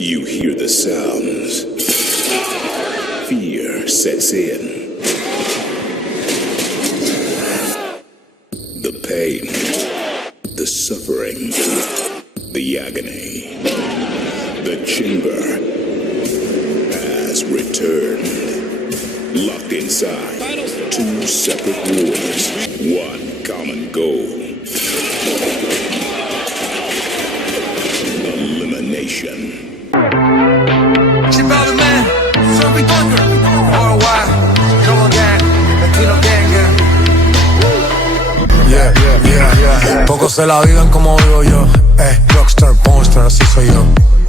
You hear the sounds. Fear sets in. The pain, the suffering, the agony. The chamber has returned. Locked inside, two separate wars, one common goal. Elimination. Chip out the man, Surfing Thunder, worldwide, come on gang, Latino gang, yeah. Pocos se la viven como vivo yo, rockstar, monster, así soy yo.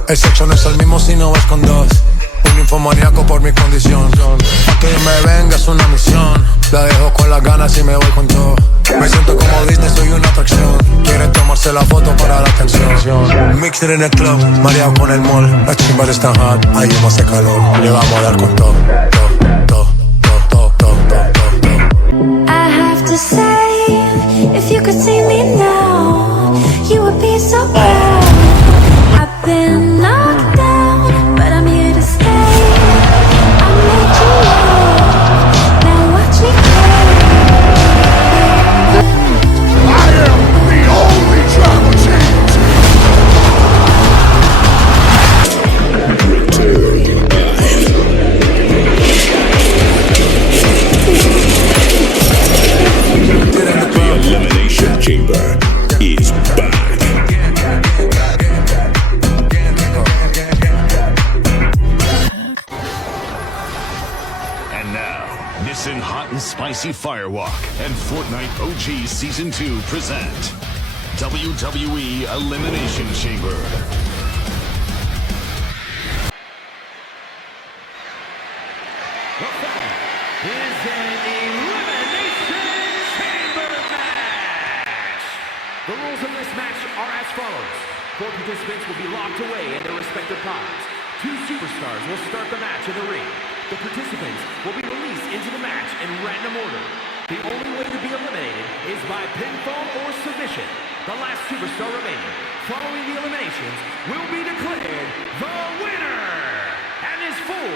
El sexo no es el mismo si no vas con dos. Un infomaníaco por mi condición. Pa' que me venga es una misión. La dejo con las ganas y me voy con todo. Me siento como Disney, soy una atracción. Quieren tomarse la foto para la atención. Mixer en el club, mareado con el mall. Las chimbas están hot, ahí no hace calor. Le vamos a dar con todo. I have to say, if you could see me now, you would be so proud. I've been knocked down, but I'm here to stay. I made you love, now watch me play. I am the only tribal chief. Return the Elimination Chamber is back. And now, Nissan Hot and Spicy Firewalk and Fortnite OG Season 2 present WWE Elimination Chamber. Is an Elimination Chamber match. The rules of this match are as follows. 4 participants will be locked away in their respective pods. 2 superstars will start the match in the ring. The participants will be released into the match in random order. The only way to be eliminated is by pinfall or submission. The last superstar remaining following the eliminations will be declared the winner and is for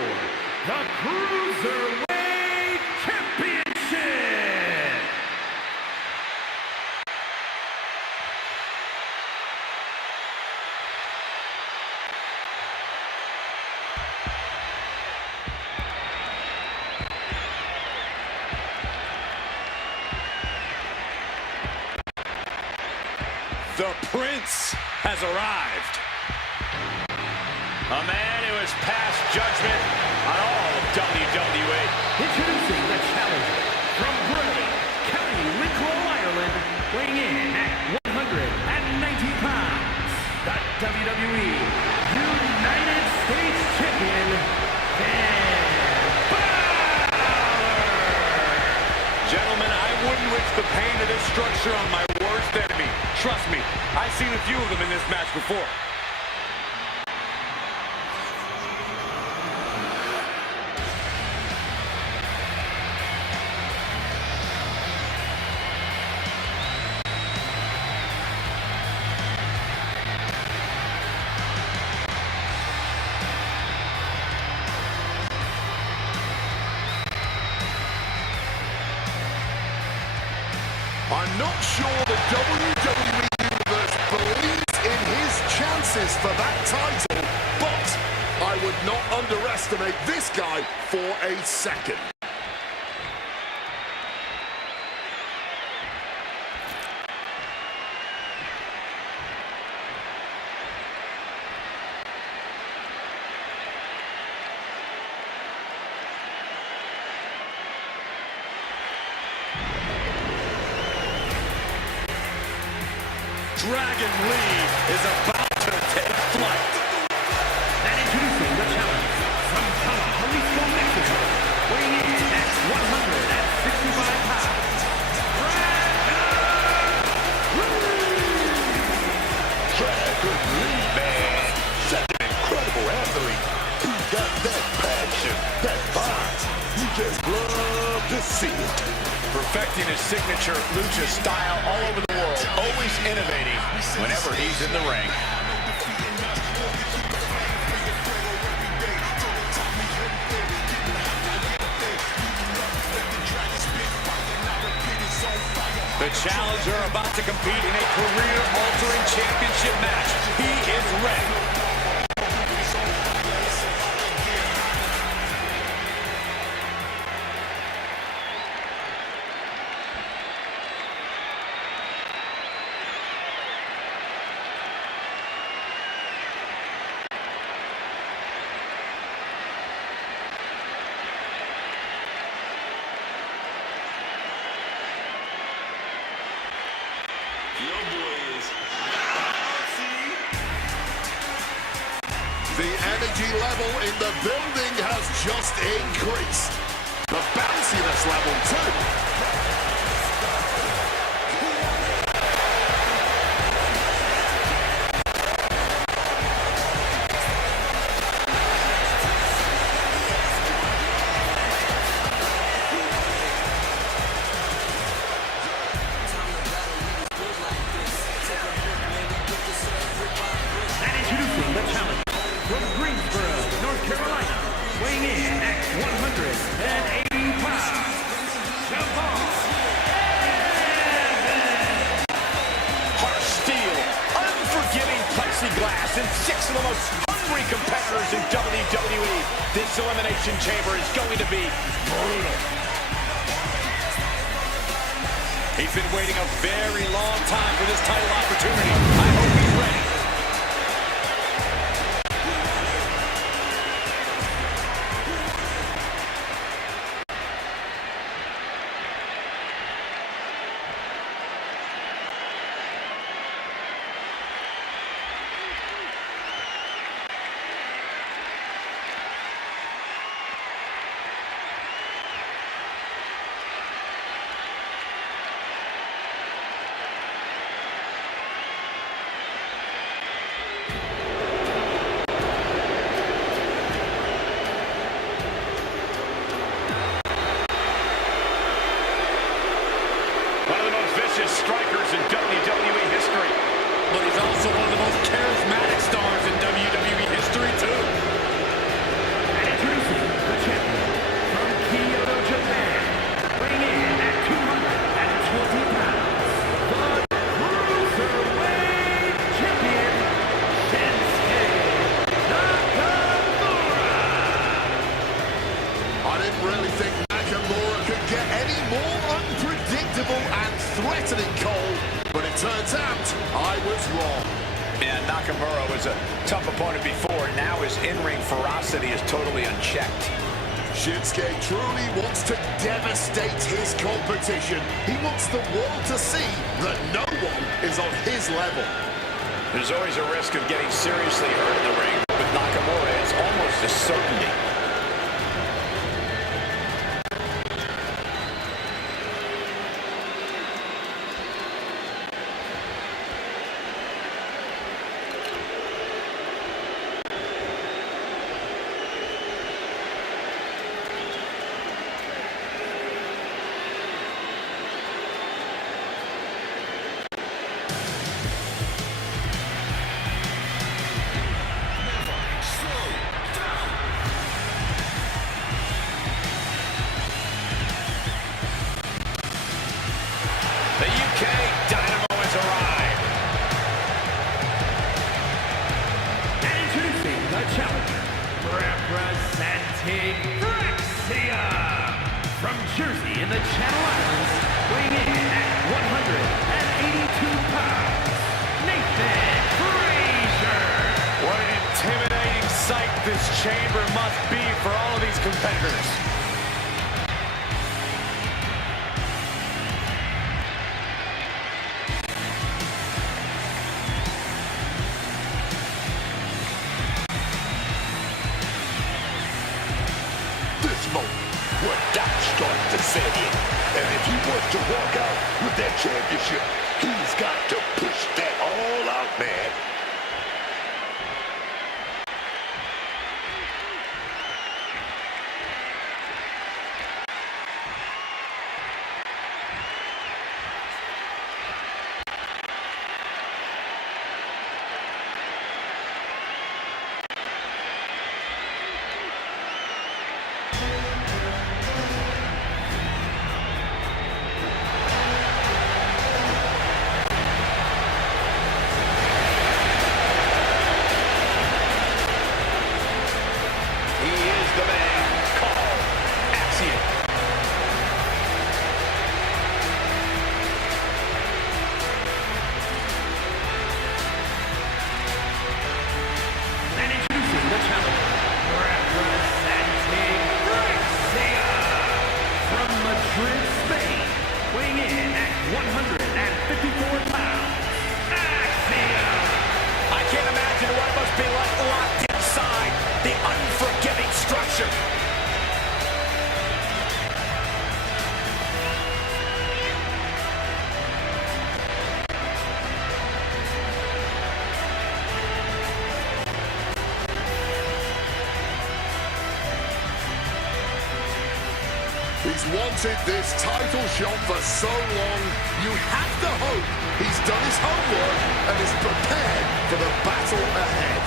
the Cruiserweight Championship. The Prince has arrived. A man who has passed judgment on all of WWE. Introducing the challenger from Bray, County Wicklow, Ireland, weighing in at 190 pounds, the WWE United States Champion, Finn Balor. Gentlemen, I wouldn't wish the pain of this structure on my worst enemy. Trust me, I've seen a few of them in this match before. I'm not sure the WWE Universe believes in his chances for that title, but I would not underestimate this guy for a second. Dragon Lee is about to take flight. And introducing the challenger from Jalisco, Mexico, weighing in at 165 pounds, Dragon Lee, man. Such an incredible athlete. He's got that passion, that fire. You just love to see it. Perfecting his signature lucha style all over the world, always innovating whenever he's in the ring. challenger about to compete in a career-altering championship match. He is ready. The energy level in the building has just increased. The bounciness level too. Glass and 6 of the most hungry competitors in WWE. This Elimination Chamber is going to be brutal. He's been waiting a very long time for this title opportunity. I hope he's ready. Strikers in WWE history, but he's also one of the most charismatic stars in WWE history too. And introducing the champion from Kyoto, Japan, weighing in at 220 pounds, the Cruiserweight Champion, Shinsuke Nakamura. I didn't really think Nakamura could get any more unpredictable and threatening, Cole, but it turns out I was wrong. Yeah, Nakamura was a tough opponent before. Now his in-ring ferocity is totally unchecked. Shinsuke truly wants to devastate his competition. He wants the world to see that no one is on his level. There's always a risk of getting seriously hurt in the ring. With Nakamura, it's almost a certainty. The UK Dynamo has arrived. And introducing the challenger, representing Brexia, from Jersey in the Channel Islands, weighing in at 182 pounds, Nathan Frazier. What an intimidating sight this chamber must be for all of these competitors. Where doubt starts to set in. And if he wants to walk out with that championship, he's got to push that all out, man. He's wanted this title shot for so long. You have to hope he's done his homework and is prepared for the battle ahead.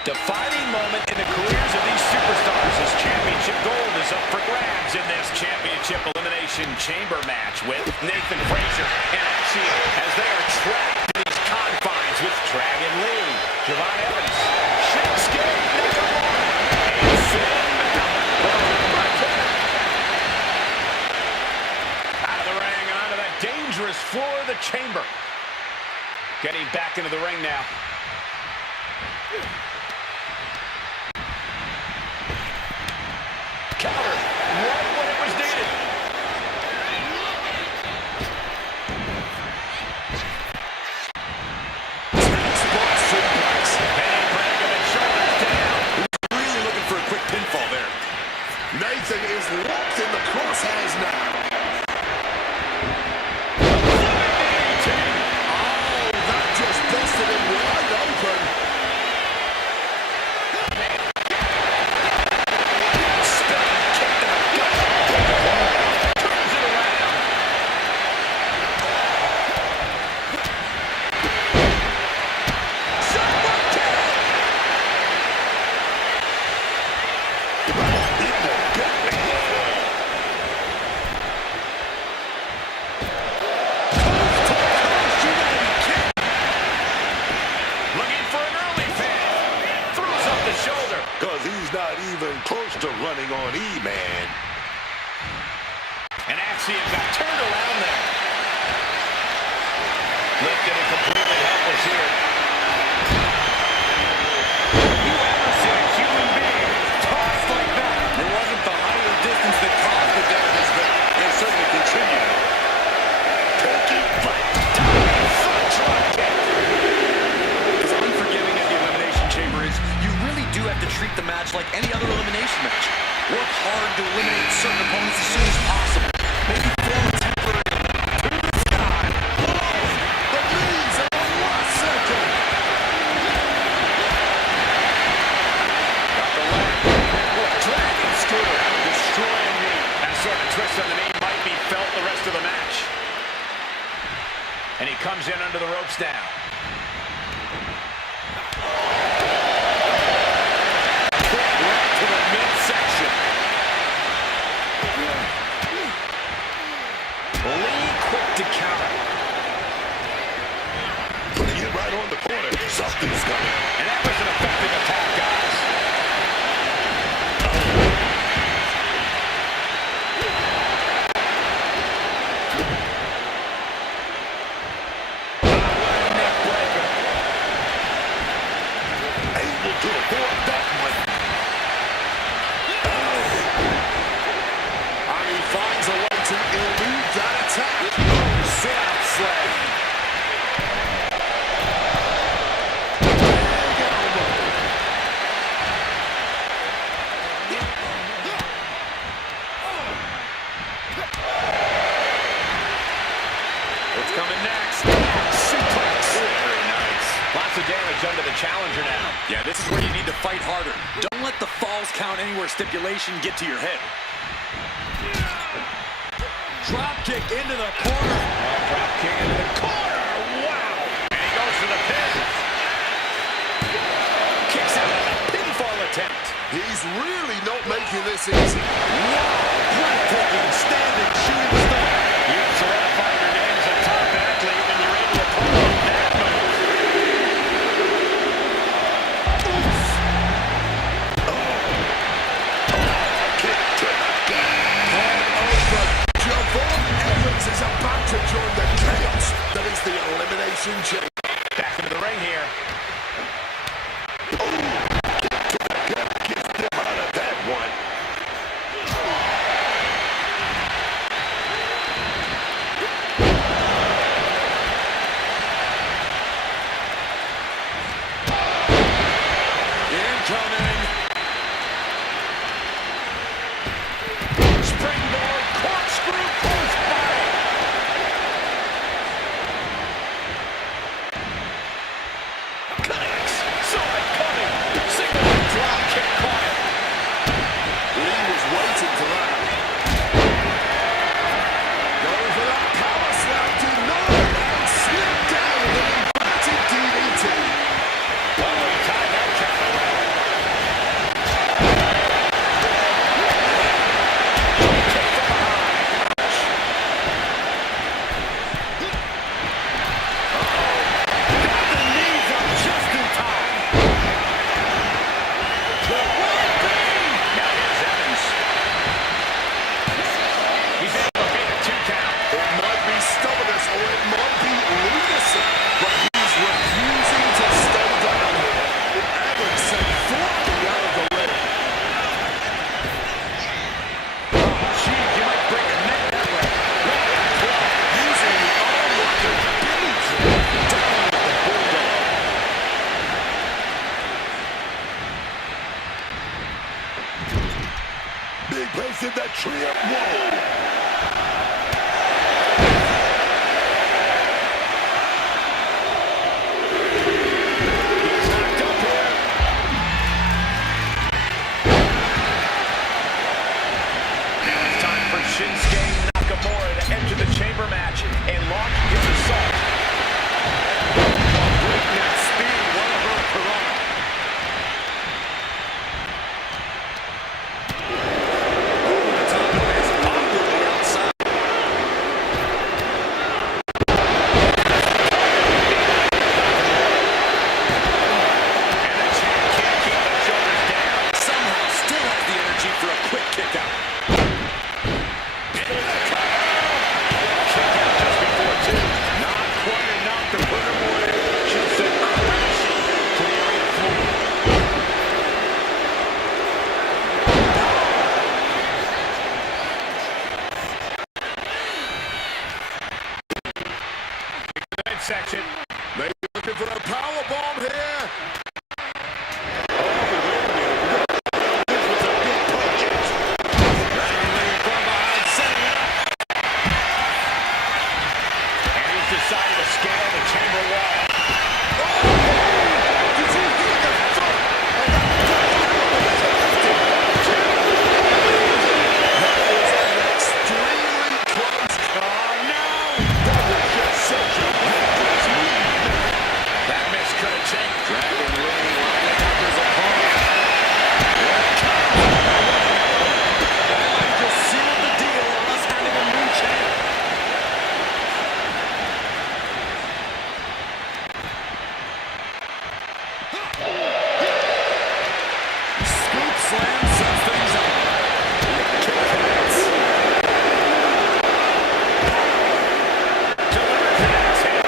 Defining moment in the careers of these superstars as championship gold is up for grabs in this championship elimination chamber match with Nathan Frazier and Axia as they are trapped to these confines with Dragon Lee, Javon Evans, Shinsuke Nakamura, and Finn Balor. Out of the ring and onto that dangerous floor of the chamber. Getting back into the ring now. Counter right when it was needed. Spot suplex. And bringing the shoulders down. Really looking for a quick pinfall there. Nathan is locked in the crosshairs now. Oh, that just busted him wide open. Because he's not even close to running on E-Man. And Axia got turned around there. Lifted and completely helpless here. You ever see a human being tossed like that? It wasn't the height or distance that caused the damage, but it certainly contributed. Turkey fight. Front drop kick. As unforgiving as the Elimination Chamber is, you really do have to treat the match like any other elimination match. Work hard to eliminate certain opponents as soon as possible. Maybe form a temporary to the sky. The knees at the last second. Got the leg. Dragon scooter. Destroying me. That sort of twist on the knee might be felt the rest of the match. And he comes in under the ropes now. Right to the midsection. Lee quick to counter. Putting it right on the corner. Something's coming. And that was an effective attack, guys. Neck breaker. Able to avoid that one. And he finds a way to elude that attack. Sit-out slam. Big elbow. What's coming next? Suplex. Very nice. Lots of damage under the challenger now. Yeah, this is where you need to fight harder. Don't let the falls count anywhere stipulation get to your head. Drop kick into the corner. Drop kick into the corner. Wow. And he goes for the pin. Kicks out on a pinfall attempt. He's really not making this easy. Wow. Breathtaking standing shooting star. You solidify your name as a top athlete when you're able to pull off that move. Kick to the gut. Over. Javon Evans is about to join the chaos that is the Elimination Chamber. Back into the ring here. Kick to the gut. Kick midsection. Maybe looking for a power bomb here. Decided to scale the chamber wall. Did you hear the thud? That was an extremely close call. No! That was just such a reckless move. That miss could have changed. Dragon Lee lining up his opponent. That might just seal the deal on us having a new champ. Scoop slam sets things up. Kick hits. Delivers the axe hit.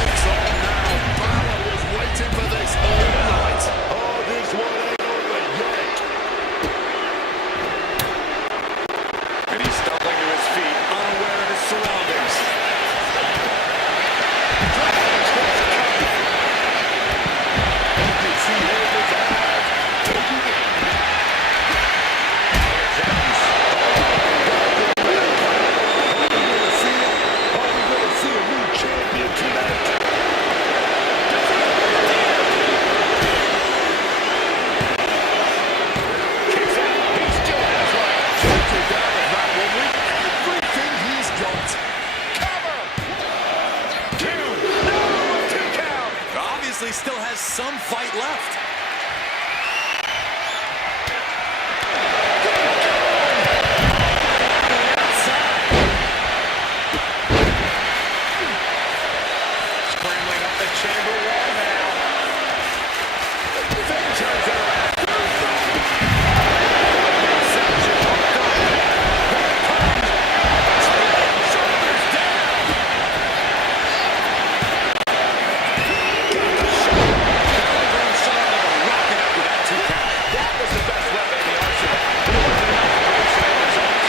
It's on now. Balor was waiting for this all night. Oh, this one ain't over yet. And he's stumbling to his feet, unaware of his surroundings. You can see Haver's eyes taking it. Are we gonna see a new champion tonight? Kicks out. He still has life. Take out of that one with everything he's got. Cover. Two. No, 2 count. Obviously still has some fight left. Scrambling up the chamber wall now. Finn turns it around. Midsection hooked up. Here it comes. Shoulders down. Delivering something like a rocket after that 2 count. That was the best weapon in the arsenal. But it wasn't enough to produce any results.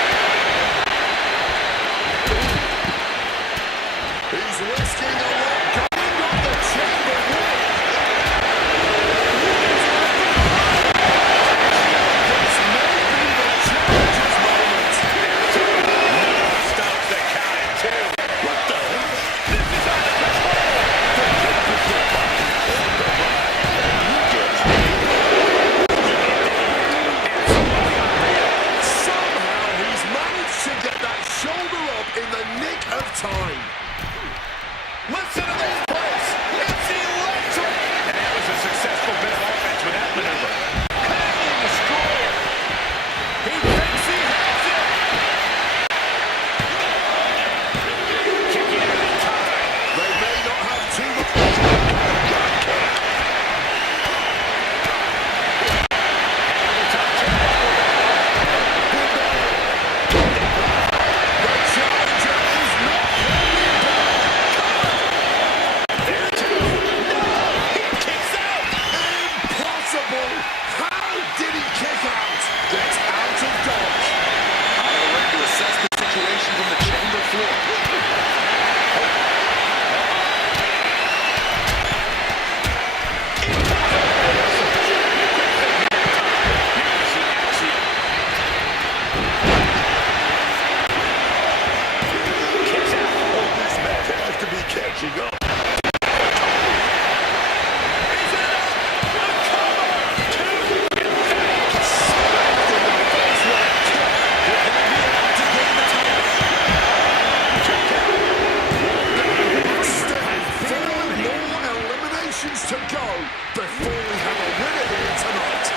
He's risking a lot going on the chamber wall. This may be the challenger's moment. Stops the count at 2. What the hell? This is out of control. Absolutely unreal. Somehow he's managed to get that shoulder up in the nick of time. Listen to this place. It's electric. And that was a successful bit of offense with that maneuver. Canadian destroyer. He thinks he has it. Kicking out in time. They may not have too much. The challenger is not holding back. There too. No! He kicks out. Impossible! How did he kick out? Gets out of dodge. They're ready to assess the situation from the chamber floor. Kicks out. Oh, this match has to be catching up. Is it enough? A cover. 2. Still 4 more eliminations to go before we have a winner here tonight.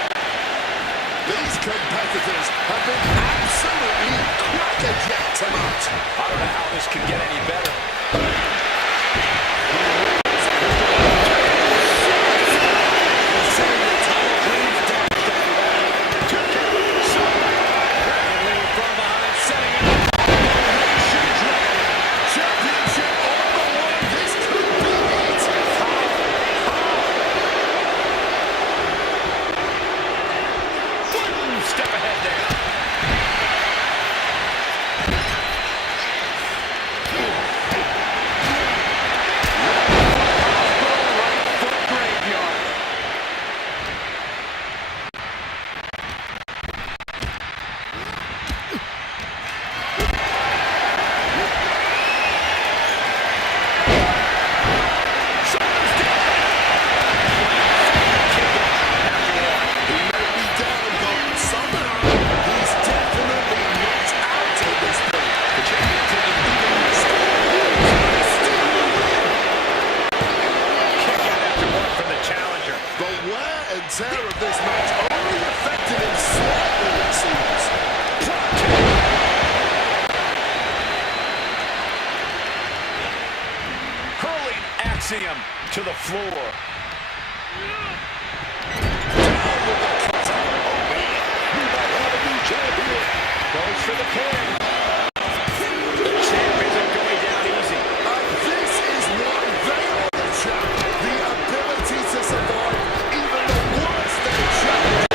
These competitors have been absolutely crackerjack tonight. I don't know how this could get any better. Considering the title dreams dashed after that. 2 count. Dragon Lee from behind, setting up. Elimination Dragon. Championship on the line. This could be it. Step ahead there. floor. Goes for the pin. The champ isn't going down easy. This is why they are the champ. The ability to survive even the worst day challenge.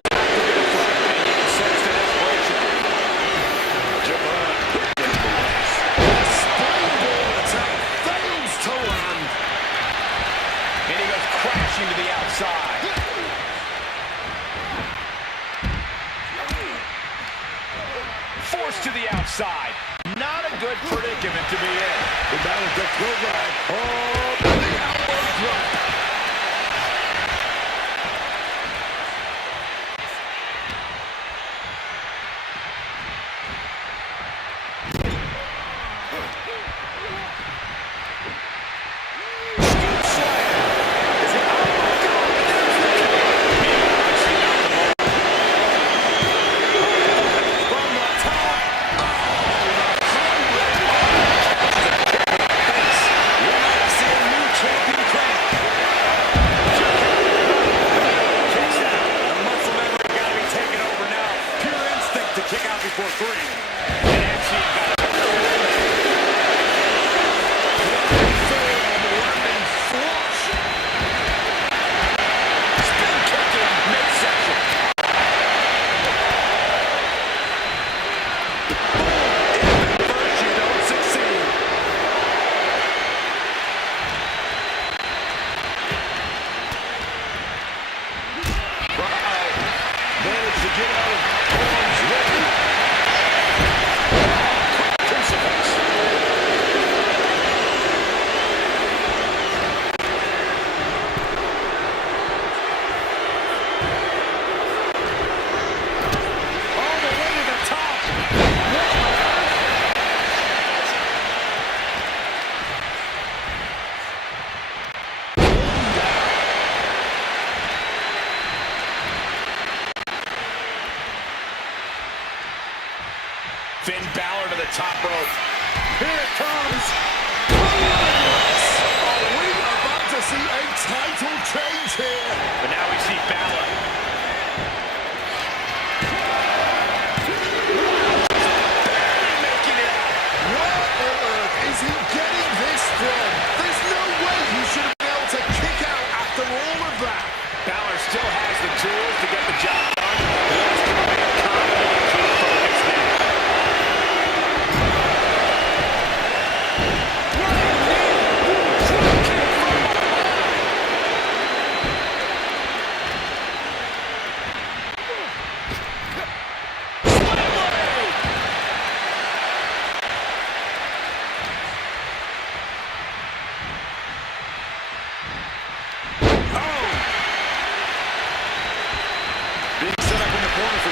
Springboard attack fails to land. And he goes crashing to the outside. Forced to the outside. Not a good predicament to be in. The battle to provide. Oh, but the elbow drop. Finn Balor to the top rope. Here it comes. Are we about to see a title change here? But now we see Balor. Barely making it out. Where on earth is he getting this from? There's no way he should have been able to kick out after all of that. Balor still has the tools to get the job done. He has to remain confident and keep focused now.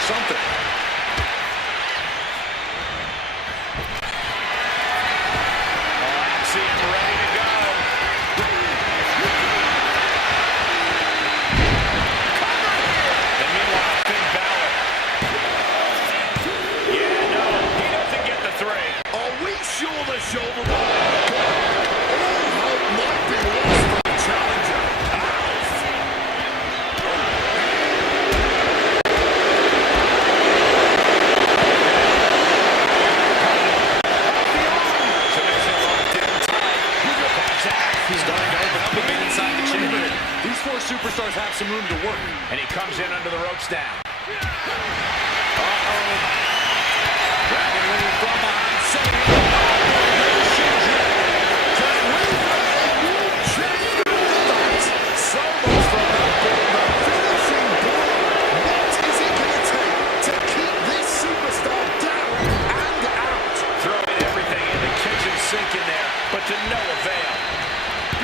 Something. Axiom ready to go. And meanwhile, Finn Balor. Yeah, no, he doesn't get the three. Are we sure the shoulder blow? All hope might be lost for the challenger. These four superstars have some room to work. And he comes in under the ropes now. Dragon Lee from behind, setting up Elimination. Can we have a new champion tonight? So much for that being the finishing blow. What is it going to take to keep this superstar down and out? Throwing everything in the kitchen sink in there, but to no avail.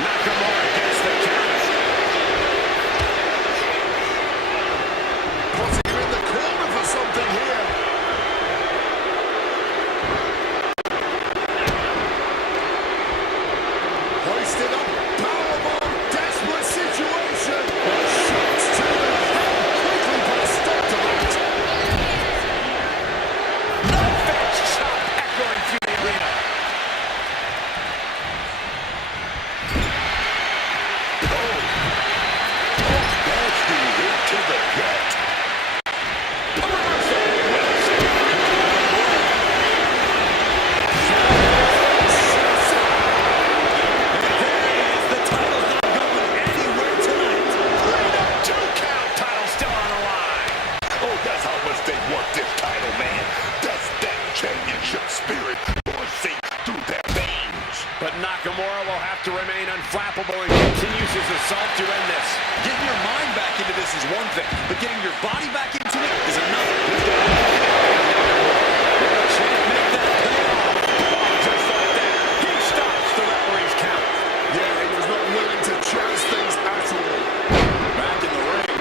Nakamura gets the count. Puts yourself to end this. Getting your mind back into this is one thing, but getting your body back into it is another. Champ make that pay off. Oh, just like that, he stops the referee's count. Yeah, he was not willing to chance things at all. Back in the ring.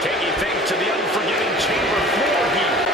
Taking things to the unforgiving chamber floor here.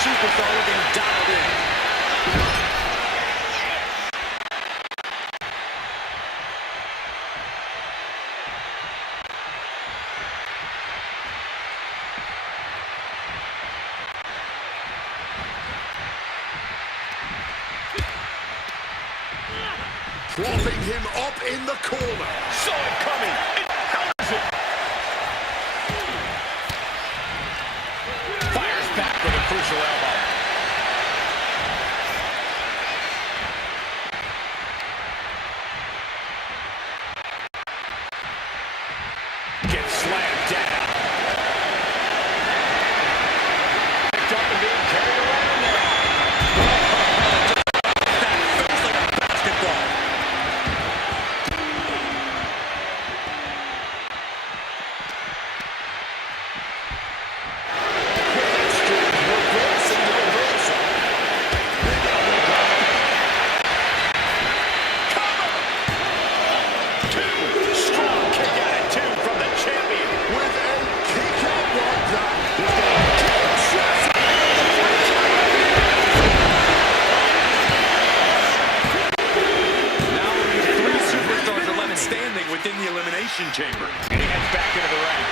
superstar looking dialed in. Propping him up in the corner. Saw it coming. It counters it. Fires back with a crucial elbow. Gets slammed down. Picked up and being carried around there. That feels like a basketball. Within the Elimination Chamber. And he heads back into the ring.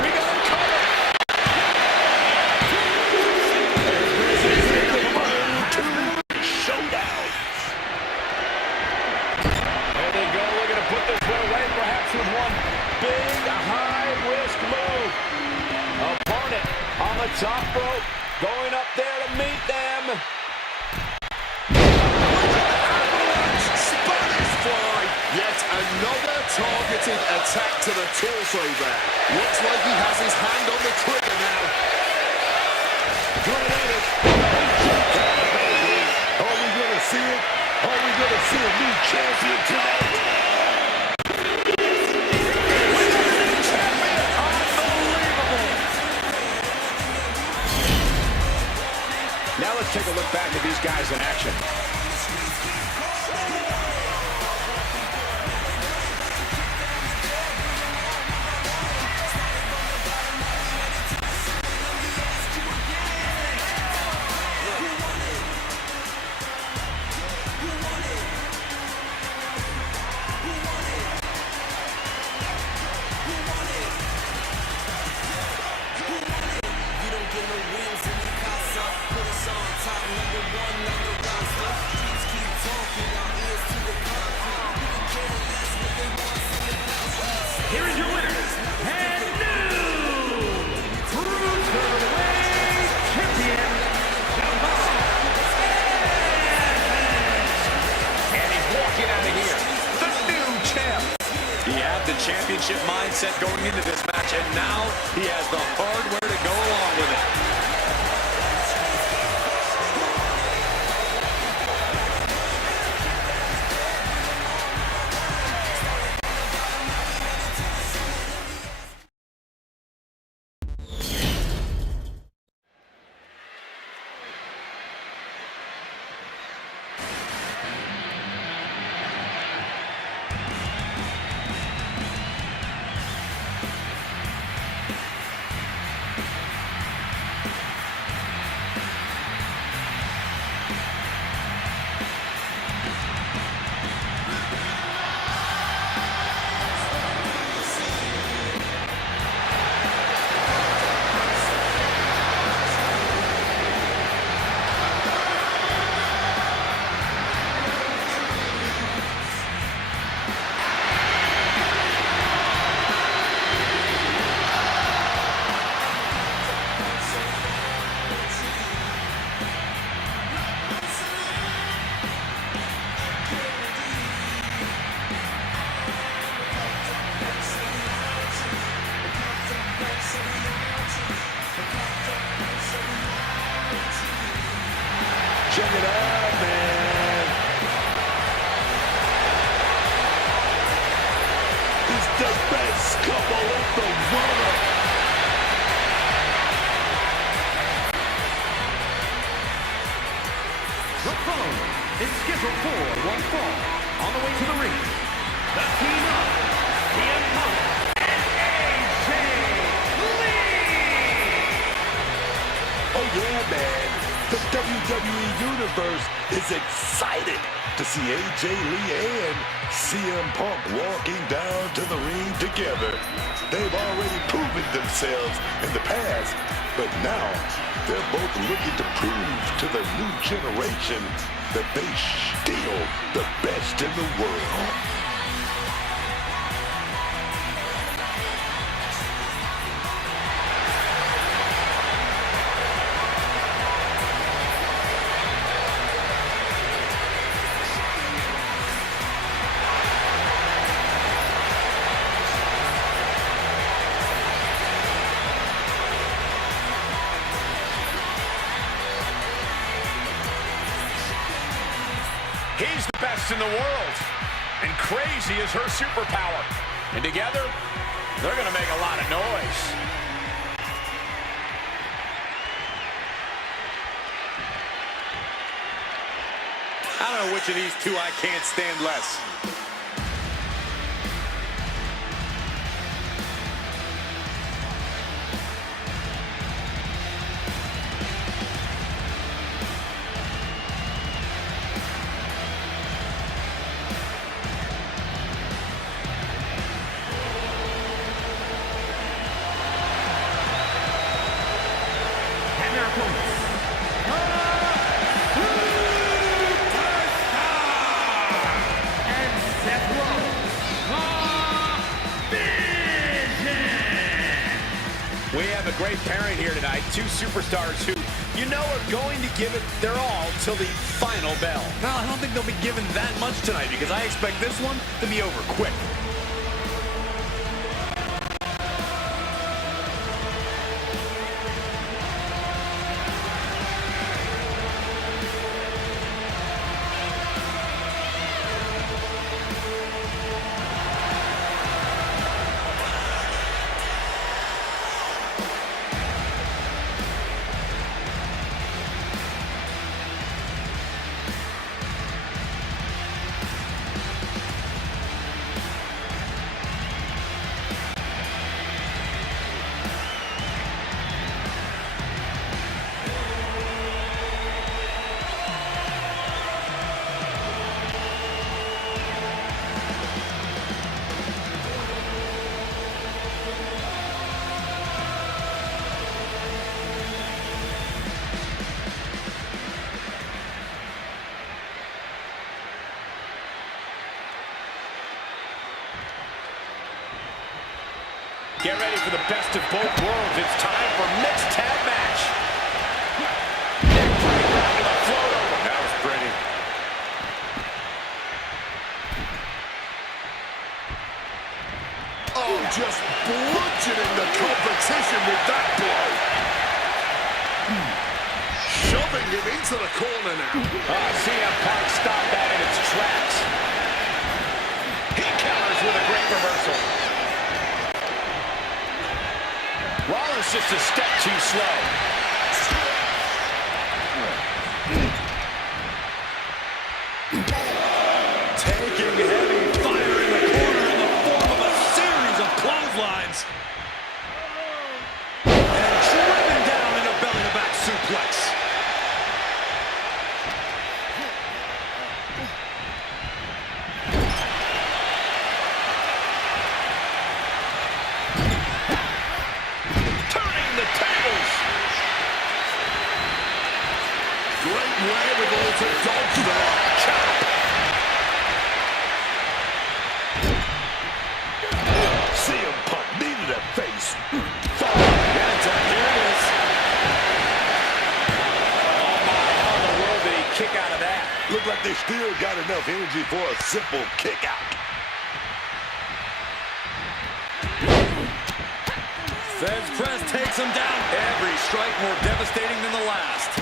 We got a cover. Showdown. There they go, looking to put this one away, perhaps with one big high-risk move. Opponent on the top rope. Going up there to meet them. Spanish fly. Yet another targeted attack to the torso there. Looks like he has his hand on the trigger now. Grenade. Are we going to see it? Are we going to see a new champion tonight? Now let's take a look back at these guys in action. have the championship mindset going into this match, and now he has the hardware to go along with it. Check it out, man. It's the best couple in the world. The following is scheduled for one fall. On the way to the ring, the team of CM Punk and AJ Lee. Oh, yeah, man. The WWE Universe is excited to see AJ Lee and CM Punk walking down to the ring together. They've already proven themselves in the past, but now they're both looking to prove to the new generation that they still the best in the world. He's the best in the world, and crazy is her superpower. And together, they're going to make a lot of noise. I don't know which of these two I can't stand less. And their opponents, and Seth Rollins, We have a great pairing here tonight. Two superstars who, you know, are going to give it their all till the final bell. Well, I don't think they'll be given that much tonight because I expect this one to be over quick. Get ready for the best of both worlds. It's time for mixed tag match. Neck breaker with a float over. That was pretty. Oh, just bludgeoning the competition with that blow. Shoving him into the corner now. CM Punk stopped that in its tracks. He counters with a great reversal. Rollins just a step too slow. Taking heavy fire in the corner in the form of a series of clotheslines. And driven down in a belly-to-back suplex. Turning the tables. Great wherewithal to dodge there. Chop. CM Punk needed a face. Here it is. Oh my, how in the world did he kick out of that? Looked like they still got enough energy for a simple kick out. Fez press takes him down. Every strike more devastating than the last.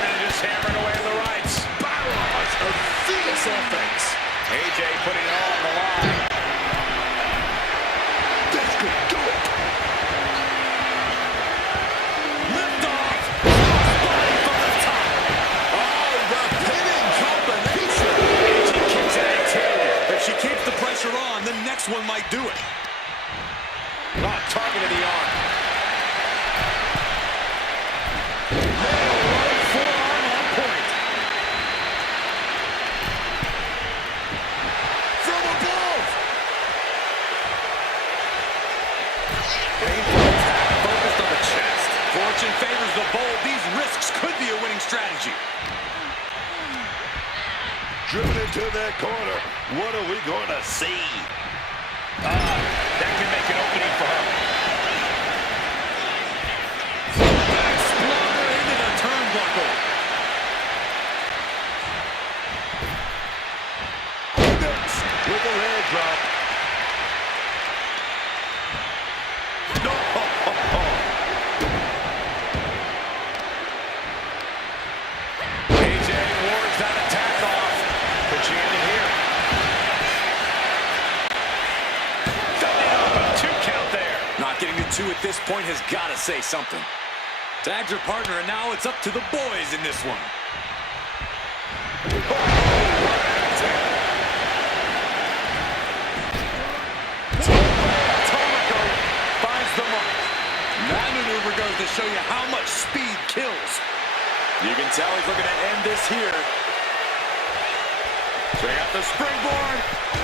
And just hammering away the rights. Barrage of fierce offense. AJ putting it all on the line. This could do it. Lift off. Body from the top. Oh, the pinning combination. AJ kicks out too. If she keeps the pressure on, the next one might do it. Oh, targeted the arm. Forearm on point. From above. Painful attack focused on the chest. Fortune favors the bold. These risks could be a winning strategy. Driven into that corner. What are we going to see? That could make an opening for her. Exploder into the turnbuckle. Next, with a leg drop. No. AJ wards that attack off. But she ended here. Two count there. Not getting to two at this point has got to say something. Tagged her partner, and now it's up to the boys in this one. Tomoko finds the mark. That maneuver goes to show you how much speed kills. You can tell he's looking to end this here. Check out the springboard.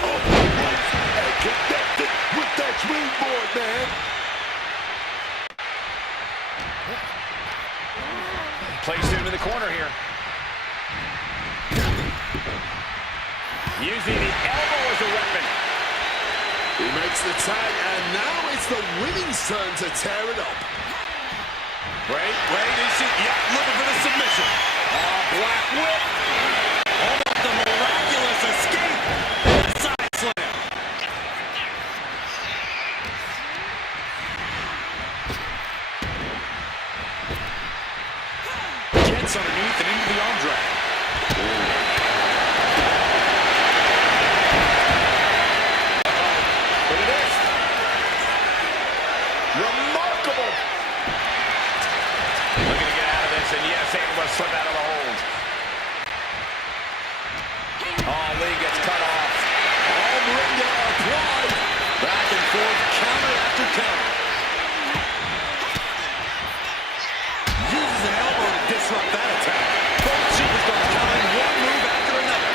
Oh, and connected with that springboard, man. Placed him in the corner here. Using the elbow as a weapon. He makes the tag, and now it's the women's turn to tear it up. Wait, is she? Yep, looking for the submission. Black whip. Almost a miraculous escape. And a side slam. Gets underneath and into the arm drag. Look at this. Remarkable. Looking to get out of this, and yes, able to slip out of the hold. Oh, Lee gets cut off. Arm wringer applied. Back and forth, counter after counter. Uses an elbow to disrupt that attack. Both superstars countering one move after another.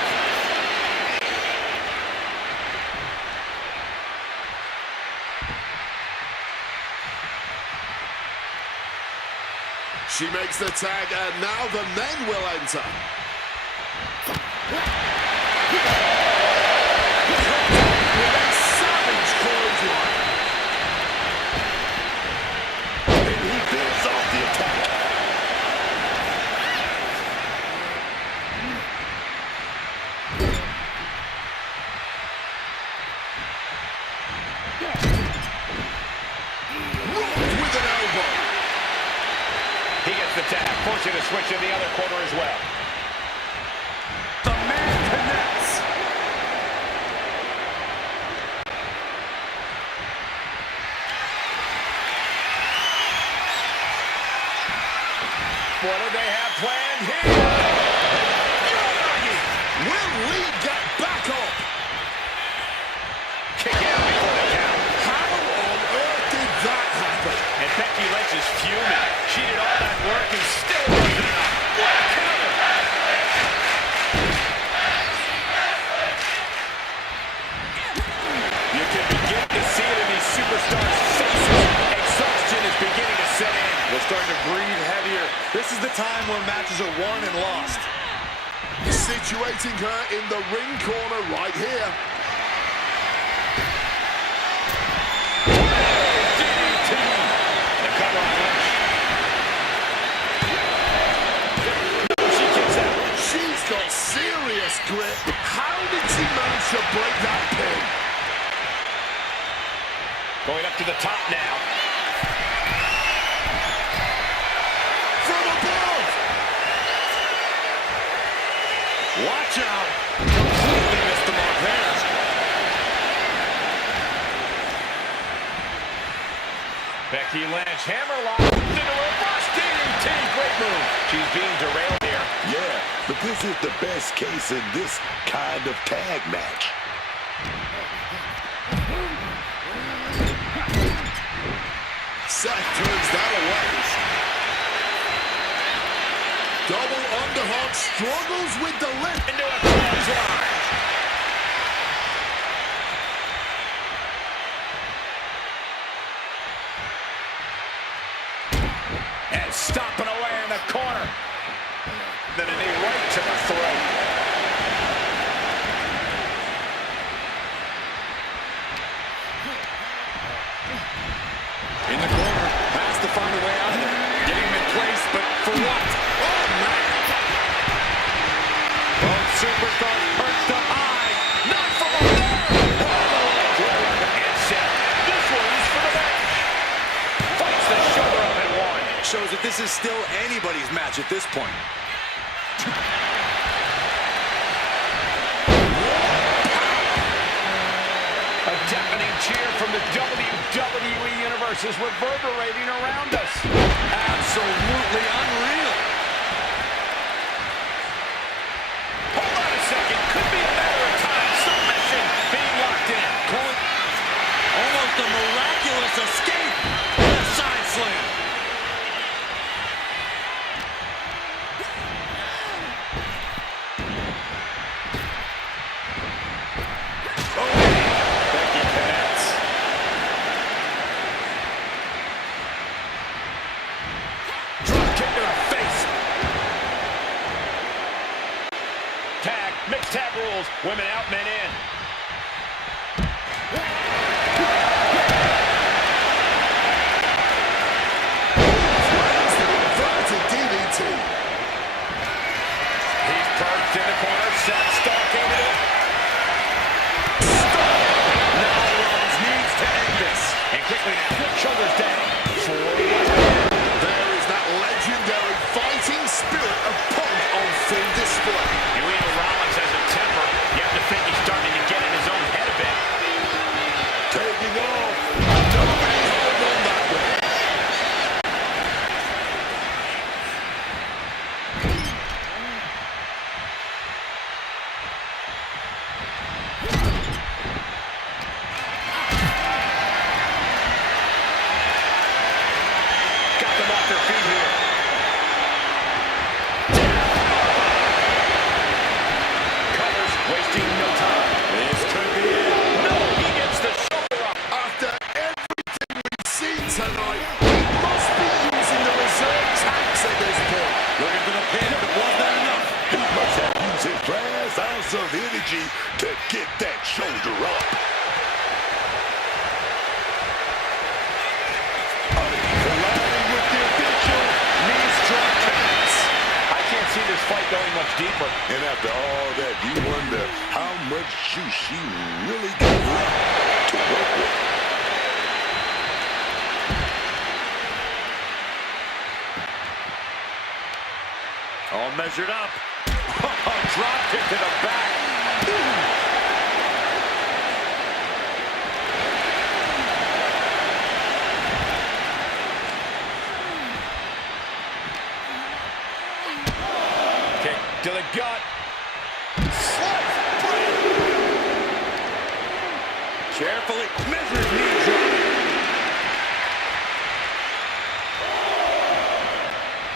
She makes the tag, and now the men will enter. With a savage clothesline. And he builds off the attack. the tag, forcing a switch in the other corner as well. The man connects. What do they have planned here? Will Lee get back up? Kick out before the count. How on earth did that happen? And Becky Lynch is fuming. She did all that work and still wasn't enough. What a counter! You can begin to see it in these superstars' faces. Exhaustion is beginning to set in. They're starting to breathe heavier. This is the time where matches are won and lost. Situating her in the ring corner right here. DDT. The cover on Lynch. She kicks out. She's got serious grip. How did she manage to break that pin? Going up to the top now. From above! Watch out. Completely missed the mark there. Becky Lynch, hammerlock into a reverse DDT. Great move. She's being derailed here. Yeah, but this is the best case in this kind of tag match. Seth turns that away. Double underhook, struggles with the lift. Into a clothesline. And stomping away in the corner. Then a knee right to the throat. In the corner, has to find a way out of there. Getting him in place, but for what? Oh, man! Both superstars perched up high. Not from up there! And set. This one's for the match. Fights the shoulder up and one. Shows that this is still anybody's match at this point. A deafening cheer from the WWE Universe is reverberating around us. Absolutely unreal. Hold on a second. Could be a matter of time. Submission being locked in. Almost a miraculous escape. And a side slam. Becky connects. Drop kick to the face. Tag, mixed tag rules. Women out, men in. Inverted DDT. He's perched in the corner. Seth stalking it. Now Rollins needs to end this. And quickly now, shoulders down. There is that legendary fighting spirit of Punk on full display. And we know Rollins has a temper. You have to think he's starting to get in his own head a bit. Taking off. Nobody's holding on that way. Got them off their feet here. Covers, wasting no time. This could be it. No, he gets the shoulder up. After everything we've seen tonight, he must be using the reserve tanks at this point. Looking for the pin, but was that enough? He must have used his last ounce of energy to get that shoulder up. Colliding with the official. Knee strike connects. I can't see this fight going much deeper. And after all that, you wonder how much juice she really got left to work with. measured up. Drop kick to the back. Kick to the gut. Carefully measured knee drop.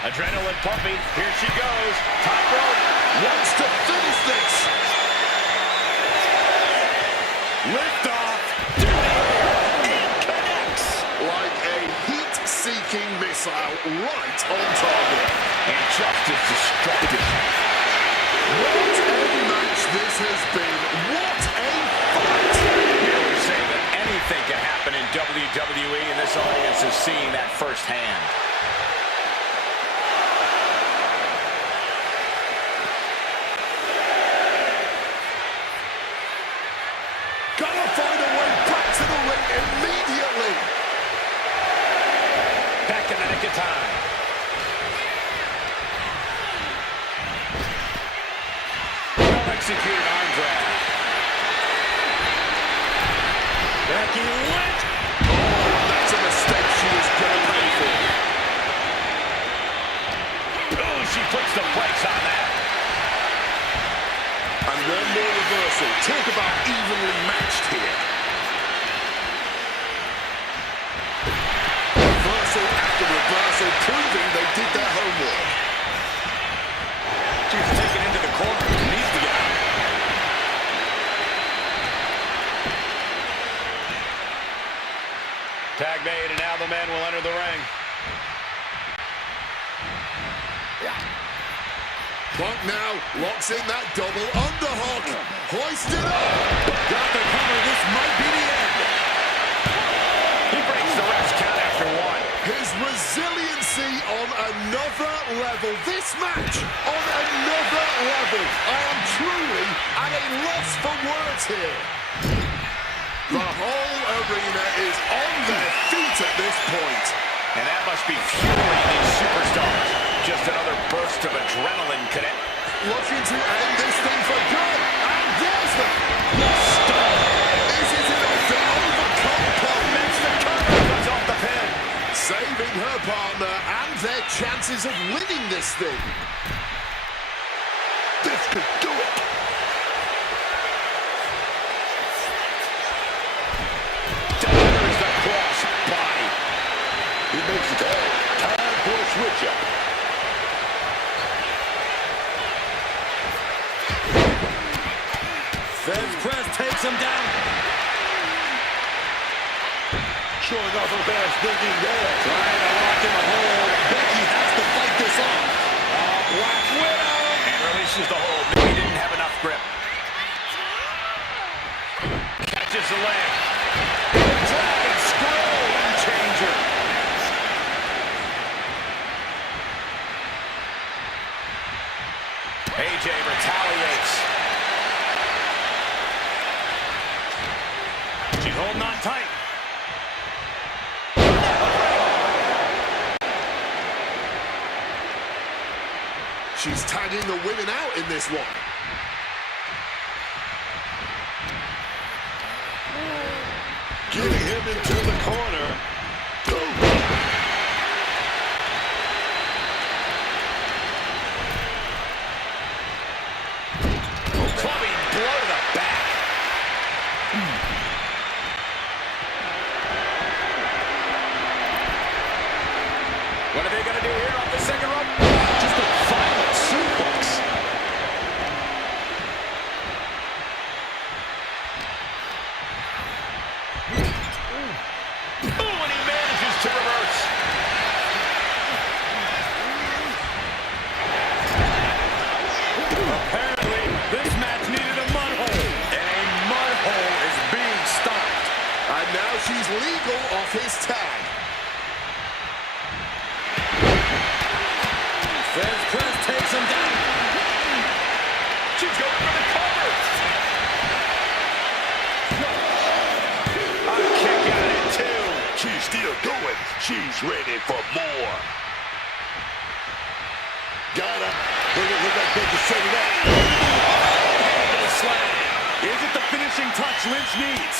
Adrenaline pumping. Here she goes. Top rope. Wants to finish this. Lift off. It connects. Like a heat-seeking missile right on target. And just as destructive. What a match this has been. What a fight. Here we say that anything can happen in WWE, and this audience is seeing that firsthand. Gotta find a way back to the ring immediately. Back in the nick of time. Well-executed arm drag. Becky Lynch. Oh, that's a mistake she is going to pay for. Oh, she puts the brakes on that. And one more reversal. Talk about evenly matched here. Reversal after reversal, proving they did their homework. She's taken into the corner. Needs to get out. Tag made, and now the men will enter the ring. Punk now locks in that double underhook. Hoisted up. Got the cover. This might be the end. He breaks the ref's count after one. His resiliency on another level. This match on another level. I am truly at a loss for words here. The whole arena is on their feet at this point. And that must be fueling these superstars. Just another burst of adrenaline, could it? Looking to end this thing for good. And there's the stop. This is enough to overcome Punk. Makes the cover. Cuts off the pin. Saving her partner and their chances of winning this thing. This could do it. Delivers the cross body. He makes it time for a switch up. Fence press takes him down. Showing off her best thinking there. Trying to lock in a hold. Becky has to fight this off. Black Widow. And releases the hold. Maybe didn't have enough grip. Catches the leg. Dragon scroll and changer. AJ retaliates. She's holding on tight. She's tagging the women out in this one. Getting him into the corner. Clubbing blow to the back. What are they going to do here off the second rope? Just a violent suplex. Ooh, and he manages to reverse. Apparently, this match needed a mud hole. And a mud hole is being stopped. And now she's legal off his tag. Fence press takes him down. She's going for the cover. A kick out at two. She's still going. She's ready for more. Got her. Look like they can set it up. Handle slam. Is it the finishing touch Lynch needs?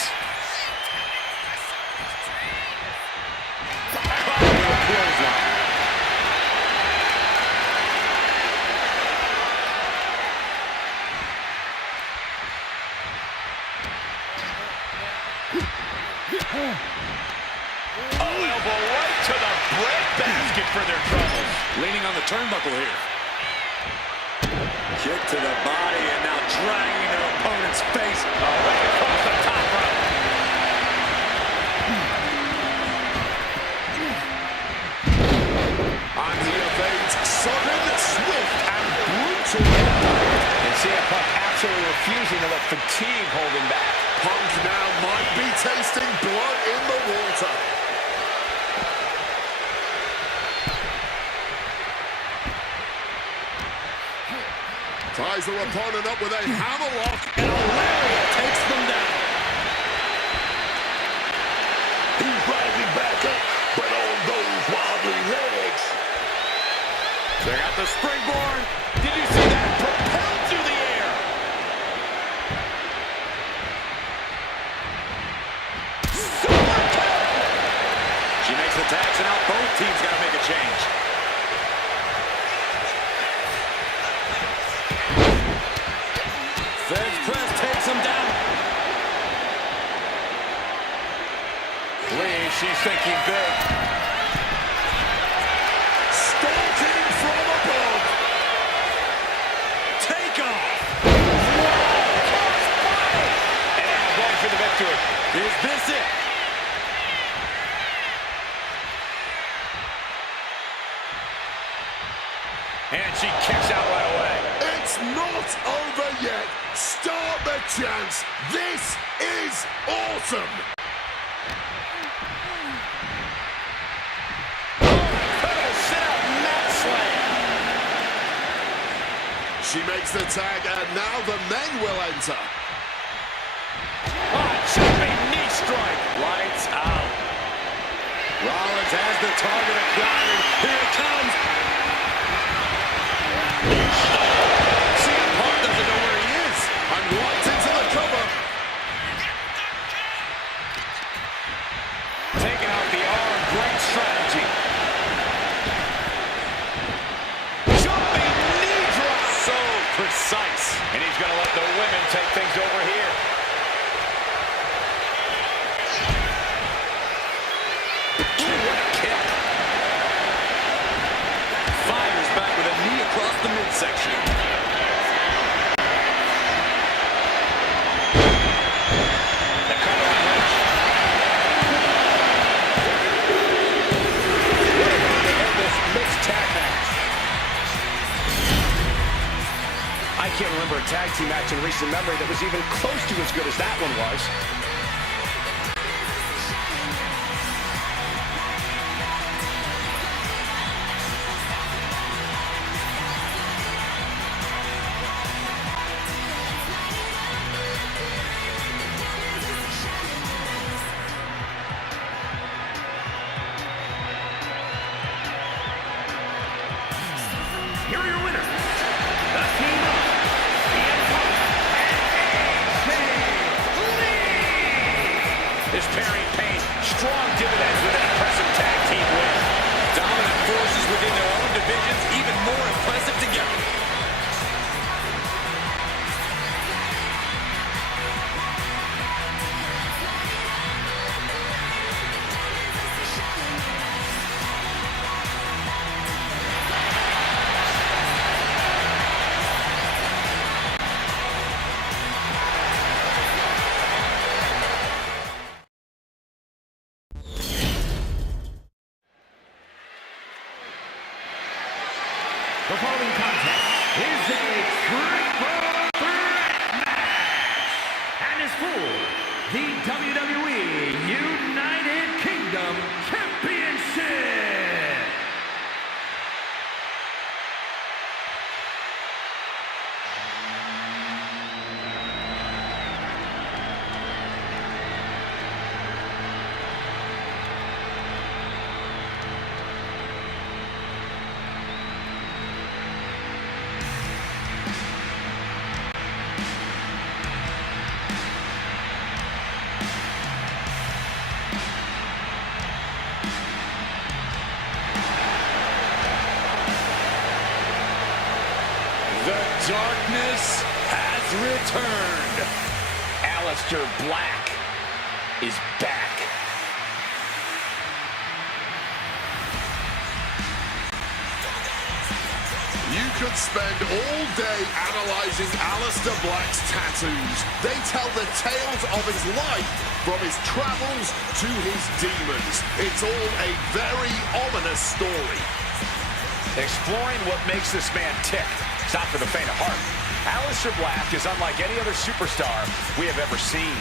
Clothesline. Oh, elbow right to the breadbasket for their troubles. Leaning on the turnbuckle here. Kick to the body and now dragging their opponent's face. Right across the top rope. And he evades sudden, swift, and brutal impact. And CM Punk absolutely refusing to let fatigue hold him back. Punk now might be tasting blood in the water. Ties their opponent up with a hammerlock, and a lariat takes them down. He's rising back up, but on those wobbly legs. Check out the springboard. Did you see that? Propelled through the air. Super kick. She makes the tags, and now both teams got to make a change. Fence press takes him down. Lee, she's thinking big. Starting from above. Take off. And now going for the victory. Is this it? And she kicks out right away. It's not over yet. Start the chance. This is awesome. Incredible sit-out mat slam. She makes the tag, and now the men will enter. Jumping knee strike. Lights out. Rollins has the target acquired. Here it comes. CM Punk doesn't know where he is. And right into the cover. Taking out the arm. Great strategy. Jumping knee drop. So precise. And he's going to let the women take things over here. What a kick. Fires back with a knee across the midsection. The cover on Lynch. What a way to end this mixed tag match. I can't remember a tag team match in recent memory that was even close to as good as that one was. Here are your winners. The team of CM Punk and AJ Lee. This pairing paid strong dividends with an impressive tag team win. Dominant forces within their own divisions, even more impressive together. The following contest is a triple threat match and is for the WWE United Kingdom Championship. darkness has returned. Aleister Black is back. You could spend all day analyzing Aleister Black's tattoos. They tell the tales of his life, from his travels to his demons. It's all a very ominous story. Exploring what makes this man tick. It's not for the faint of heart. Aleister Black is unlike any other superstar we have ever seen.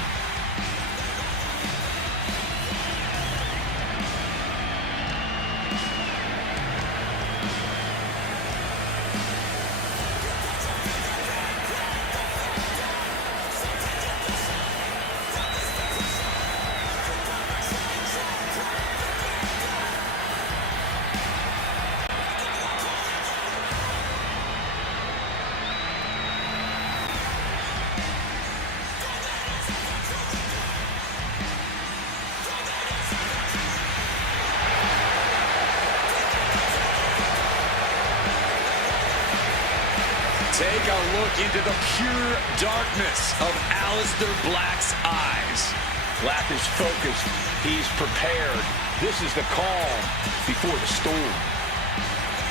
Take a look into the pure darkness of Aleister Black's eyes. Black is focused. He's prepared. This is the calm before the storm.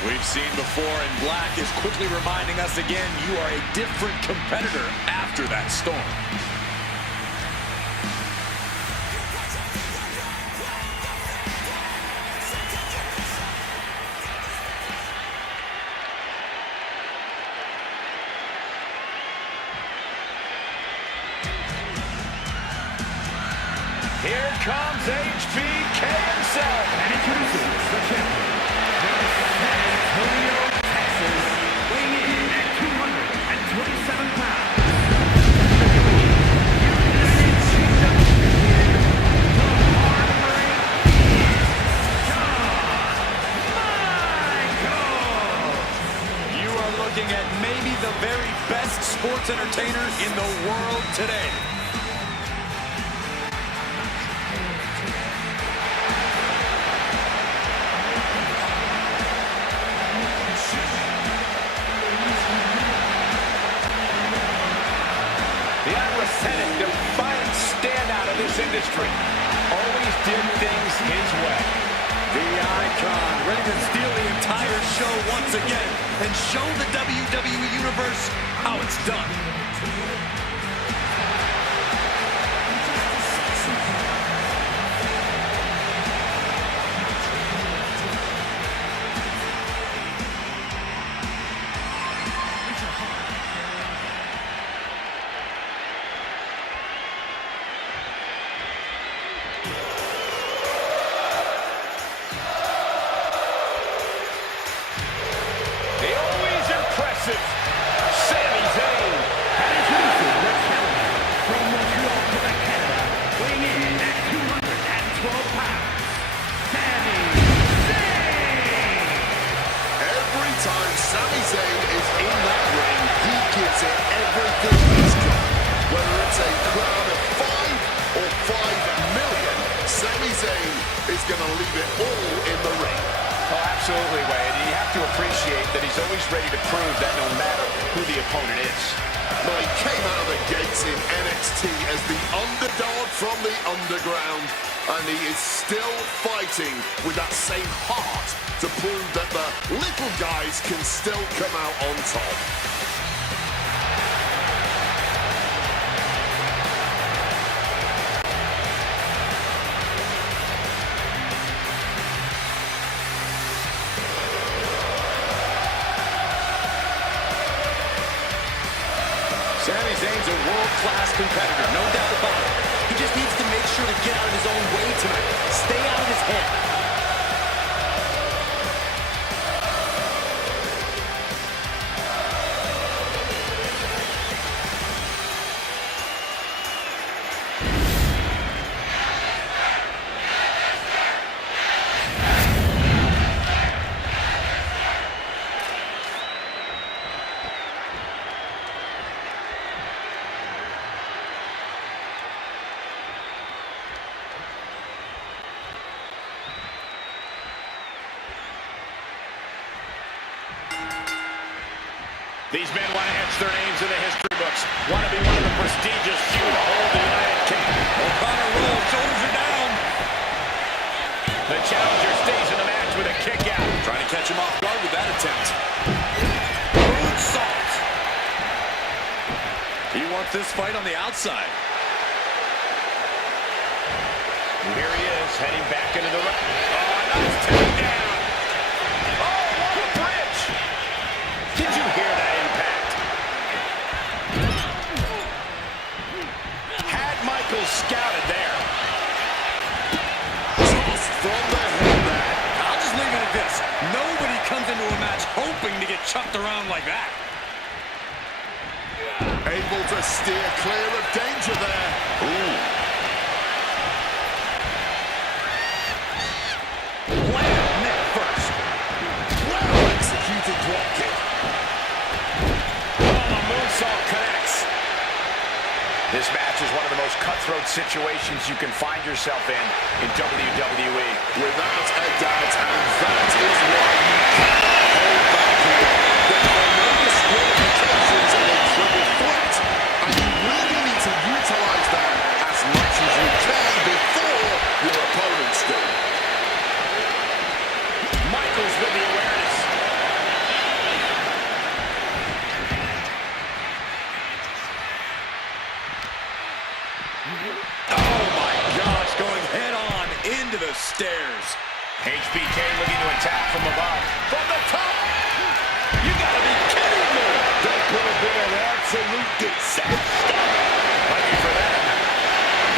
We've seen before, and Black is quickly reminding us again, you are a different competitor after that storm. Here comes HBK himself. And introducing the champion, from San Antonio, Texas, weighing in at 227 pounds. United Kingdom champion, the Heartbreak Kid, Shawn Michaels. You are looking at maybe the very best sports entertainer in the world today. The unrepentant, defiant standout of this industry. Always did things his way. The icon, ready to steal the entire show once again and show the WWE Universe how it's done. The always impressive Sami Zayn. And introducing the challenger, from Montreal, Quebec, Canada, weighing in at 212 pounds, Sami Zayn. Every time Sami Zayn is in that ring, he gives it everything he's got. Whether it's a crowd of 5 or 5 million, Sami Zayn is going to leave it all in the ring. Oh, absolutely, Wade. And you have to appreciate that he's always ready to prove that no matter who the opponent is. Now, he came out of the gates in NXT as the underdog from the underground, and he is still fighting with that same heart to prove that the little guys can still come out on top. Sami Zayn's a world-class competitor, no doubt about it. He just needs to make sure to get out of his own way tonight. Stay out of his head. These men want to etch their names in the history books. Want to be one of the prestigious few to hold the United Kingdom. O'Connor rolls, shoulders are down. The challenger stays in the match with a kick out. Trying to catch him off guard with that attempt. Moonsault. He wants this fight on the outside. And here he is, heading back into the ring. Oh, nice takedown. Oh, what a bridge. Did you hear that impact? Had Michael scouted there. Tossed from the head back. I'll just leave it at this. Nobody comes into a match hoping to get chucked around like that. Able to steer clear of danger there. Ooh. Land neck first. Well executed drop kick. Oh, the moonsault connects. This match is one of the most cutthroat situations you can find yourself in WWE. Without a doubt, and that is why you cannot hold back here. There are no disqualifications in a triple threat, and you really need to utilize that as much as you can before your opponents do. Michaels with the awareness. Oh my gosh, going head on into the stairs. HBK looking to attack from above. From the top! You gotta be kidding me! That could have been an absolute disaster. Lucky for them.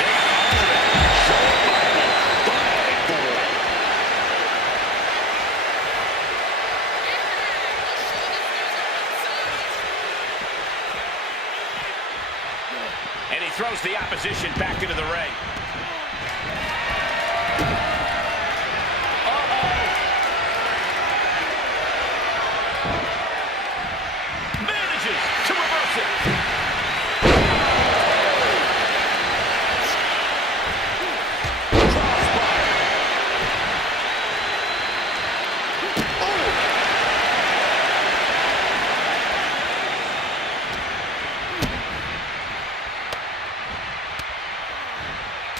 They got all of it. And he throws the opposition back into the ring. Manages to reverse it. Crossbody.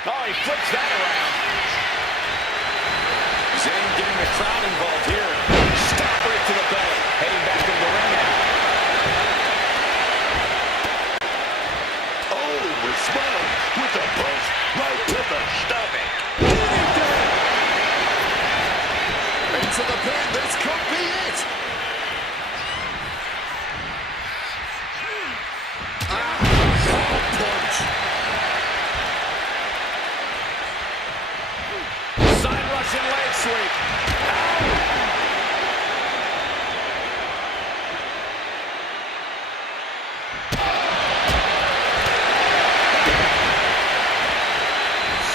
Oh, he flips that around. Zayn getting the crowd involved here. Stop right to the belly. Heading back into the ring now. Oh, respond with a punch right to the stomach. Into the pin, this could be it. Hard punch. Side Russian leg sweep.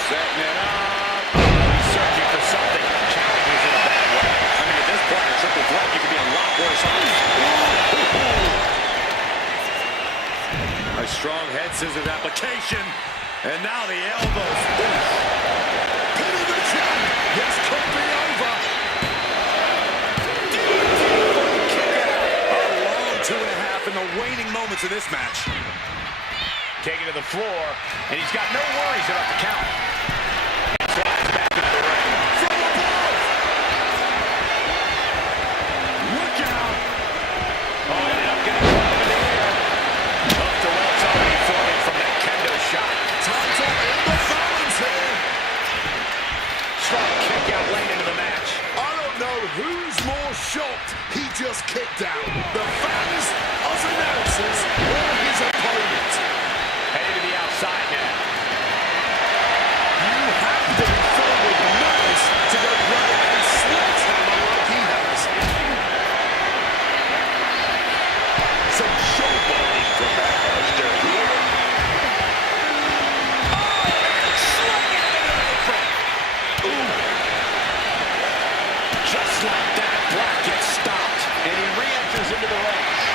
Setting it up. He's searching for something. Challenges in a bad way. I mean, at this point in a triple threat, you could be a lot worse off. A strong head scissors application. And now the elbows. Pin in the chin. This could be over. A long 2.5 in the waning moments of this match. Taken to the floor, and he's got no worries about the count. And slides back into the ring. From above. Look out. Oh, ended up getting one in the air. Up to Welts already forming from that kendo shot. Title in the balance here. Strong kick out late into the match. I don't know who's more shocked he just kicked out. The fans, us announcers, or his opponent. Heading to the outside now. You have to be filled with madness to go grab a sledgehammer like he has. Some showboating from that master here. Just like that, Black gets stopped, and he re-enters into the ring.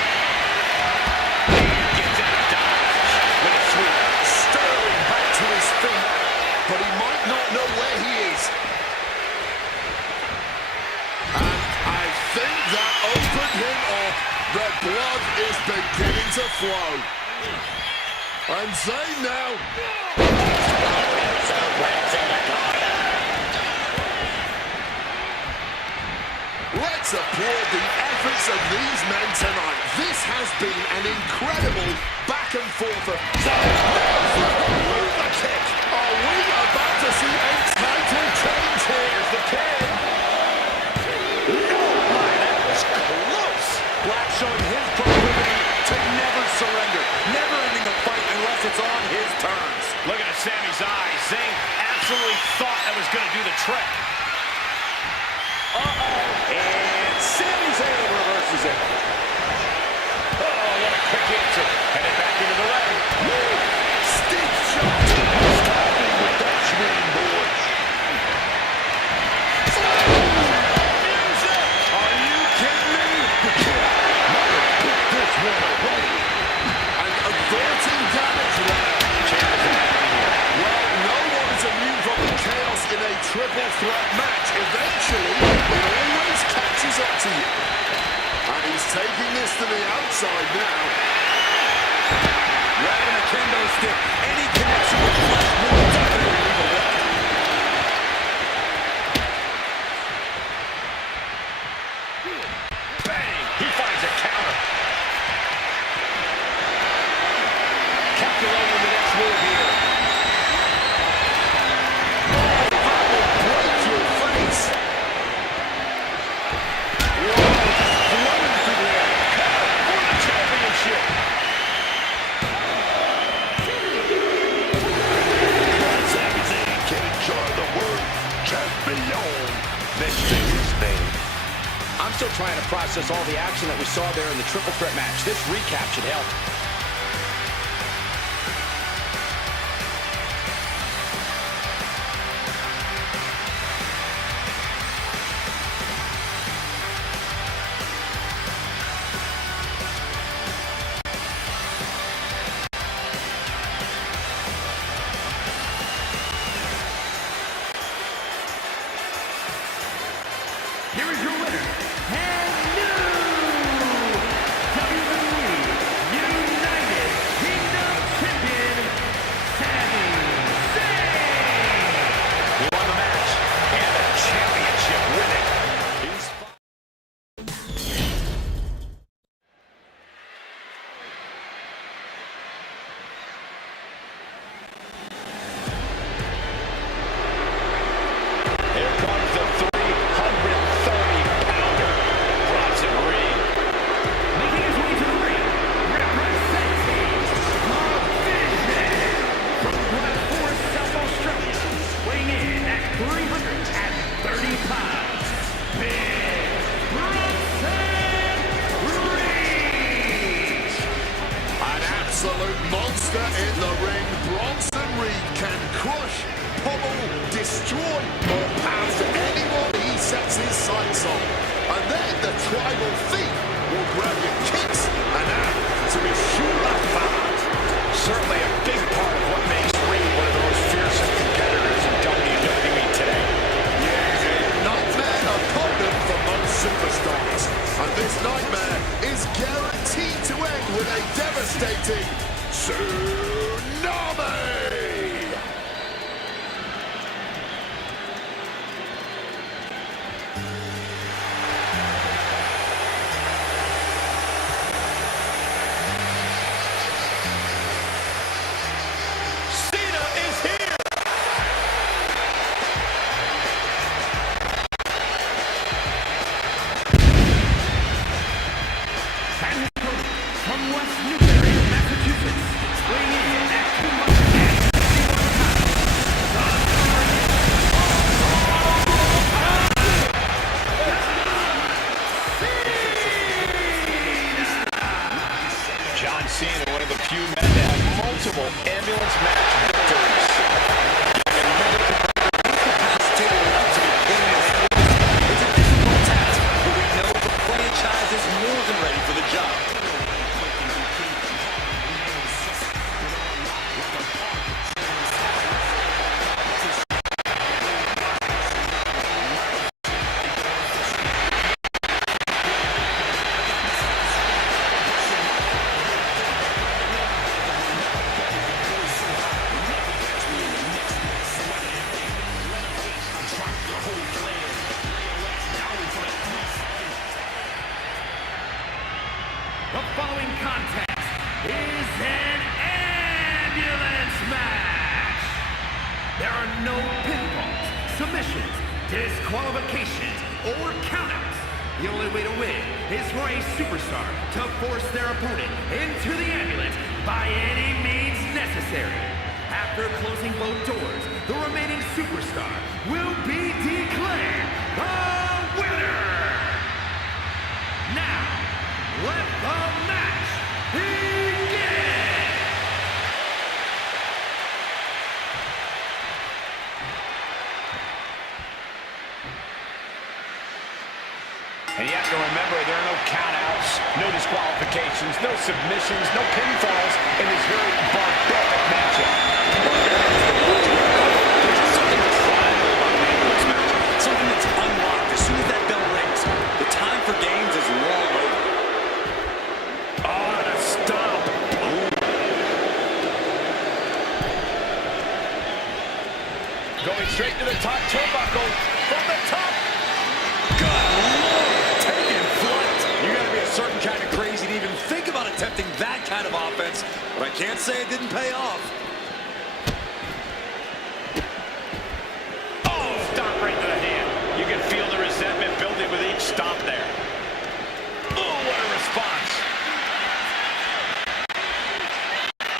beginning to flow. And Zayn now. Let's applaud the efforts of these men tonight. This has been an incredible back and forth of Zayn lunatic. Are we about to see a title change here? Here's the pin. Oh my, that was close. Black showing his proclivity to never surrender, never ending the fight unless it's on his terms. Looking at Sammy's eyes, Zayn absolutely thought that was going to do the trick. And Sami Zayn reverses it. Oh, what a quick answer. Headed back into the ring. Steep shot. Stopping with that swing, boys. Music. Are you kidding me? The kid might have put this one away. And averting damage there. Well, no one's immune from the chaos in a triple threat match. Eventually, it always catches up to you. And he's taking this to the outside now. Grabbing a kendo stick. Any connection with flesh will definitely leave a wreck. Bang! He finds a counter. Calculating the next move here. That will break your face. Flowing through the air. For the championship. Sami Zayn can enjoy the word champion next to his name. I'm still trying to process all the action that we saw there in the triple threat match. This recap should help. Here is your winner, and new WWE United Kingdom Champion, Sami Zayn. He won the match and the championship with it. He's Here comes the 330-pounder, Bronson Reed. Making his way to the ring, representing Completo from Black Forest, South Australia, weighing in at 330 pounds, Big Bronson Reed. An absolute monster in the ring. Bronson Reed can crush, pummel, destroy, or pound anyone he sets his sights on. And then the tribal thief will grab your kicks and add to his shoulder fat. Certainly a big part of what makes Reed one of the most fiercest competitors in WWE today. Yeah, a nightmare opponent for most superstars. And this nightmare is guaranteed to end with a devastating tsunami. Cena is here. And his opponent from West Newbury, Massachusetts, weighing in at 261 pounds, There are no pinfalls, submissions, disqualifications, or countouts. The only way to win is for a superstar to force their opponent into the ambulance by any means necessary. After closing both doors, the remaining superstar will be declared the winner. Now, let the match begin! And you have to remember, there are no countouts, no disqualifications, no submissions, no pinfalls in this very barbaric matchup. There's just something tribal about an ambulance match. Something that's unlocked as soon as that bell rings. The time for games is long over. Oh, and a stop. Going straight to the top turnbuckle from the top. Good Lord, taking flight. You gotta be a certain kind of crazy to even think about attempting that kind of offense, but I can't say it didn't pay off. Oh, stop right to the hand. You can feel the resentment building with each stop there. Oh, what a response.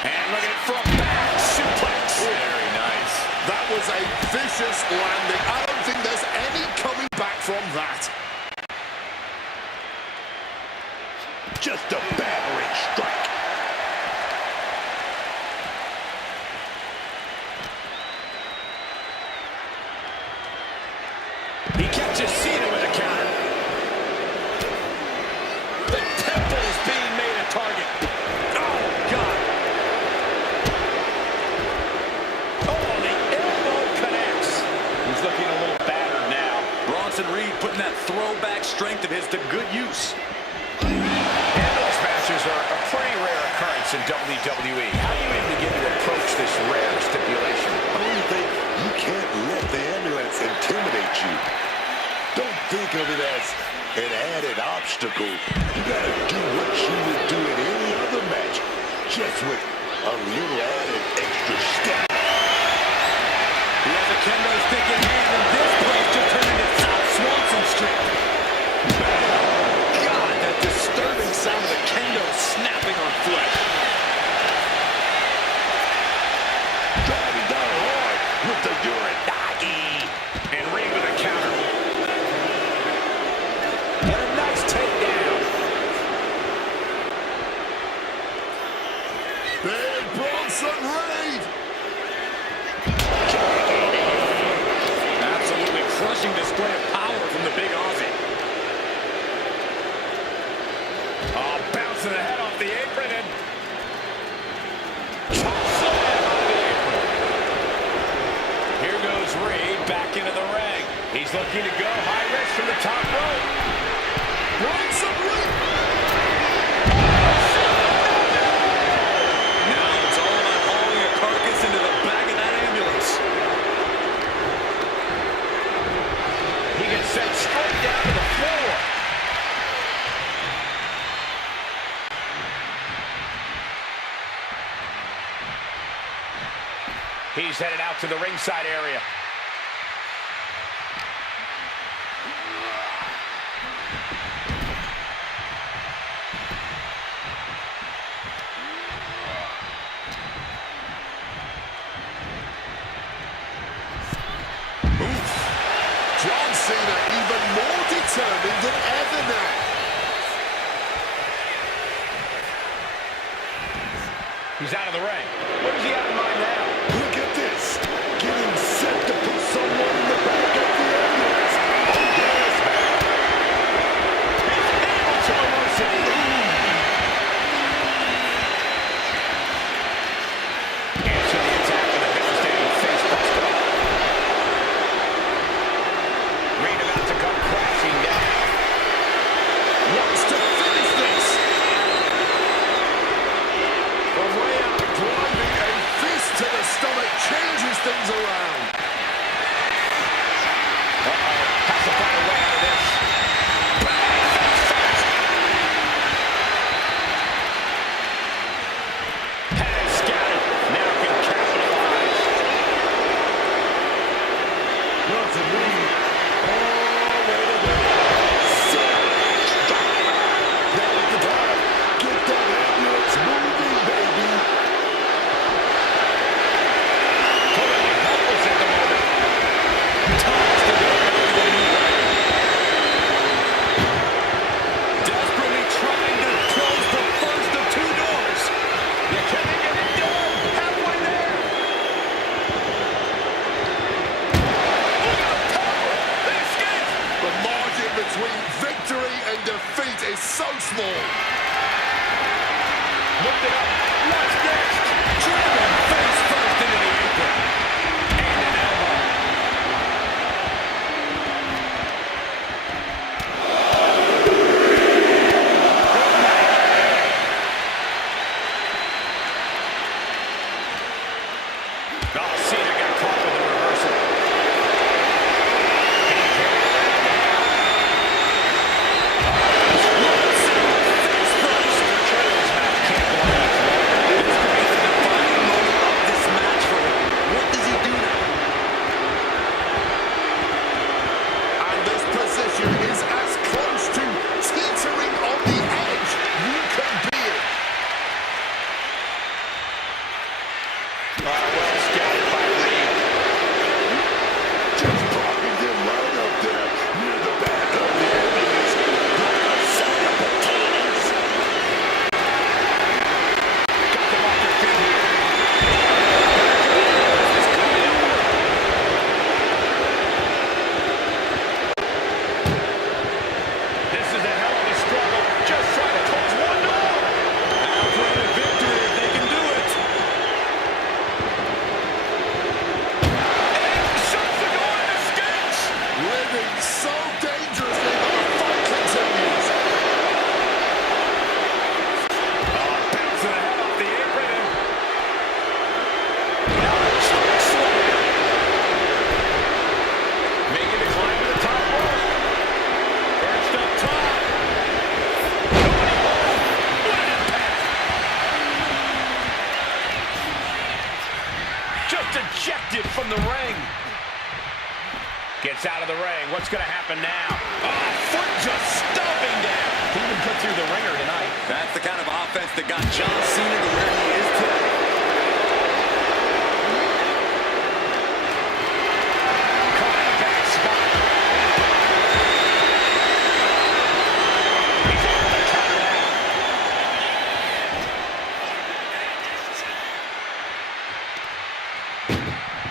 And look at from back suplex. Very nice. That was a vicious landing. I don't think there's any coming back from that. Just a battering strike. He catches Cena with a counter. The temple is being made a target. Oh, God. Oh, the elbow connects. He's looking a little battered now. Bronson Reed putting that throwback strength of his to good use. Ambulance matches are a pretty rare occurrence in WWE. How do you even begin to approach this rare stipulation? I only think you can't let the ambulance intimidate you. Don't think of it as an added obstacle. You gotta do what you would do in any other match, just with a little added extra step. He has a kendo stick in hand, and this place just turned into South Swanson Street. God, that disturbing sound of the kendo snapping on flesh. Driving down hard with the uranagi. And Reed with a counter. And a nice takedown. Big Bronson Reed. Absolutely crushing display of power from the big Aussie. Oh, bouncing the head off the apron and choke slam off the apron. Here goes Reed back into the ring. He's looking to go high risk from the top rope. Bronson Reed. Now it's all about hauling a carcass into the back of that ambulance. He gets sent straight down to the floor. He's headed out to the ringside area. John Cena even more determined than ever now. He's out of the ring. What does he have in mind now? Look at this. Getting set to put someone in the back of the ambulance. Oh, yes, man. He's able to elucidate. Answer the attack with a devastating face buster. Reed about to come crashing down. Wants to finish this. From way out, drives Runs the knee all the way to the now's the time. Get that ambulance moving, baby. Totally helpless at the moment. Tossed into the back of the knee. Desperately trying to close the first of two doors. You can't get it done. Halfway there. Look at the power. They escaped. The margin between victory and defeat is so small. Looked it up. What's next? Driven face first into the apron. And an elbow. Oh, Cena got caught with the reversal. Face first. This match can't go on much longer. This could be the defining moment of this match for him. What does he do now? And this position is as close to teetering on the edge you can be in. Well scouted by Reed. Just parking them right up there near the back of the ambulance. Like a sack of potatoes. Got them off their feet here. This is a hell of a struggle. Just trying to close one door. Halfway to victory if they can do it. And shuts the door and escapes. Living so dangerously, but the fight continues. Bounce the head off the apron. Now a choke slam. Making the climb to the top rope. Perched up top. Nobody home. What an impact. Just ejected from the ring. Gets out of the ring. What's going to happen now? Oh, foot just stomping down. He even put through the ringer tonight. That's the kind of offense that got John Cena to where he is today. Caught in a bad spot. He's able to counter that.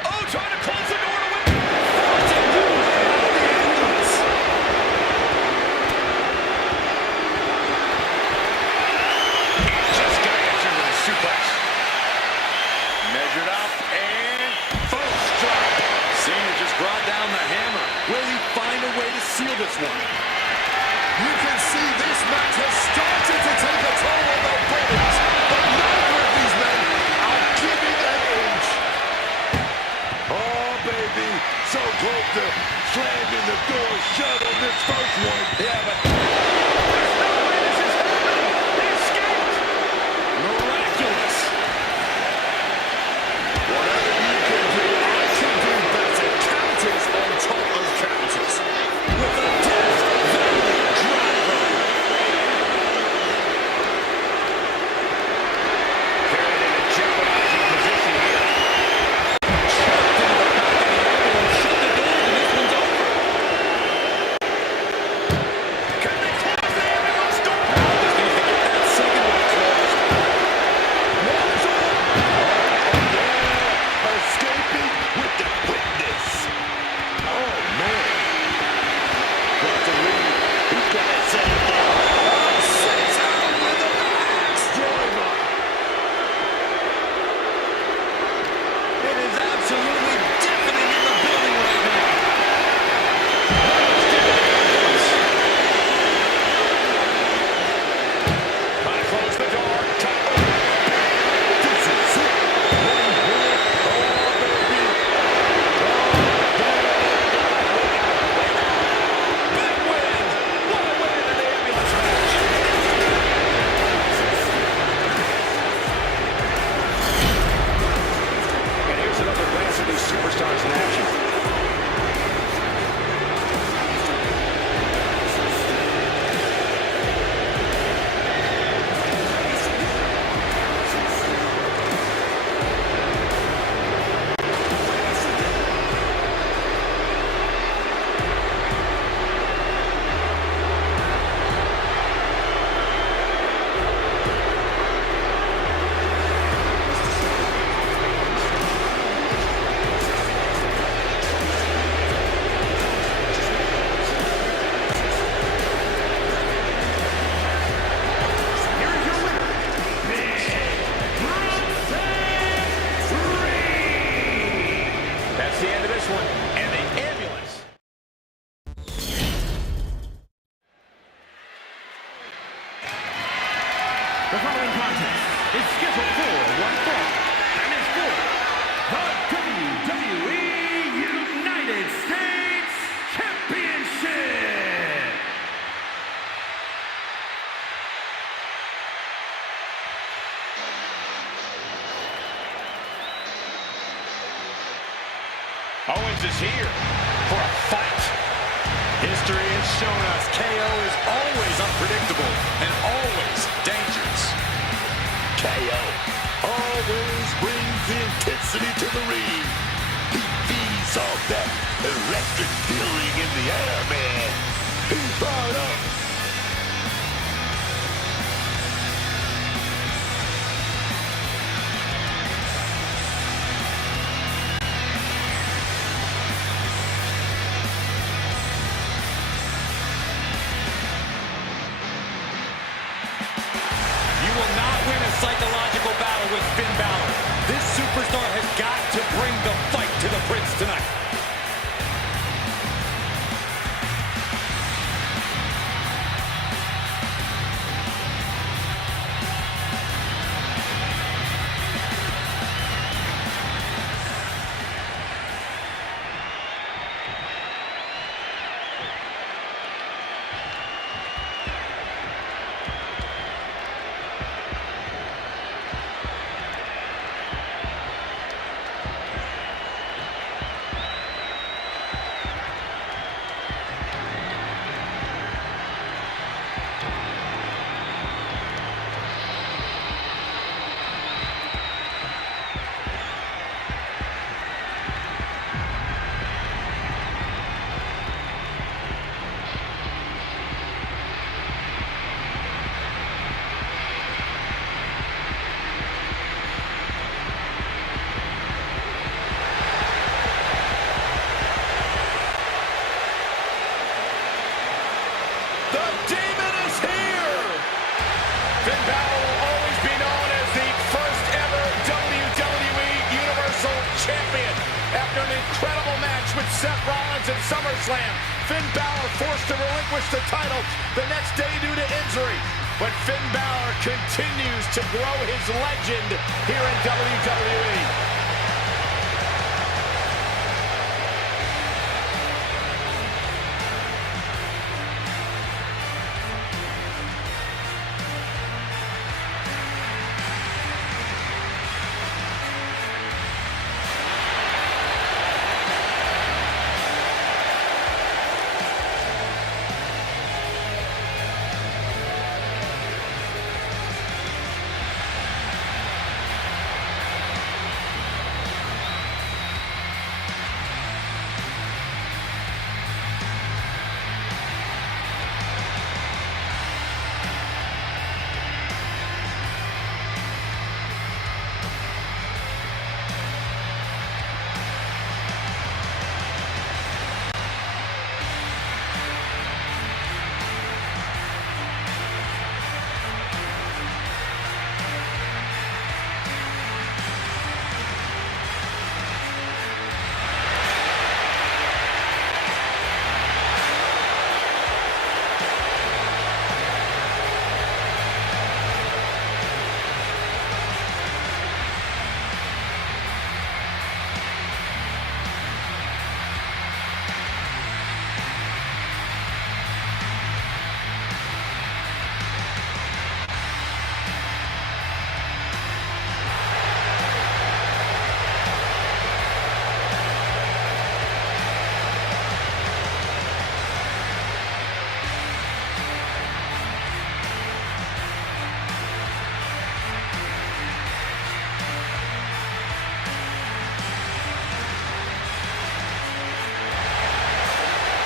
Oh, trying to close the door to win. Forcing the way out of the ambulance. Just got answered with a suplex. Measured up and first strike. Cena just brought down the hammer. Will he find a way to seal this one? You can see this match has started to take a toll on their bodies, but neither of these men are giving an inch. Oh, baby. So close to slamming the door shut on this first one. Yeah, but there's no way this is happening. They escaped. Miraculous. Whatever you can do, I can do better. Counters on top of counters. With a Death Valley driver. Carried in a jeopardizing position here. Trapped into the back of the ambulance. Shut the doors and this one's over. Can they close the ambulance? the end of this one, and the ambulance. The following contest is scheduled for one fall and is for the WWE United States Championship. Owens is here for a fight. History has shown us KO is always unpredictable and always dangerous. KO always brings the intensity to the ring. He feeds off that electric feeling in the air, man. He's fired up. Psychological battle with Finn Balor. This superstar has got to bring the fight to the Prince tonight. Seth Rollins at SummerSlam. Finn Balor forced to relinquish the title the next day due to injury. But Finn Balor continues to grow his legend here in WWE.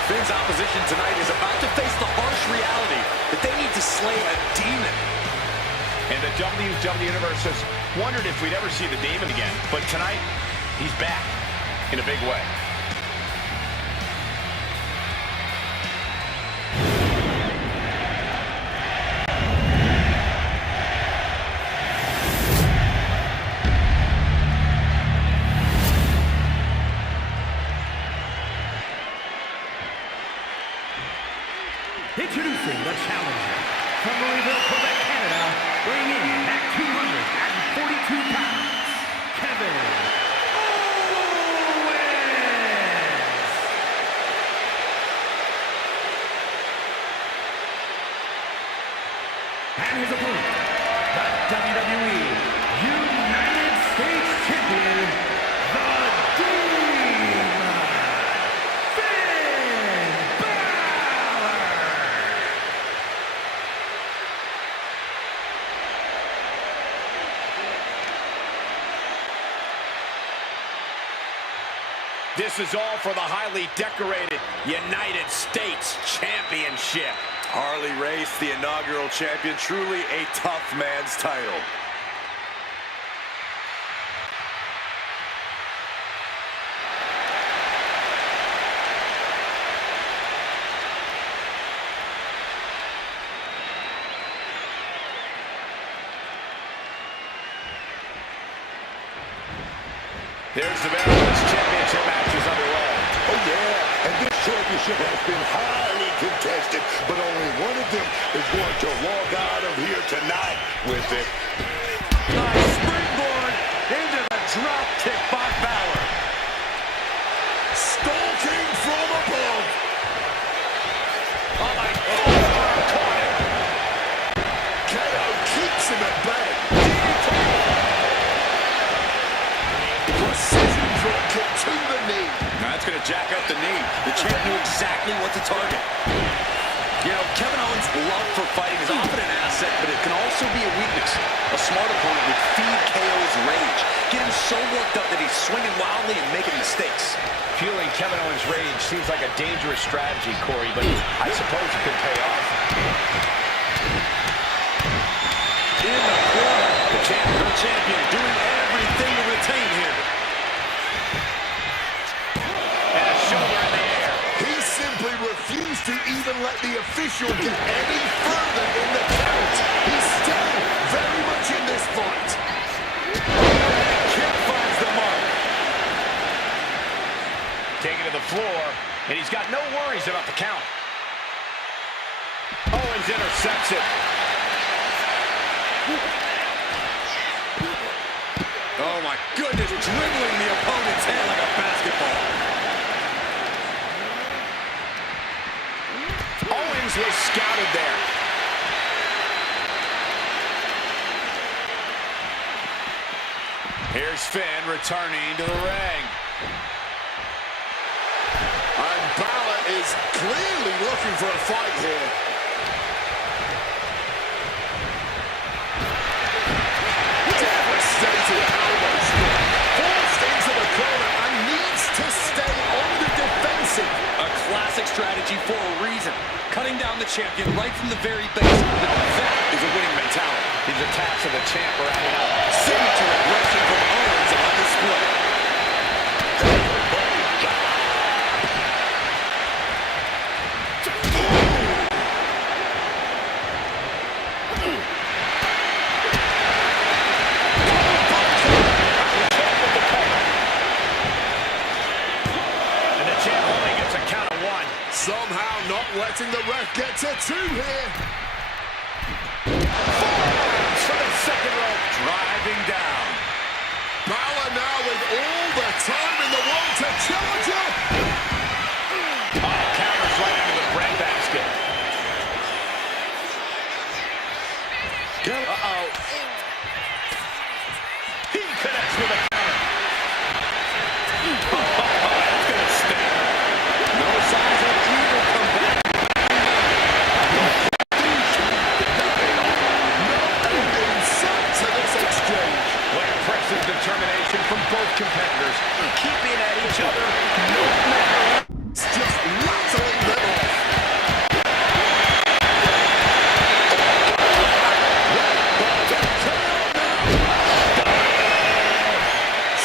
Finn's opposition tonight is about to face the harsh reality that they need to slay a demon. And the WWE Universe has wondered if we'd ever see the demon again. But tonight, he's back in a big way. Introducing the challenger from Louisville, Quebec, Canada, weighing in at 242 pounds, Kevin Owens. And his opponent, the WWE United States Champion, the Demon, Finn Balor. This is all for the highly decorated United States Championship. Harley Race, the inaugural champion, truly a tough man's title. There's the bell. This championship match is underway. Oh, yeah, and this championship has been highly contested, but only one of them is going to walk out of here tonight with it. Nice springboard into the drop kick by Balor. Stalking from above. Oh, my God. Caught it. KO keeps him at bay. Precision drop kick to the knee. Now that's going to jack up the knee. The champ knew exactly what to target. You know, Kevin Owens' love for fighting is often an asset, but it can also be a weakness. A smart opponent would feed KO's rage, get him so worked up that he's swinging wildly and making mistakes. Fueling Kevin Owens' rage seems like a dangerous strategy, Corey, but I suppose it could pay off. In the corner, the champion doing everything to retain here. And a shoulder in the air. He simply refused to even let the official get any further in the count. He's still very much in this fight. Kick finds the mark. Taken to the floor, and he's got no worries about the count. Owens intercepts it. Oh my goodness, dribbling the opponent's head like a basketball. Owens was scouted there. Here's Finn returning to the ring. And Balor is clearly looking for a fight here. Devastating elbow strike. Forced into the corner and needs to stay on the defensive. A classic strategy for a reason. Cutting down the champion right from the very base. That is a winning mentality. These attacks of the champ are adding up. Signature aggression from Owens on display. And the champ only gets a count of one. Somehow not letting the ref get to two here. Forearms for the second rope. Driving down. Balor now with all the time in the world to charge up. Oh, counters right into the breadbasket. Uh-oh. He connects with a counter. Oh, that's going to sting. No signs of either comeback. To this exchange. What impressive determination from both competitors, keeping at each other no matter what. It's just rattling them off.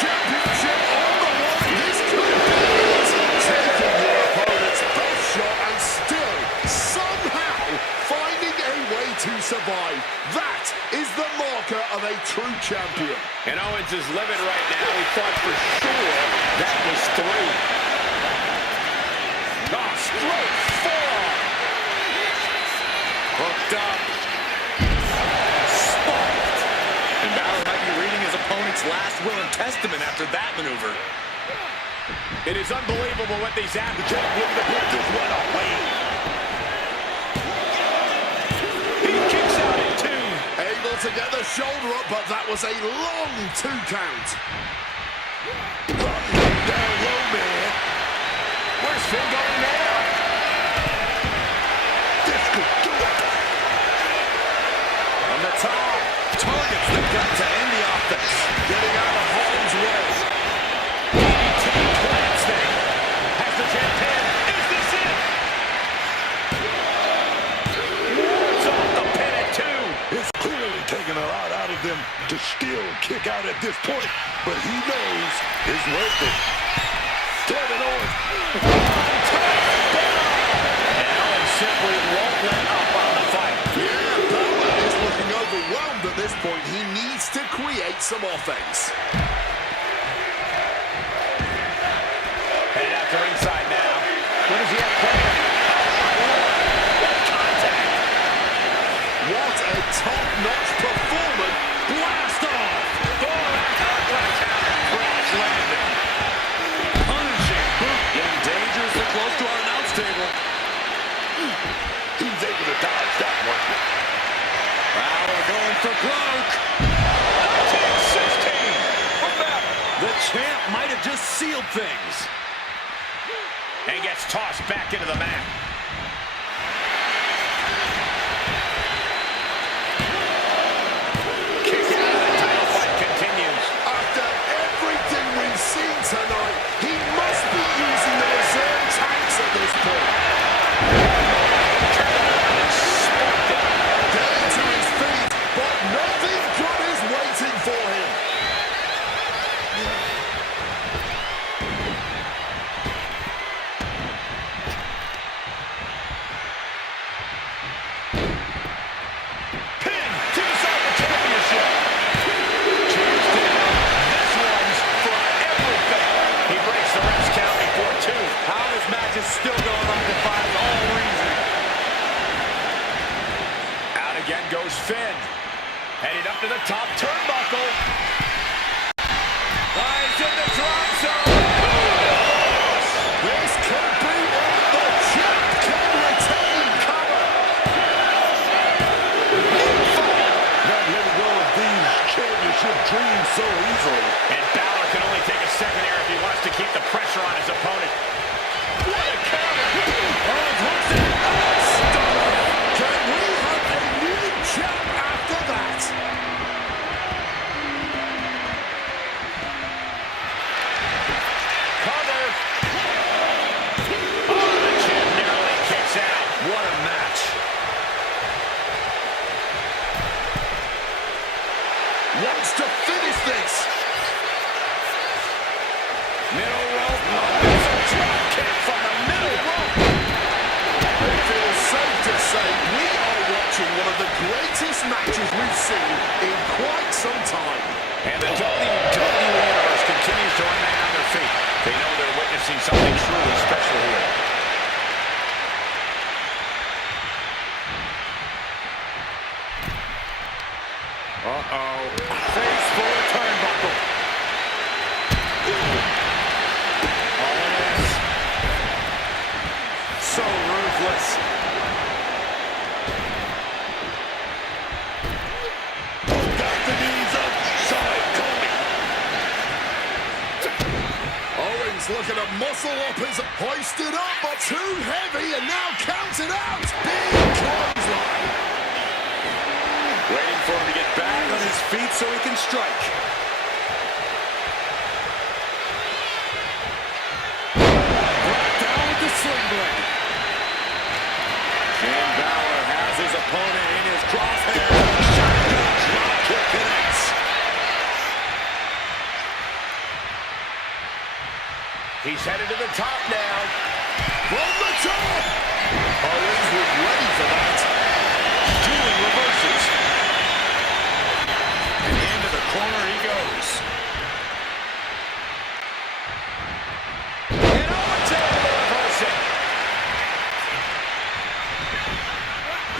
Championship on the line. This could be it. Taking your opponent's best shot and still somehow finding a way to survive. That is the marker of a true champion. And Owens is livid right now. He thought for sure that was three. Oh, straight forearm. will and testament after that maneuver. It is unbelievable what these athletes are able to put this one away. He kicks out at 2. Able to get the shoulder up, but that was a long 2 count. Down low, man. Where's Finn going now? This could do it. On the top, targets the gut to end the offense. Getting out of harm's way. Plants there. Has the champ pin. Is this it? Wards off the pin at 2. It's clearly taking a lot out of them to still kick out at this point, but he knows it's worth it. Kevin Owens. And Owens simply won't let up on the fight. Yeah, Bella is looking overwhelmed at this point. He needs to create some offense. Headed out to ringside now. What does he have planned? What contact! What a top-notch performance. Blast off! Crash landing. Punishing boot. Getting dangerously close to our announce table. He's able to dodge that one. Balor going for broke. 16. Remember. The champ might have just sealed things. And gets tossed back into the mat. Kick out of the title fight continues. After everything we've seen tonight, he must be using the reserve tanks at this point. Getting to his feet, but nothing good is waiting for him. Pin to decide the championship. Cheers down. This one's for everything. He breaks the ref's count before 2. How this match is still going on defies all reason. Out again goes Finn. Headed up to the top turnbuckle. He's in the drop zone. This could be one the champ can retain. Cover. Not letting go of these championship dreams so easily. And Balor can only take a second here if he wants to keep the pressure on his opponent. What a counter! Owens looks in. Stunner. Can we have a new champ after that? Cover! Oh, the champ narrowly kicks out. What a match. Wants to finish this. Middle rope. Oh, there's a drop kick from the middle rope. It feels safe to say we are watching one of the greatest matches we've seen in quite some time. And the WWE Universe continues to remain on their feet. They know they're witnessing something truly special here. Uh-oh. Face full of turnbuckle. Owens. So ruthless. Got the knees up. Side Cody. Owens looking to muscle up his hoisted up, but too heavy, and now counted out. Big clothesline. Waiting for him to get back on his feet so he can strike. Brought down with the sling blade. Finn Balor has his opponent in his crosshairs. Shotgun drop kick connects. He's headed to the top now. From the top. Owens was ready for that. Dueling reverses. And into the corner he goes. And Owens able to reverse it.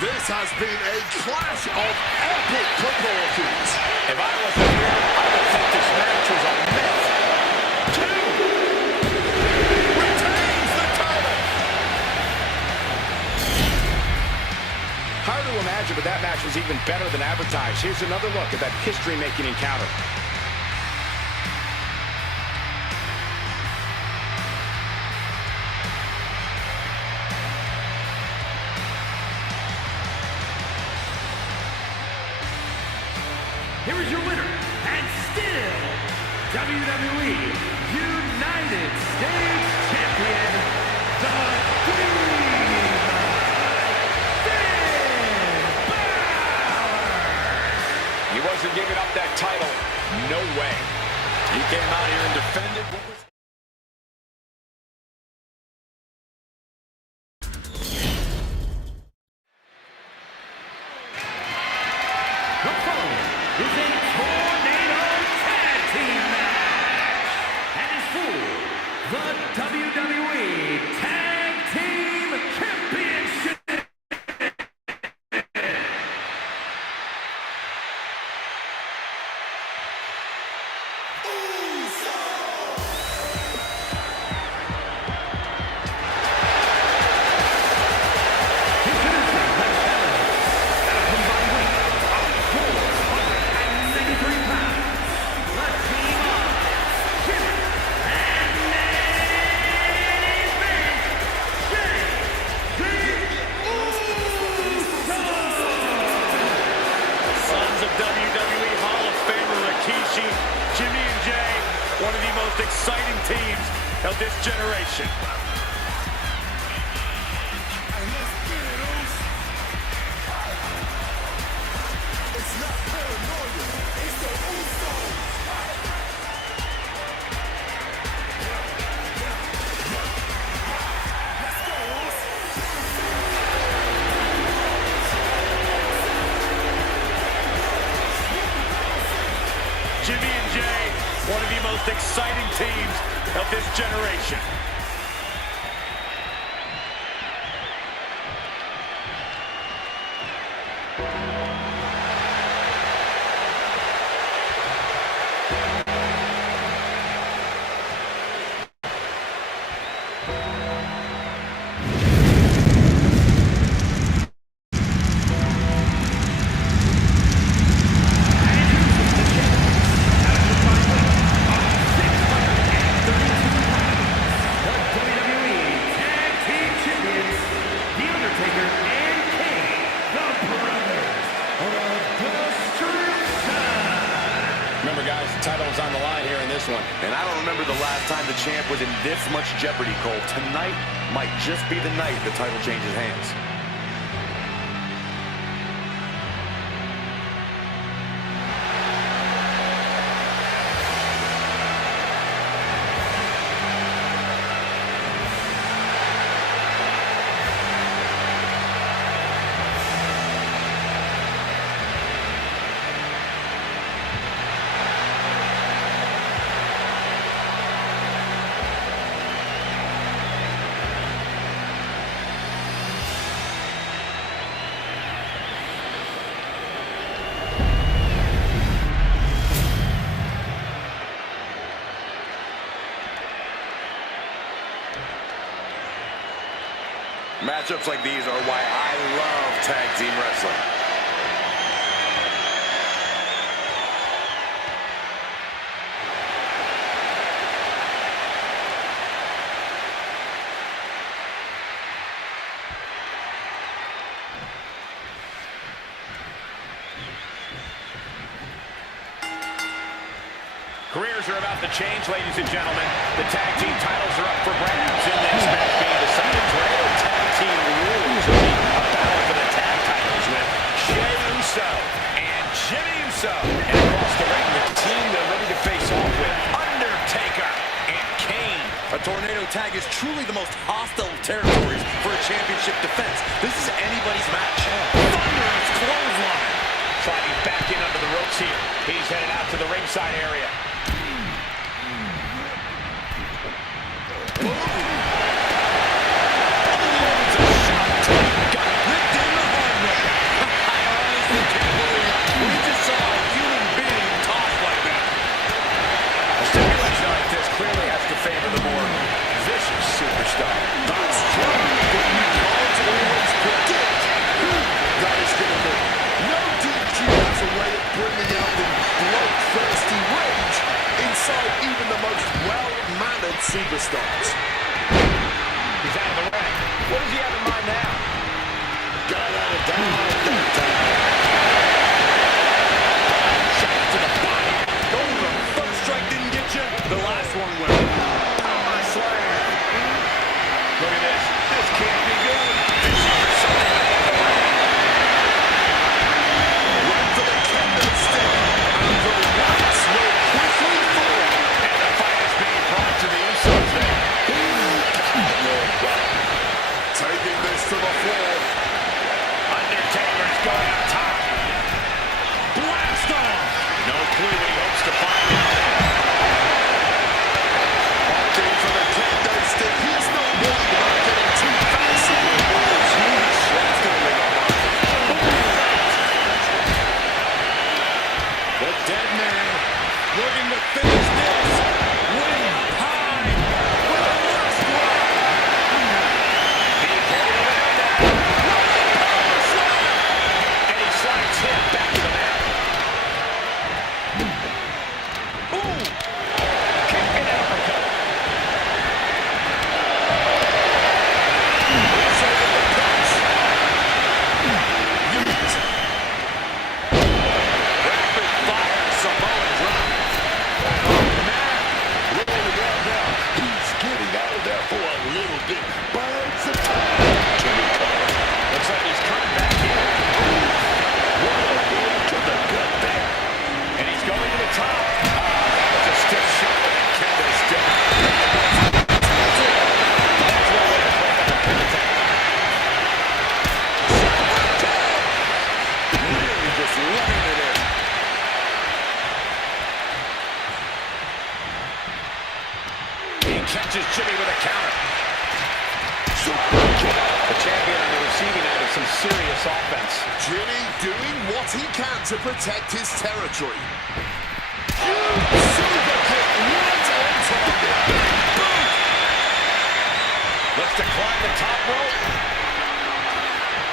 This has been a clash of epic proportions. If I wasn't here, I would think this match was a myth. 2. Retains the title. Hard to imagine, but that match was even better than advertised. Here's another look at that history-making encounter. Here is your winner, and still WWE United States Champion, the Finn Balor! He wasn't giving up that title. No way. He came out here and defended what was... The following is a tornado tag team match and is for the WWE Tag Team Championship. Jimmy and Jay, one of the most exciting teams of this generation. Jimmy and Jay, one of the most exciting teams of this generation. Remember, guys, the title is on the line here in this one. And I don't remember the last time the champ was in this much jeopardy, Cole. Tonight might just be the night the title changes hands. Matchups like these are why I love tag team wrestling. Careers are about to change, ladies and gentlemen. The tag team titles are up for grabs in this match being decided. Tornado tag team rules will be a battle for the tag titles with Jey Uso and Jimmy Uso. And across the ring, the team they're ready to face off with Undertaker and Kane. A tornado tag is truly the most hostile territories for a championship defense. This is anybody's match. Thunderous clothesline. Sliding back in under the ropes here. He's headed out to the ringside area. down that time. Shot to the body. Oh, the first strike didn't get you. The last one will. Power slam. Look at this. This can't be good. Fishing for something to hit the ring. Run for the kendo stick. And the lights will quickly fall. And the fight is being brought to the Usos there. Taking this to the floor. Undertaker's going up top. Blast off. No clue what he hopes to find out. Opting for the kendo stick. He's not worried about getting too fancy with balls. Huge. That's going to be The dead man looking to finish this. Win high with a last one. He pulled him out now. And he slides him back to the mat. Ooh. Kick and an uppercut. He's over the punch. Rapid fire Samoan drop. He's getting out of there for a little bit. Bites the time. Looks like he's coming back in. What a hit to the gut there. And he's going to the top. That was a stiff shot with a kendo stick. That's one way to break up a pin attack. Really just laying it in. He catches Jimmy with a counter. The champion on the receiving end of some serious offense. Jimmy doing what he can to protect his territory. Huge super kick right on target. Boom! Looks to climb the top rope.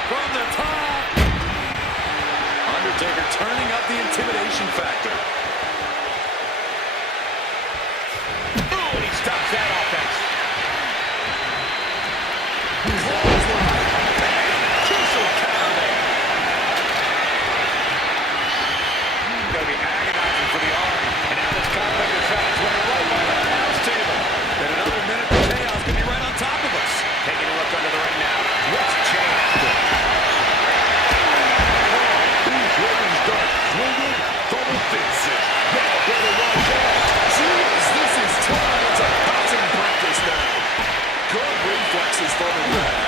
From the top. Undertaker turning up the intimidation factor. Ooh, and he stops that offense. Crucial counter there. Gonna be agonizing for the arm. And now this Completo shot is running right by the announce table. In another minute, the chaos could be right on top of us. Taking a look under the ring now. What's changed? He's ready to start swinging for the fences. Jeez, this is turning into batting practice now. Good reflexes from him there.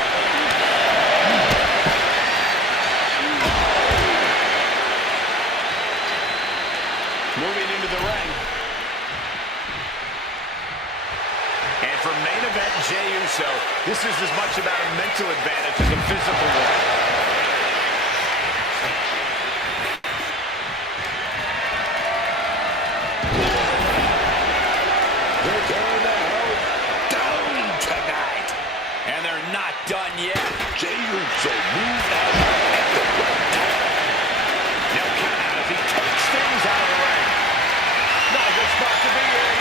Moving into the ring. And for main event Jey Uso, this is as much about a mental advantage as a physical one. They're going to hell down tonight. And they're not done yet. Jey Uso moved out at the right time. No count out as he takes things out of the ring. Not a good spot to be in.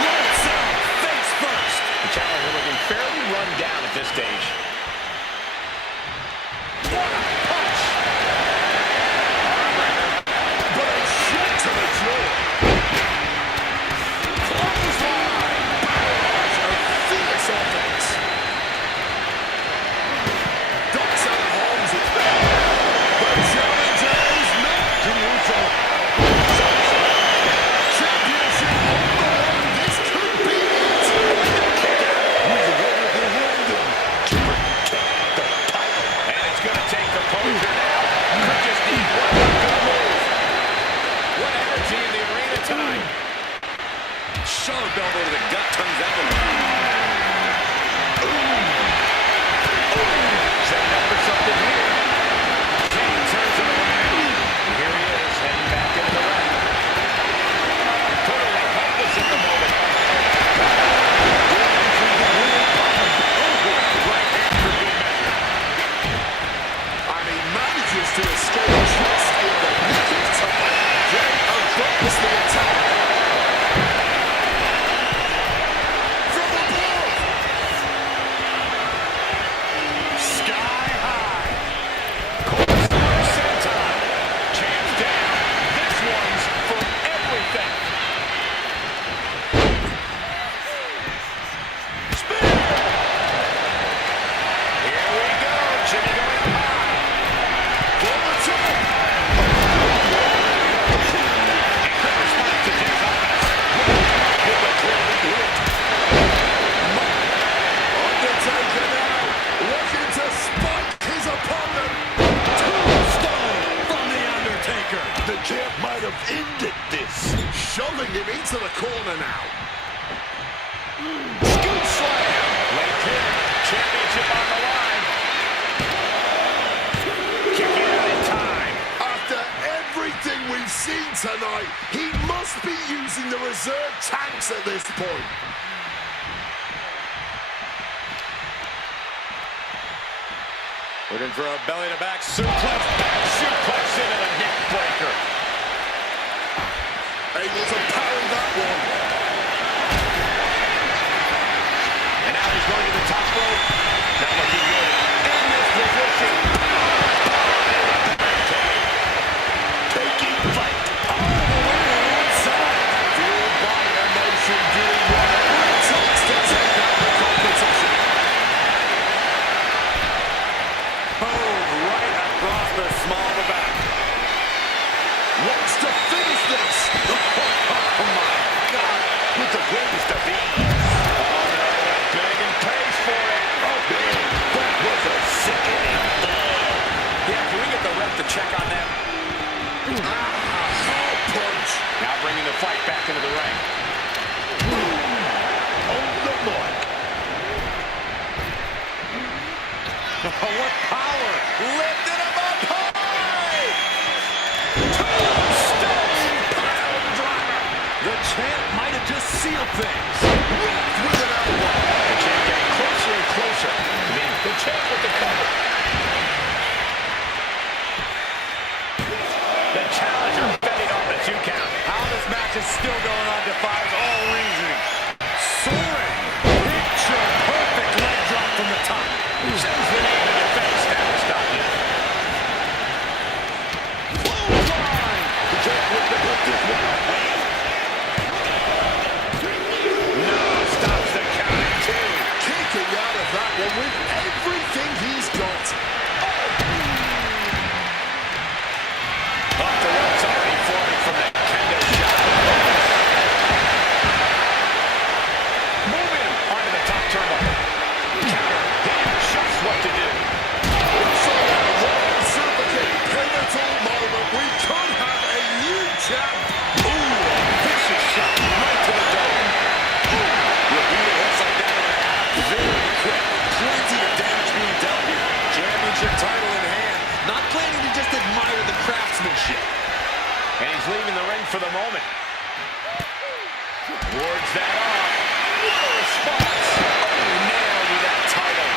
Lights out, face first. The challenger looking fairly run down at this stage. What a punch. But a shot to the jaw. Clothesline. Barrage of fierce offense. tonight. He must be using the reserve tanks at this point. Looking for a belly-to-back suplex. Back suplex into the neck breaker. Able to parry that one. And now he's going to the top rope. Not looking good. In this position. Taking flight. All the way to the outside. Fueled by emotion, doing whatever it takes to take out the competition. Boom, right across the small of the back. Wants to finish this. Oh my God. With the greatest of ease. Oh no, went big and pays for it. Oh big. That was a sickening thud. Yeah, can we get the ref to check on that? Hard punch. Now bringing the fight back into the ring. On the mark. What power! Lifted him up high! Tombstone pile driver. The champ might have just sealed things. Rocked with an elbow. The champ getting closer and closer. The champ with the cover. The challenger fending off the 2 count. How this match is still going on defies all reasoning. Soaring! Picture perfect leg drop from the top. Sends the name in your face. Now stop it. Clothesline! The champ looking to put this one away. No, stops the count at 2. Kicking out of that one with everything he's got. Off the ropes already forming from the kendo shot. Moving onto the top turnbuckle. Counter. He knows just what to do. So at Royal Super King pivotal moment, we could have a new champ. Ooh, vicious shot right to the dome. Repeated hits like that are gonna add up very quick. Plenty of damage being dealt here. Championship title in hand. Not planning to just admire the craftsmanship. And he's leaving the ring for the moment. Wards that off. What a response. Oh, nailed with that title.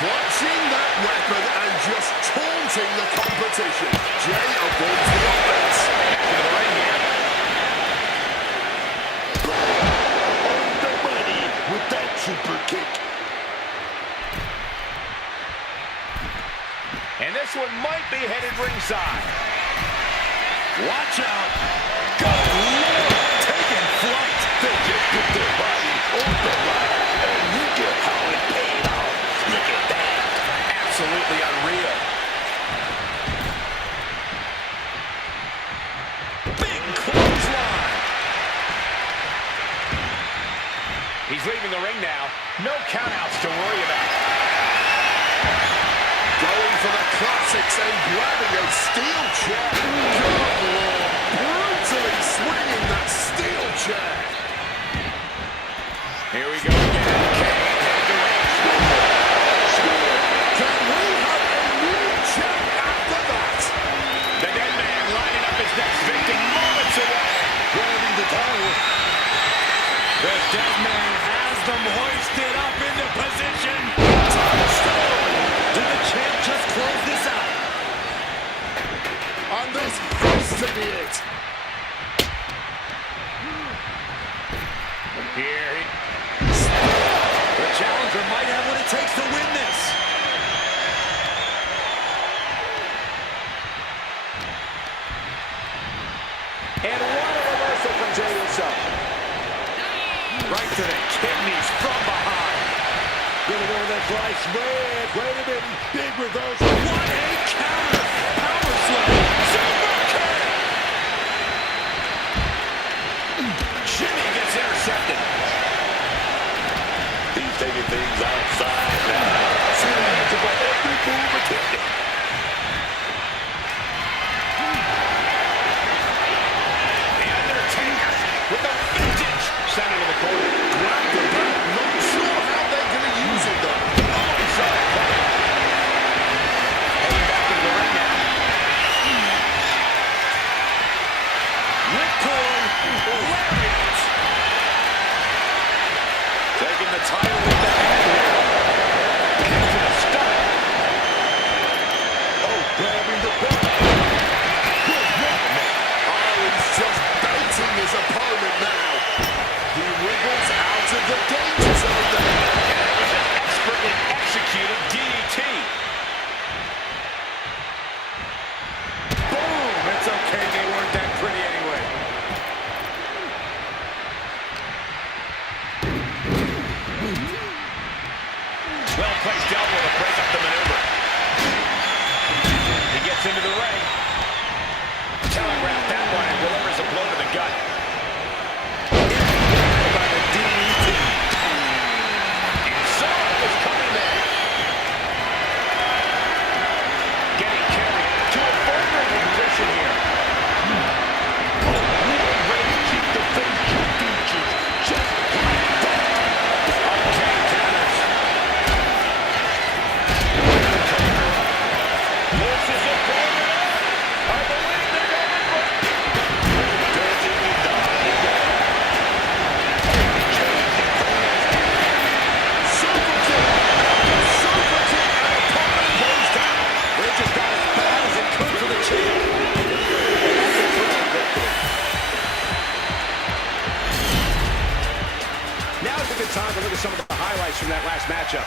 Clutching that weapon and just taunting the competition. Jay avoids the offense. Back into the ring here. On the money with that super kick. And this one might be headed ringside. Watch out. Good Lord. Taking flight. They just put their body on the line. And look at how it paid off. Look at that. Absolutely unreal. Big clothesline. He's leaving the ring now. No countouts to worry about. Going for the classics and grabbing a steel chair. Good Lord. Brutally swinging that steel chair. Here we go again. Kane headed to ringside. Can we have a new champ after that? The dead man lining up his next victim moments away. Grabbing the title. The dead man has them hoisted up into position. Touchdown! Did the champ just close this out? And this has to be it. Here he... The challenger might have what it takes to win this. And what a reversal from Jay himself. Right to the kidneys from behind. Gonna go that slice red. Wait a minute. Big reversal. What a counter! Power slam! Super kick! Jimmy gets intercepted. He's taking things outside now. See the hands of every move attempted. The Undertaker with a vintage center to the corner. Grab the back. Not sure how they're going to use it, though. Oh, he saw that coming. Heading back into the ring now. good time to look at some of the highlights from that last matchup.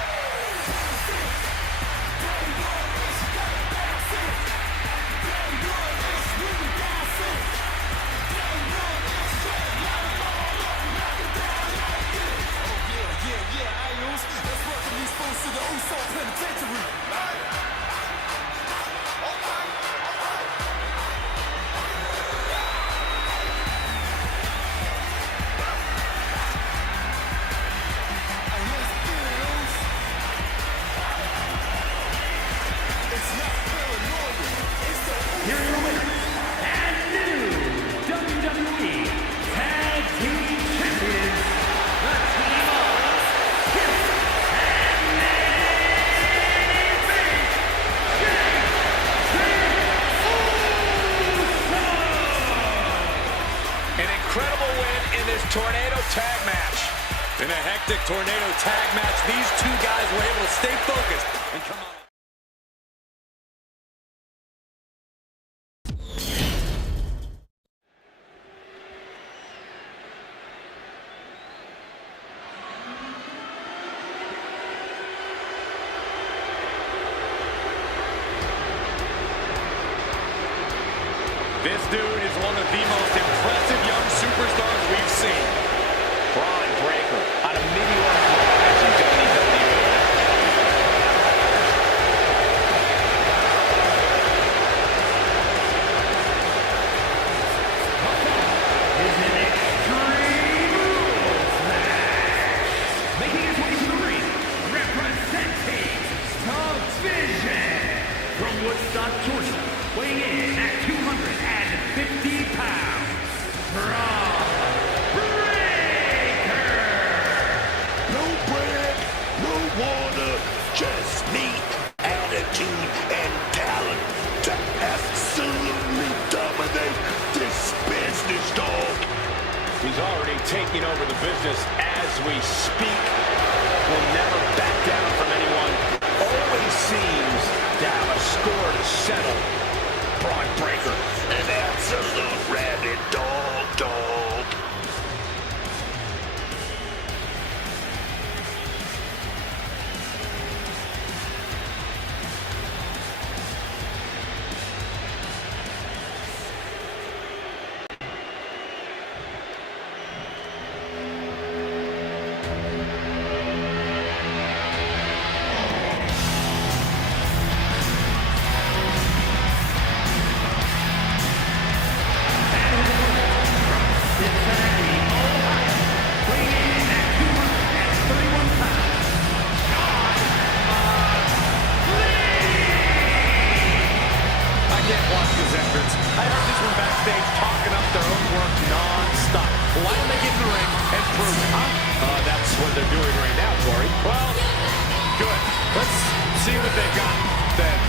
Here are your winners and new WWE Tag Team Champions, the team of Kip and An incredible win in this Tornado Tag match. In a hectic Tornado Tag match, these two guys were able to stay focused and come out. This dude is one of the most impressive young superstars we've seen. Braun Breaker on a meteoric rise in WWE. is an Extreme Rules match. Making his way to the ring, representing Division from Woodstock, Georgia, weighing in at 250 pounds, Braun Breaker. No bread, no water, just meat, attitude, and talent to absolutely dominate this business, dog. He's already taking over the business as we speak. Will never back down from anyone. Always seems to have a score to settle. Braun Breaker. An absolute rabid dog. I heard this one backstage talking up their own work non-stop. Why don't they get in the ring and prove it, huh? That's what they're doing right now, Corey. Well, good. Let's see what they got then.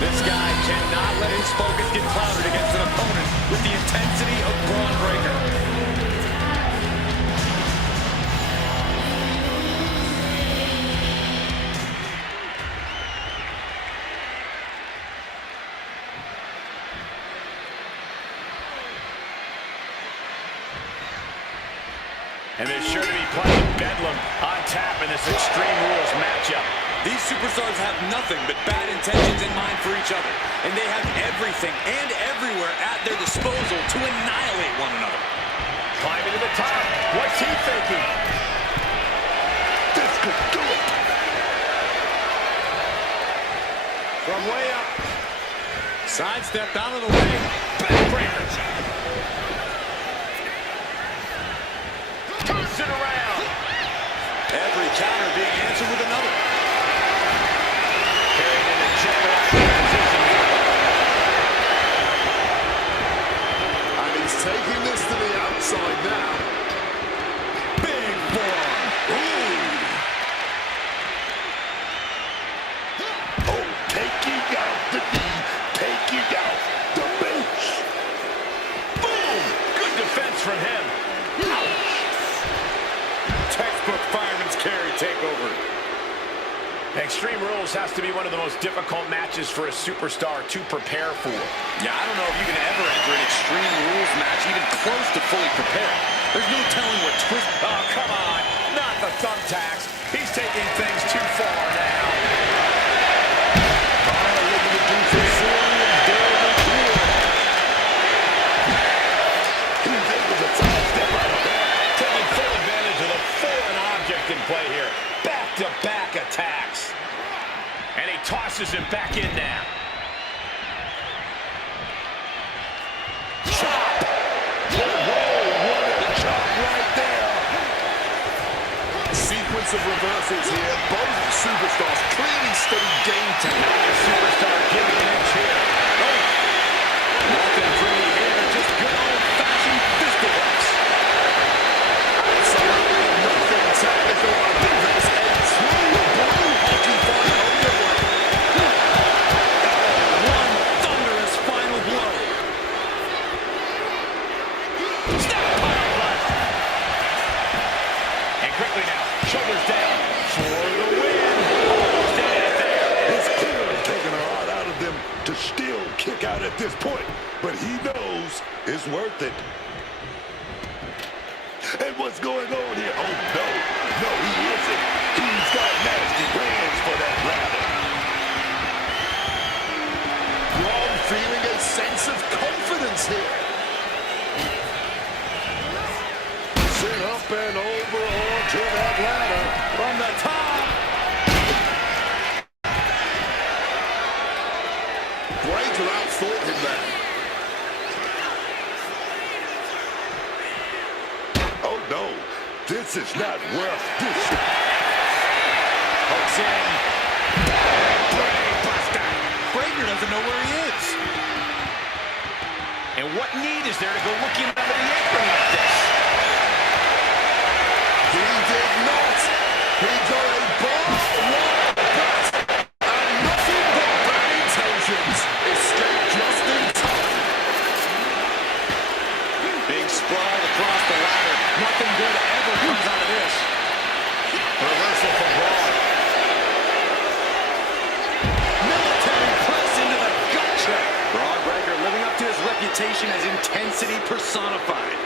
This guy cannot let his focus get clouded against an opponent with the intensity of Braun Breaker. And there's sure to be plenty of bedlam on tap in this Extreme Rules matchup. These superstars have nothing but bad intentions in mind for each other, and they have everything and everywhere at their disposal to annihilate one another. Climbing to the top. What's he thinking? This could do it. From way up. Sidestepped out of the way. Backbreakers. Turns it around. Every counter being answered with another. Carried into jeopardizing position. And he's taking this to the outside now. Big forearm. Oh, taking out the knee, taking out the base. Boom! Good defense from him. textbook fireman's carry takeover. Extreme Rules has to be one of the most difficult matches for a superstar to prepare for. Yeah, I don't know if you can ever enter an Extreme Rules match even close to fully prepared. There's no telling what twist... Oh, come on. Not the thumbtacks. He's taking things too far now. Taking full advantage of the foreign object in play here. Back-to-back attacks. And he tosses him back in now. Chop! Whoa, what a chop right there. Sequence of reversals here. Both superstars clearly study game technique. The superstar giving an inch here. Oh. Nothing pretty here, just good old-fashioned fisticuffs. Absolutely nothing technical about this. A true blue hockey fight underway. One thunderous final blow. Snap pile driver. And quickly now, shoulders down for the win. Almost did it there. It's clearly taking a lot out of them to still kick out at this point, but he knows it's worth it. And what's going on here? Oh, no. No, he isn't. He's got nasty plans for that ladder. Braun feeling a sense of confidence here. Sit up and over onto that ladder from the top. Breaker outthought him there. Oh, no. This is not worth this. Hooks in. Brainbuster. Breaker doesn't know where he is. And what need is there to go looking under the apron like this? He did not. He got a ball, one gut, and nothing but bad intentions. Escape just in time. Big sprawl across the ladder. Nothing good ever comes out of this. Reversal from Braun. Military press into the gut check. Braun Breaker living up to his reputation as intensity personified.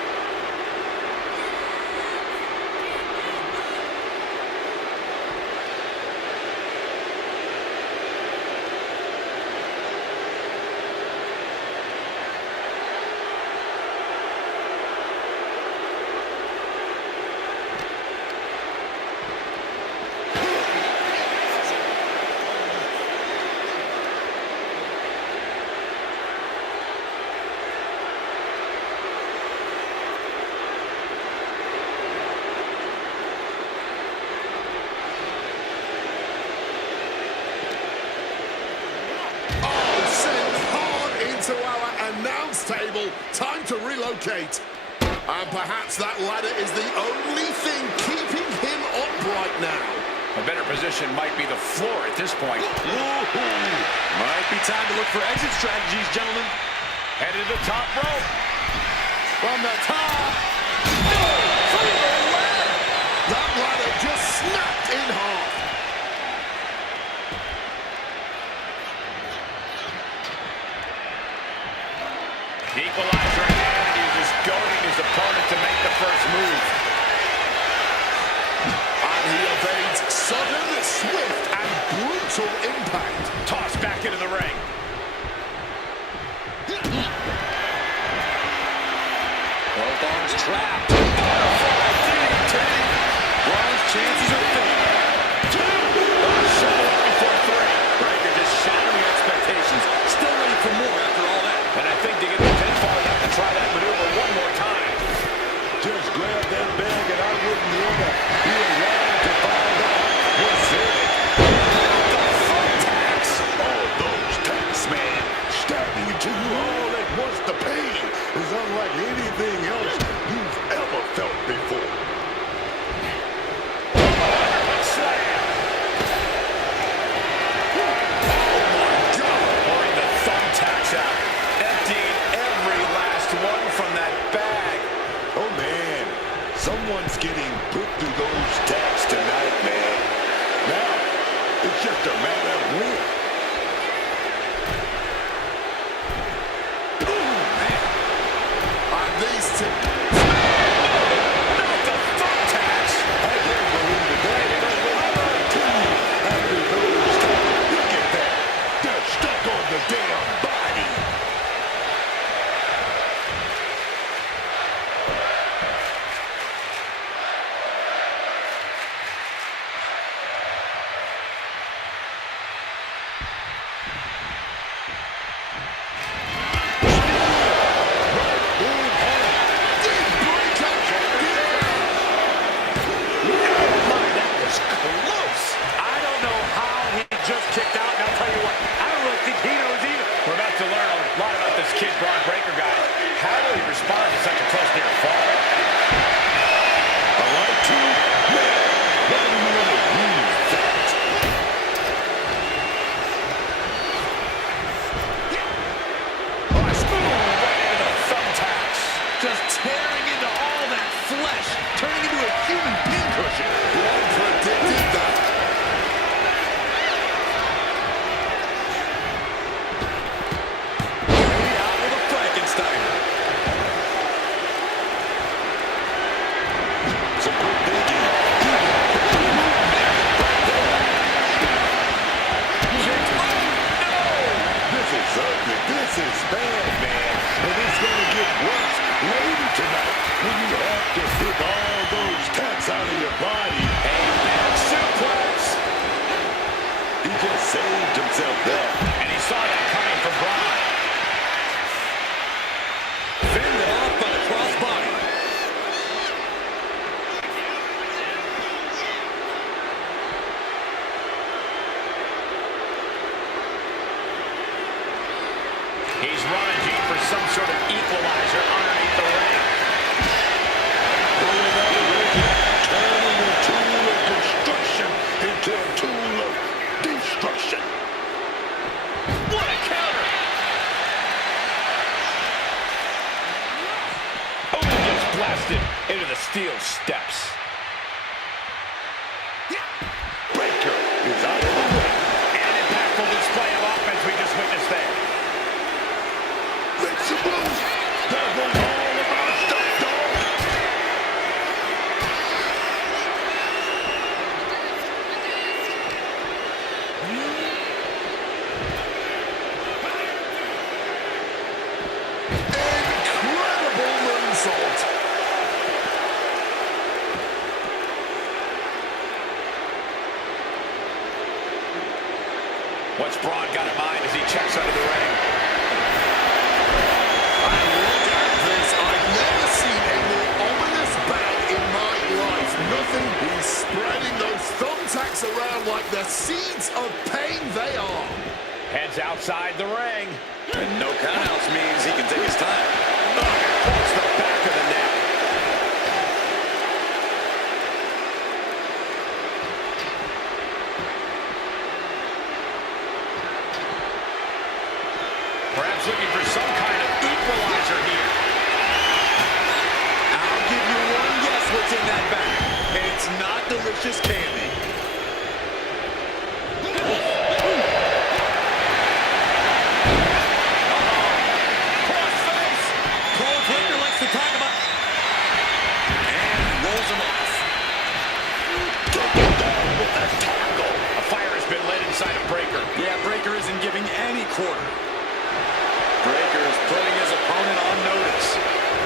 To our announce table, time to relocate. And perhaps that ladder is the only thing keeping him upright now. A better position might be the floor at this point. Might be time to look for exit strategies, gentlemen. Headed to the top rope. From the top. That ladder just snapped in half. Equalizer again, and he's just goading his opponent to make the first move. And he evades sudden, swift, and brutal impact. Tossed back into the ring. Both arms trapped. Butterfly DDT. Braun's chances are thin. Shoulder up before three. Breaker just shattering expectations. Still ready for more after all that. And I think to get the pinfall, you have to try that maneuver one more time. Just grab that bag and I wouldn't want to be around to find out what's in it. The front tax. All those tacks, man. Stabbing into you all at once. The pain is unlike anything else you've ever felt before. Slam. Pouring the thumbtacks out. Emptying every last one from that bag. Oh, man. Someone's getting put through those respond to such a close near fall. I like to. Man, why do you want to lose that? Oh, smooth right into the thumbtacks. Just tearing into all that flesh, turning into a human pincushion. One predicted that. Laid out with a Frankensteiner. It's a good thinking. This is ugly. This is bad, man. And it's going to get worse later tonight when you have to pick all those tacks out of your body. Amen. Suplex. He just saved himself there. And he saw that coming from Braun. Fended off by the crossbody. He's rummaging for some sort of equalizer underneath the ring. Pulling out the ring, turning a tool of construction into a tool of destruction. What a counter! Oh, he gets blasted into the steel steps. Breaker is out of the way. An impactful display of offense we just witnessed there. Makes the moves. There goes all of our stuff, dog. Incredible moonsault. What's Braun got in mind as he checks under the ring? Look at this. I've never seen a more ominous bag in my life. Nothing. He's spreading those thumbtacks around like the seeds of pain they are. Heads outside the ring. And no countouts means he can take his time. Pulls the back of the neck. Perhaps looking for some kind of equalizer here. I'll give you one guess what's in that bag. It's not delicious candy. Crossface. Cole Breaker likes to talk about. And rolls him off. A fire has been lit inside of Breaker. Yeah, Breaker isn't giving any quarter. Breaker is putting his opponent on notice.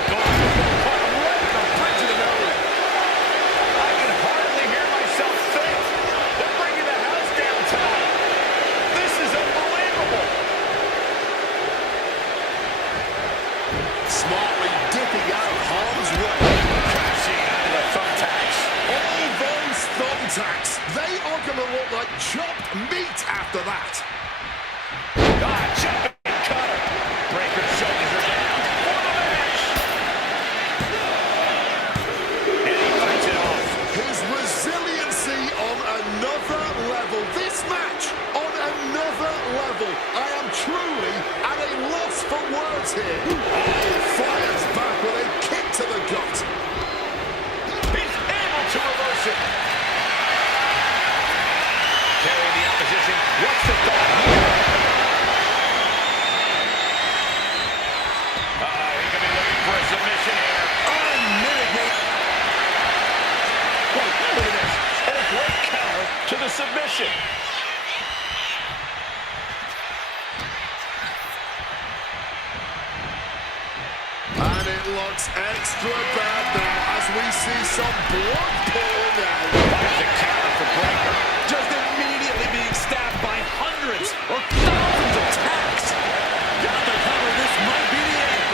Caught him right at the bridge of the nose. I can hardly hear myself think. They're bringing the house down tonight. This is unbelievable. Smartly dipping out of harm's way. Crashing into the thumbtacks. All those thumbtacks, they are going to look like chopped meat after that. Jumping cutter. Breaker's shoulders are down for the match. And he fights it off. His resiliency on another level. This match on another level. I am truly at a loss for words here. Oh, fires back with a kick to the gut. He's able to reverse it. Carrying the opposition. What's the thought here? He could be looking for a submission here. Unmitigated. Wait, look at this. And a great counter to the submission. And it looks extra bad now as we see some blood pouring out. There's a counter for Breaker. Just immediately being stabbed by hundreds or thousands of attacks. Got the cover. This might be the end.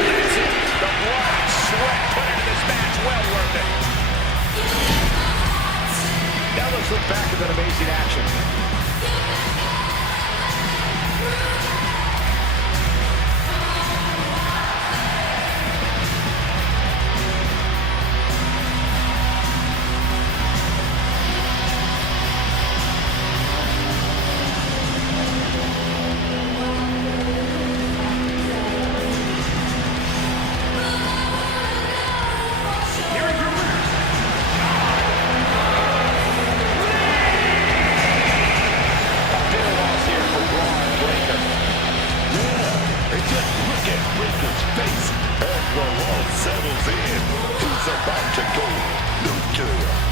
That's it. The blood and sweat put into this match. Well worth it. Now let's look back at that amazing action. Breaker's face, and while all settles in, he's about to go nuclear.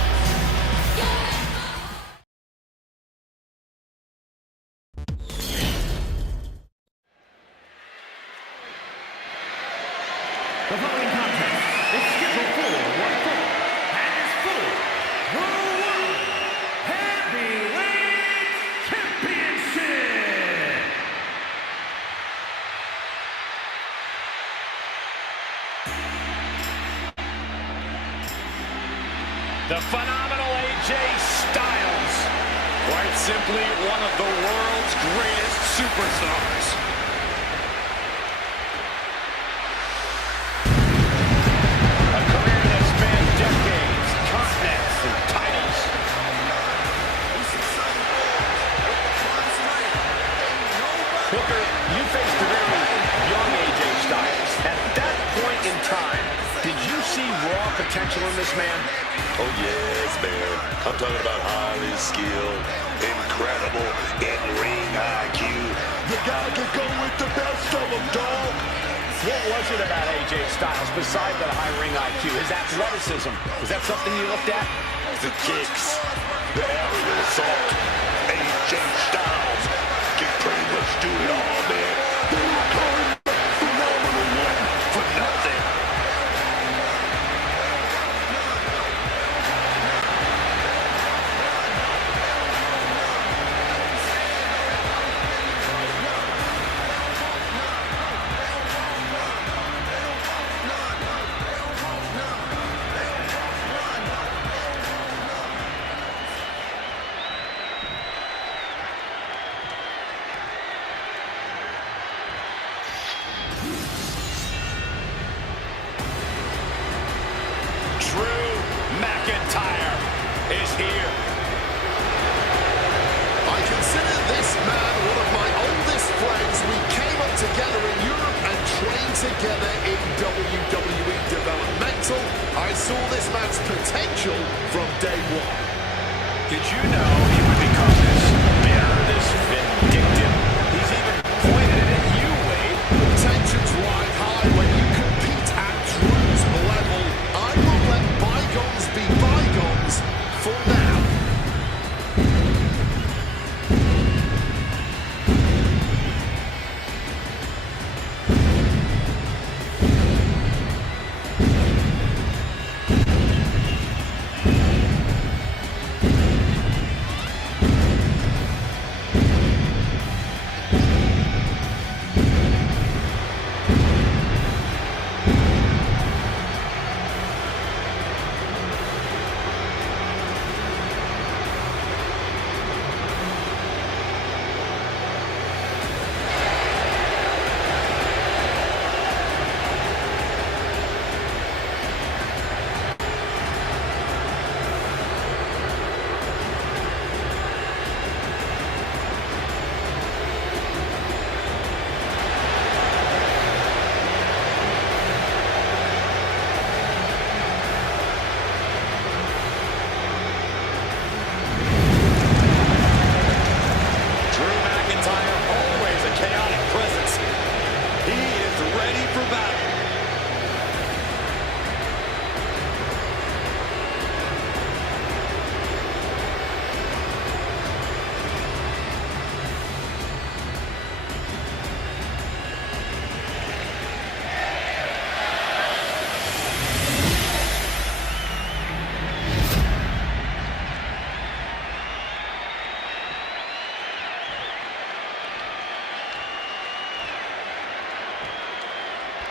The following contest is scheduled for one fall and is for the World Heavyweight Championship. The phenomenal AJ Styles. Quite simply, one of the world's greatest superstars. A career that spanned decades, continents, and titles. Booker, you faced a very young AJ Styles. At that point in time, did you see raw potential in this man? Oh, yes, man. I'm talking about highly skilled, incredible, in-ring IQ. The guy can go with the best of them, dog. What was it about AJ Styles besides that high ring IQ? His athleticism. Was that something you looked at? The kicks, the aerial assault. AJ Styles can pretty much do it all, man. They were calling him phenomenal one for nothing. Drew McIntyre is here. I consider this man one of my oldest friends. We came up together in Europe and trained together in WWE Developmental. I saw this man's potential from day one. Did you know he would become this bitter, this vindictive? He's even pointed it at you, Wade. Tensions ride high when you compete at Drew's level. I will let bygones be bygones for now.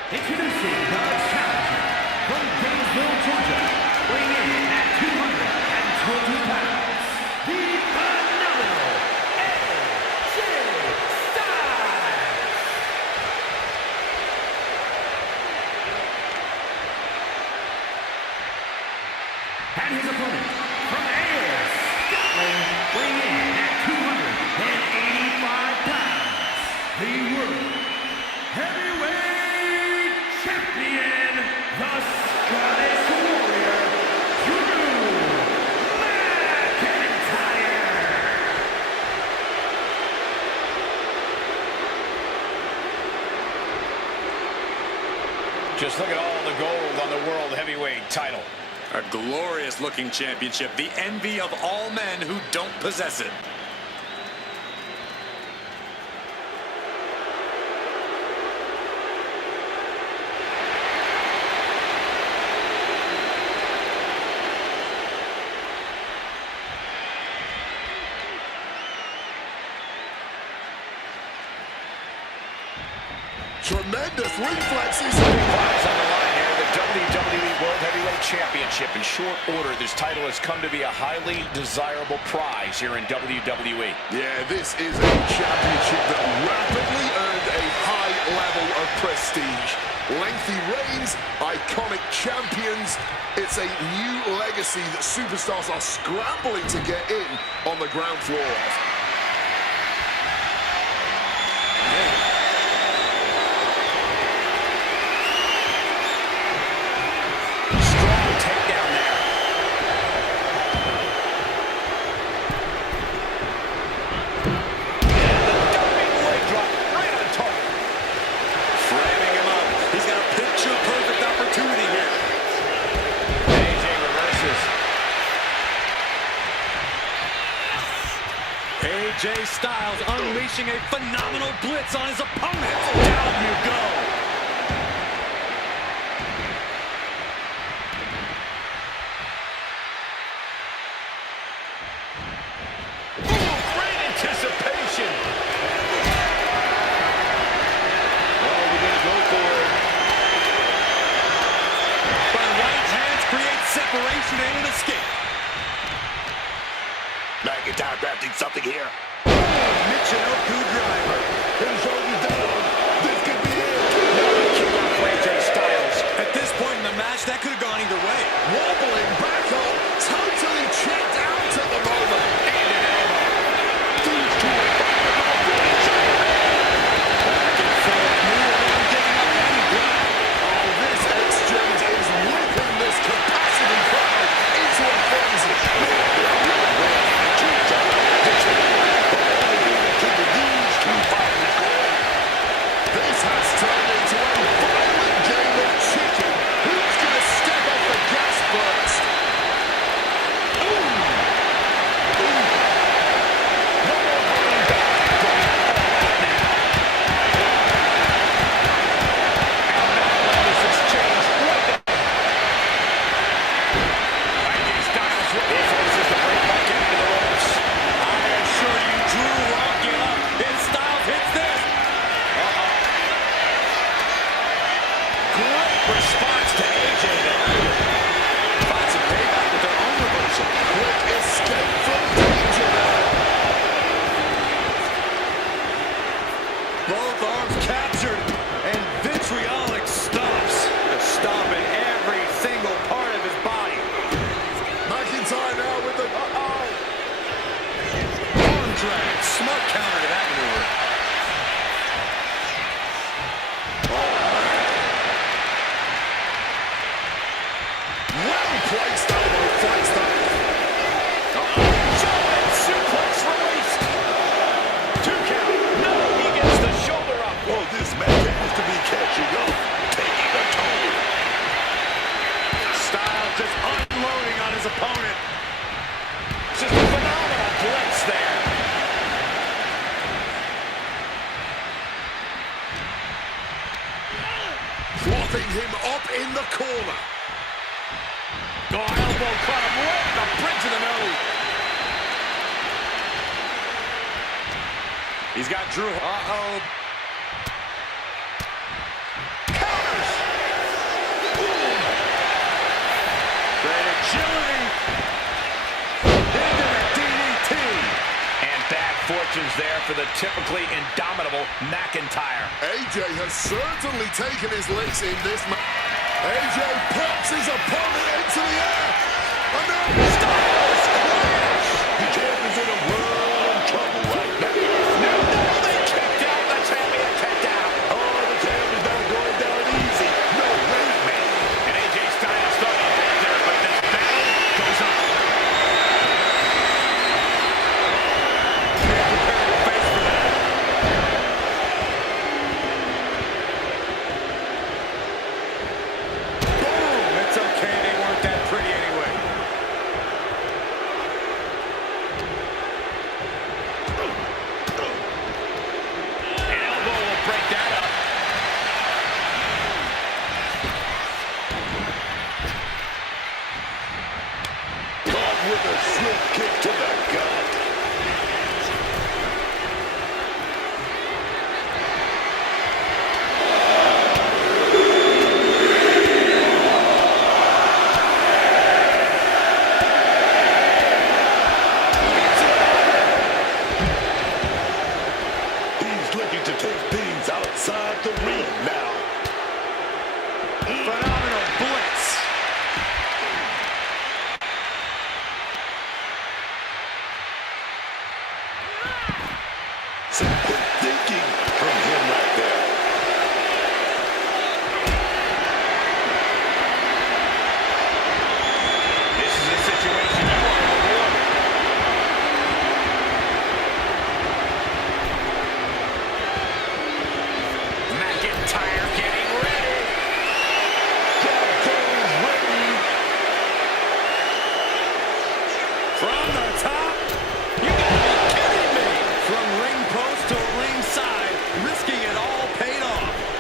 Introducing the challenger from Gainesville, Georgia, weighing in at 220 pounds, the phenomenal AJ Styles. And his opponent from Ayr, Scotland, weighing in at 285 pounds, the world heavyweight champion, the Scottish Warrior, Drew McIntyre. Just look at all the gold on the World Heavyweight title. A glorious-looking championship, the envy of all men who don't possess it. Tremendous reflexes. Prize on the line here, the WWE World Heavyweight Championship. In short order, this title has come to be a highly desirable prize here in WWE. Yeah, this is a championship that rapidly earned a high level of prestige. Lengthy reigns, iconic champions. It's a new legacy that superstars are scrambling to get in on the ground floor of. AJ Styles unleashing a phenomenal blitz on his opponent. Down you go. Great anticipation. Well, we're going to go for it. But right hands create separation and an escape. McIntyre drafting something here. Michinoku driver. His shoulders down. This could be it. Kick out for AJ Styles. At this point in the match, that could have gone either way. Wobbling back up, totally checked out at the moment. And an elbow. These two are firing off with each other. Back and forth. Neither one giving up any ground. Oh, this exchange is whipping this capacity crowd into a frenzy. This has turned into a violent game of chicken. Who's going to step off the gas first? Response to AJ there. Find some payback with their own reversal. Quick escape from danger there. Both arms captured, and vitriolic stops. Stomping every single part of his body. McIntyre now with the... Arm drag. Smart counter to that maneuver. Placed elbow, fights that. German suplex released. 2 count. No, he gets the shoulder up. Oh, this match has to be catching up, taking a toll. Styles just unloading on his opponent. Just a phenomenal blitz there. Clothing him up in the corner. Oh, elbow caught him right at the bridge of the nose. He's got Drew. Uh-oh. Counters. Great agility. Into the DDT. And bad fortunes there for the typically indomitable McIntyre. AJ has certainly taken his licks in this match. AJ pops his opponent into the air. And then Styles crash. The champ is in a world of trouble right now. No, they kicked out the champion, kicked out. Oh, the champ is not going down easy. No way, man. And AJ Styles starting back there, but this battle goes on. Can't prepare your face for that.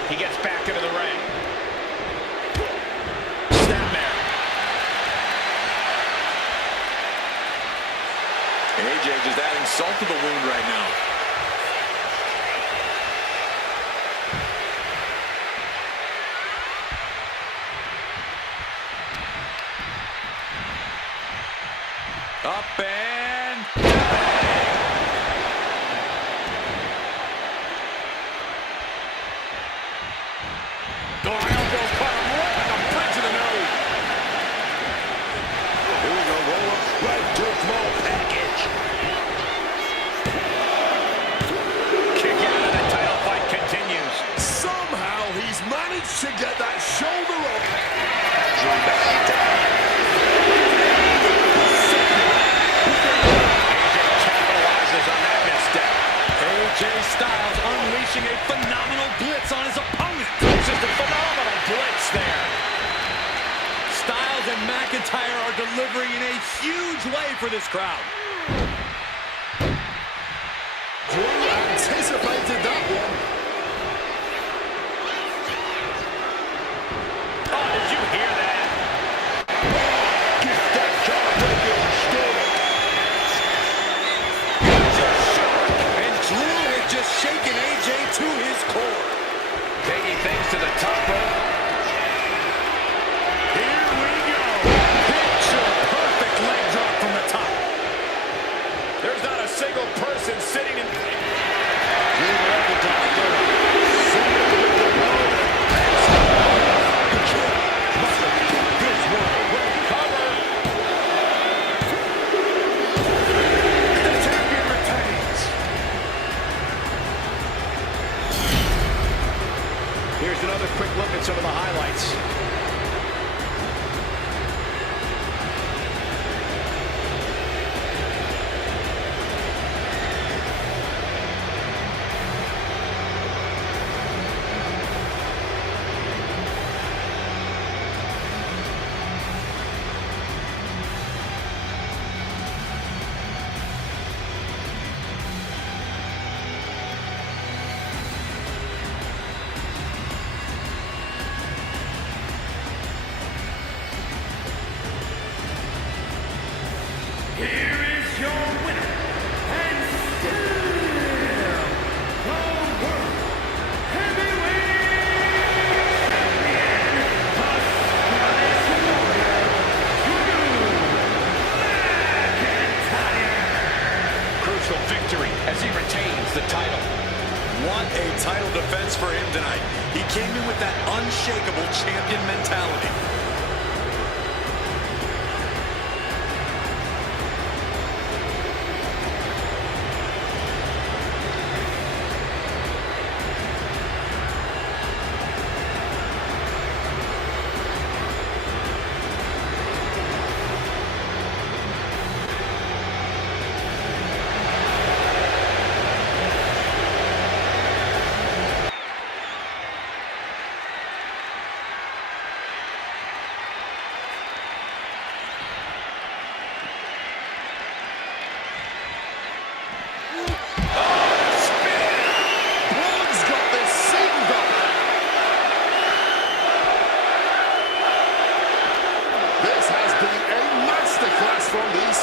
He gets back into the ring. Snapmare. And AJ just adding salt to the wound right now. Up and elbow caught him right on the bridge of the nose. Here we go, roll up right to a small package. Kick out of the title fight continues. Somehow he's managed to get that shoulder up. Drew McIntyre. On that misstep. AJ Styles unleashing a phenomenal blitz on his opponent. Just a phenomenal blitz there. Styles and McIntyre are delivering in a huge way for this crowd. Drew anticipated that one. Oh, did you hear that? Get that jawbreaker started. Drew has just shaken AJ to his core. Taking things to the top rope. Here we go. Picture perfect leg drop from the top. There's not a single person sitting in. Drew McIntyre. This one away. Cover. The champion retains. Here's another quick look at some of the highlights. Here is your winner, and still the World Heavyweight Champion, the Scottish Warrior, Drew McIntyre. Crucial victory as he retains the title. what a title defense for him tonight. He came in with that unshakable champion mentality.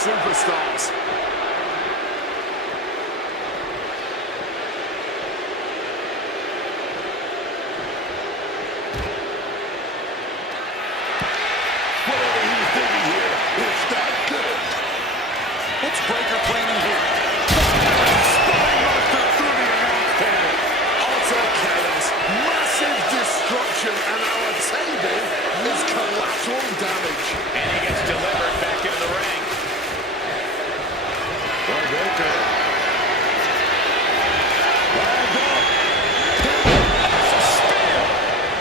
Superstars. Whatever he's thinking here, it's that good. What's Breaker planning here? Spinebuster through the announce table. Utter chaos, massive destruction, and our table is collateral damage. And he gets delivered back into the ring.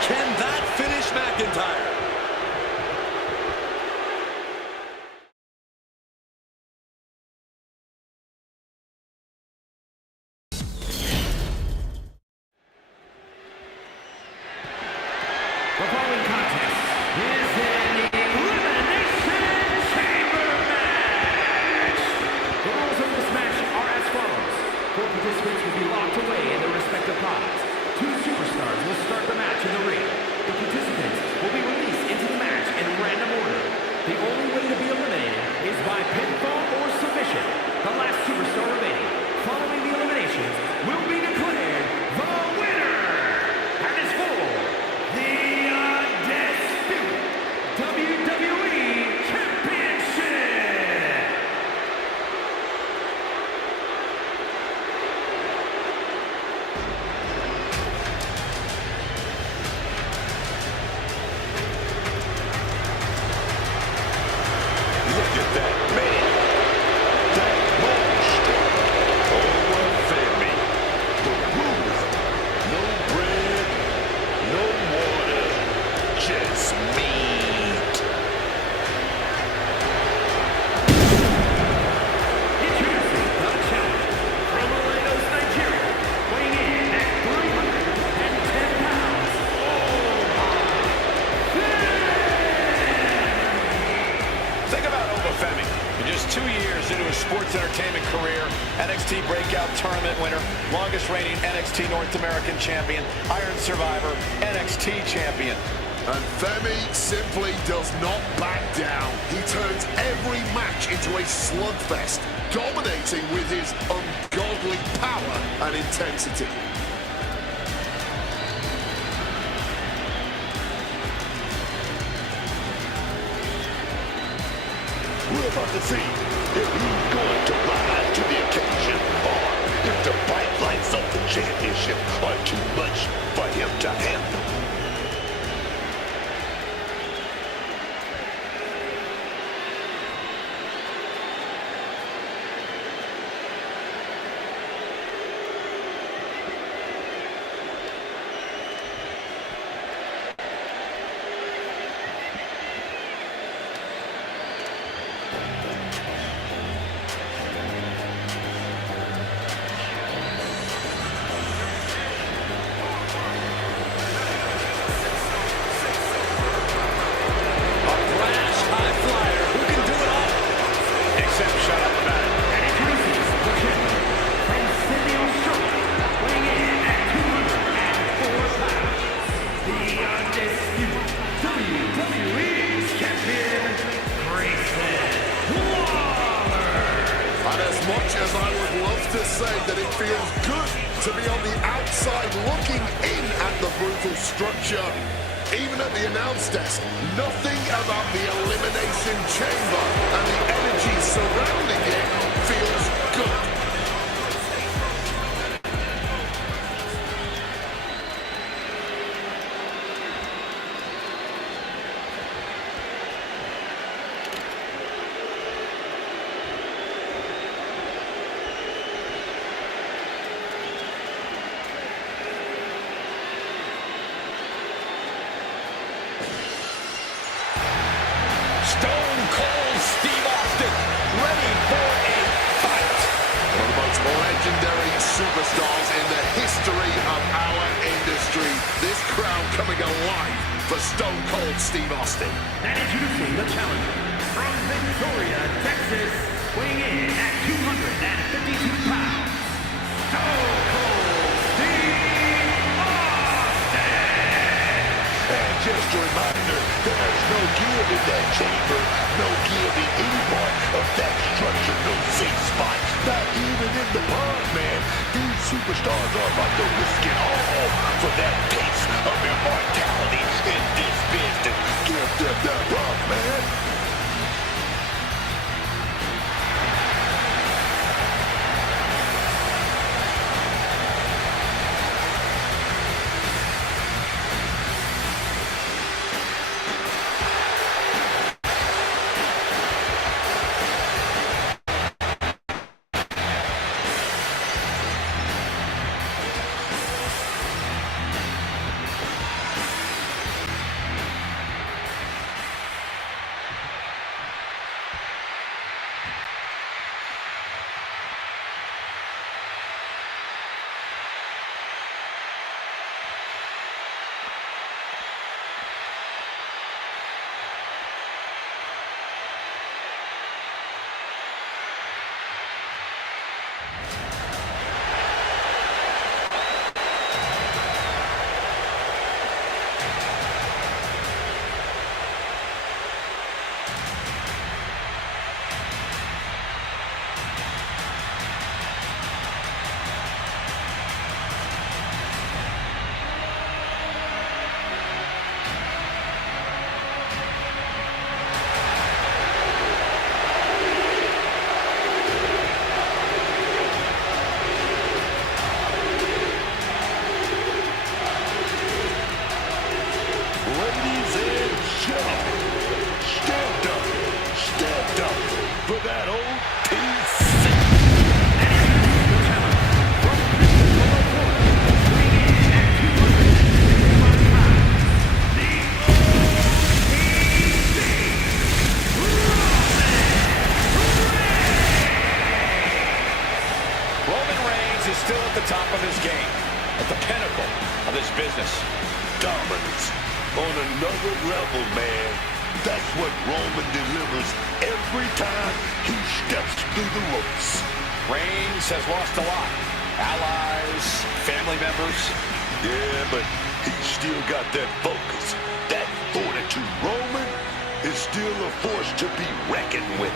Can that finish McIntyre? The following contest is an Elimination Chamber match. The rules of this match are as follows. 4 participants will be locked away in their respective pods. 2 superstars will start the match this meat. Introducing the challenger from Lagos, Nigeria, weighing in at 310 pounds. Think about Obafemi. In just 2 years into his sports entertainment career, NXT Breakout Tournament winner, longest reigning NXT North American Champion, Iron Survivor, NXT Champion. And Femi simply does not back down. He turns every match into a slugfest, dominating with his ungodly power and intensity. We're about to see if he's going to rise to the occasion or if the bright lights of the championship are too much for him to handle. As I would love to say that it feels good to be on the outside looking in at the brutal structure, even at the announce desk, nothing about the Elimination Chamber and the energy surrounding it feels good. Stone Cold Steve Austin, ready for a fight. One of the most legendary superstars in the history of our industry. This crowd coming alive for Stone Cold Steve Austin. And introducing the challenger from Victoria, Texas, weighing in at 252 pounds, Stone Cold Steve Austin. And just a reminder, there's no give in that chamber, no give in any part of that structure, no safe spot, not even in the pond, man. These superstars are about to risk it all for that taste of immortality in this business. Give them that bump, man. business. Dominance on another level, man. That's what Roman delivers every time he steps through the ropes. Reigns has lost a lot. Allies, family members. Yeah, but he's still got that focus, that fortitude. Roman is still a force to be reckoned with.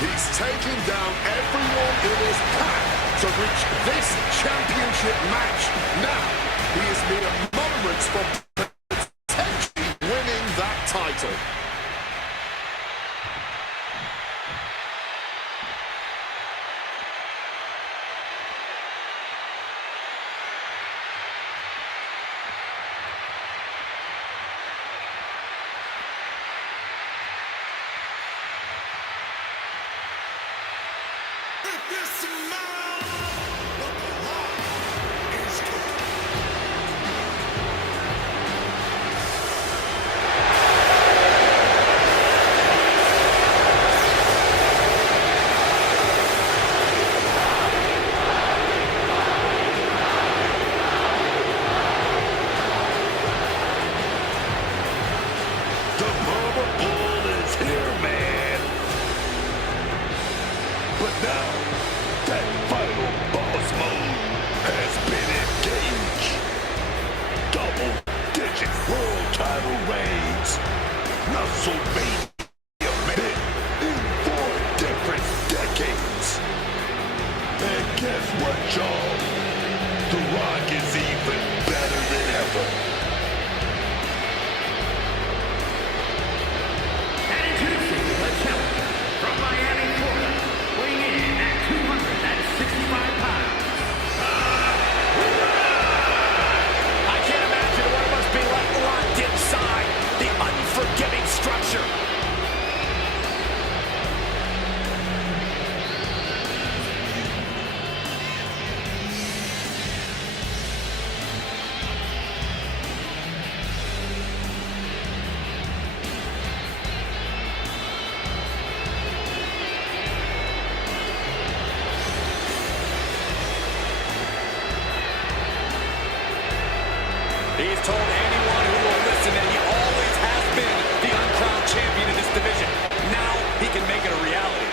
He's taking down everyone in his path to reach this championship match. Now, he is mere moments from potentially winning that title. The Mama Bull is here, man. But now, that final boss mode has been engaged. Double-digit world title reigns. WrestleMania been in 4 different decades. And guess what, y'all? The Rock is even better than ever. Introducing the challenger from Miami, Florida, weighing in at 265 pounds. I can't imagine what it must be like locked inside the unforgiving structure. He's told anyone who will listen that he always has been the uncrowned champion in this division. Now he can make it a reality.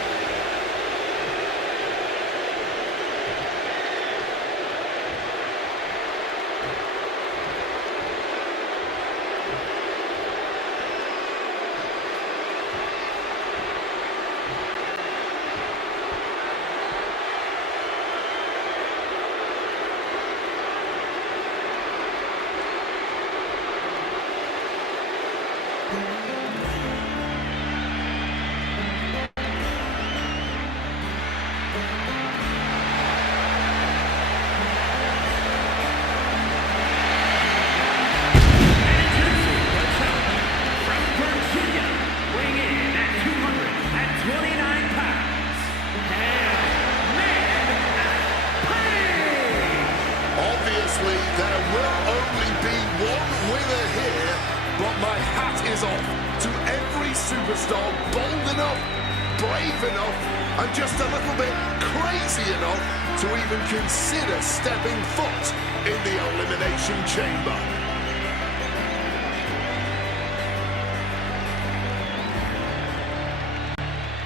From Virginia, weighing in at 229 pounds. Man Pain! Obviously, there will only be one winner here, but my hat is off to every superstar bold enough, brave enough, and just a little bit crazy enough to even consider stepping foot in the Elimination Chamber.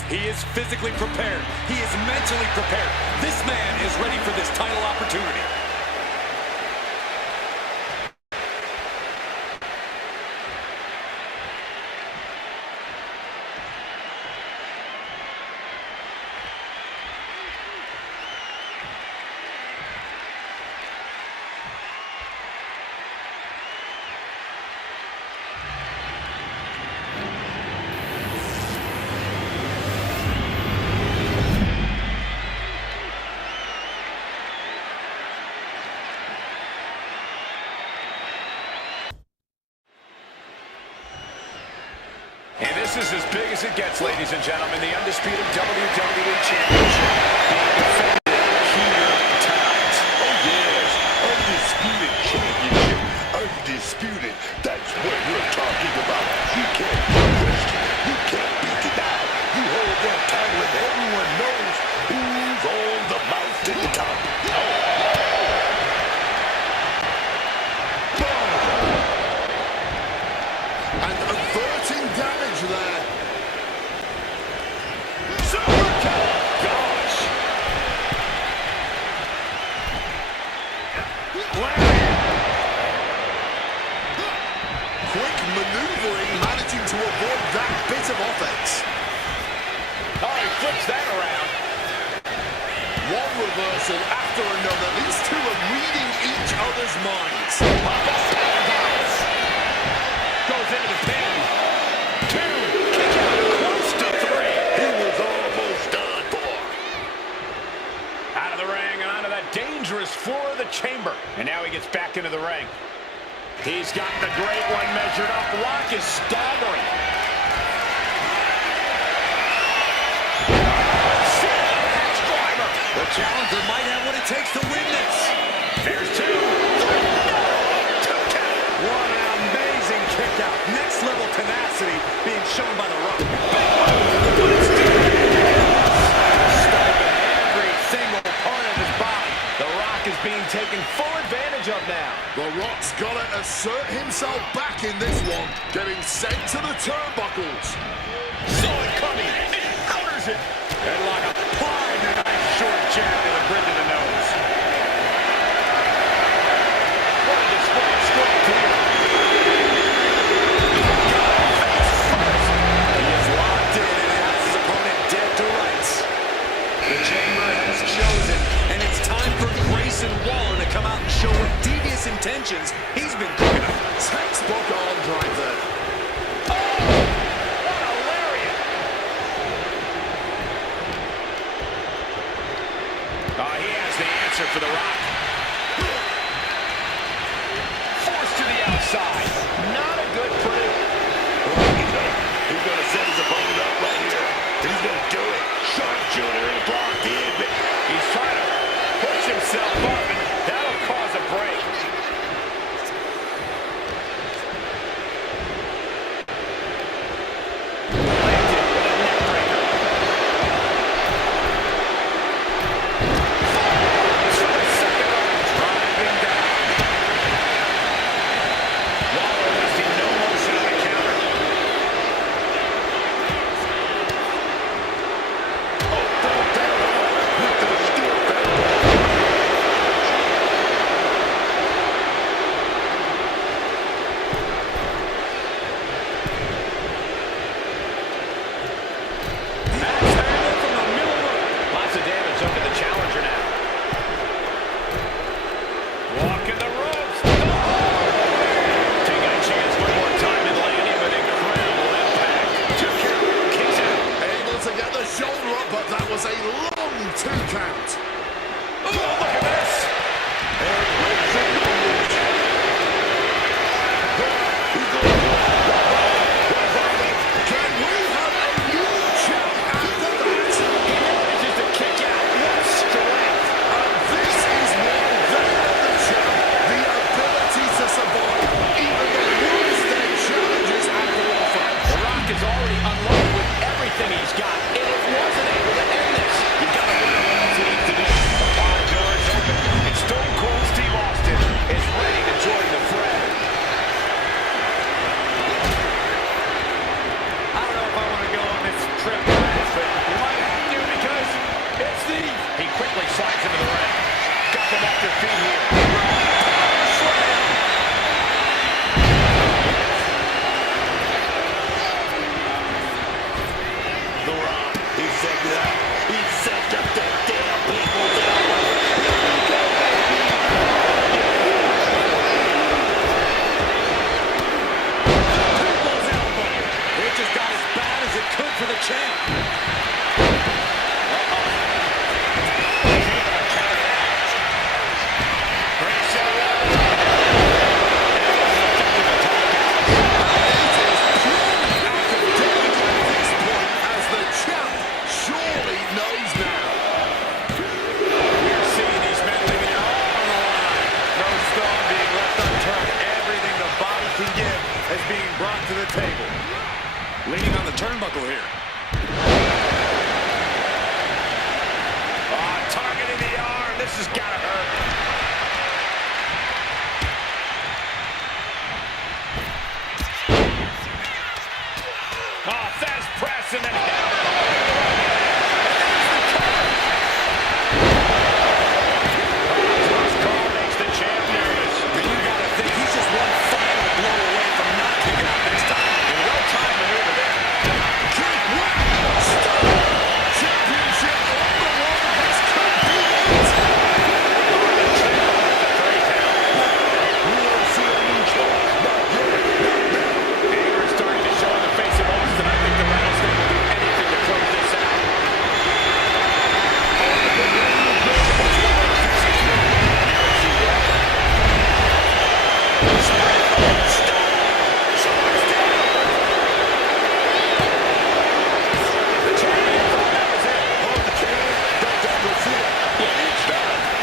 He is physically prepared. He is mentally prepared. This man is ready for this title opportunity. This is as big as it gets, ladies and gentlemen. The undisputed WWE Championship being defended here tonight. Oh, yes. Undisputed championship. Undisputed. That's what we're talking about. You can't be questioned. You can't be denied. You hold that title and everyone knows who's on the mountaintop. And averting damage there. Super kick! Gosh! Quick maneuvering, managing to avoid that bit of offense. Oh, he flips that around. One reversal after another. These two are reading each other's minds. Goes into the pin. Two. Kick out close to three. He was almost done for. Out of the ring and onto that dangerous floor of the chamber. And now he gets back into the ring. He's got the great one measured up. Rock is staggering. The challenger might have what it takes to win this. There's two. Two count. What an amazing kick out. Next level tenacity being shown by The Rock. What it's doing. Stomping every single part of his body. The Rock is being taken full advantage of now. The Rock's got to assert himself back in this one, getting sent to the turnbuckles. Saw it coming. And counters it. Headlock applied. And a nice short jab to the bridge of the nose. What a display of strength here. He is locked in and has his opponent dead to rights. The chamber has chosen, and it's time for Grayson Waller to come out and show what devious intentions he's been cooking up. Textbook arm drive there. He has the answer for The Rock. Forced to the outside. Not a good play. He's gonna set his opponent up right here. And he's gonna do it. Sharpshooter and blocked in. He's trying to push himself up, and that'll cause a break. Planted with a neck breaker. Falls for the second round. Driving down. Waller wasting no motion on the counter. With the steel belt. Max Hammer from the middle rope. Lots of damage under the challenger now. Walking the ropes. Taking a chance one more time and landing with incredible impact. 2 count. Kicks out. Able to get the shoulder up, but that was a long 2 count. Oh, look at this. Can we have a new champ after that? He manages to kick out. What strength. And this is why they are the champ. The ability to survive even the worst their challenges have to offer. The Rock is already unloaded with everything he's got, and it wasn't able to end this. You gotta wonder what else he needs to do. The pod door is open, and Stone Cold Steve Austin is ready to join the fray. I don't know if I want to go on this trip, guys, but You might have to because it's Steve. He quickly slides into the ring. Got them off their feet here. The Rock. He set it up. He set up the damn people down. People's elbow. It just got as bad as it could for the champ. the turnbuckle here. Oh, targeting the arm. This has got to hurt. Oh, fast press and then makes the champ nervous. And you gotta think he's just one final blow away from not kicking out next time. And well-timed maneuver there. Kick, what? Stop! Championship on the line. This could be it. We don't see a new champ. Not yet. Not now. Anger is starting to show in the face of Austin. I think the rattlesnake will do anything to close this out.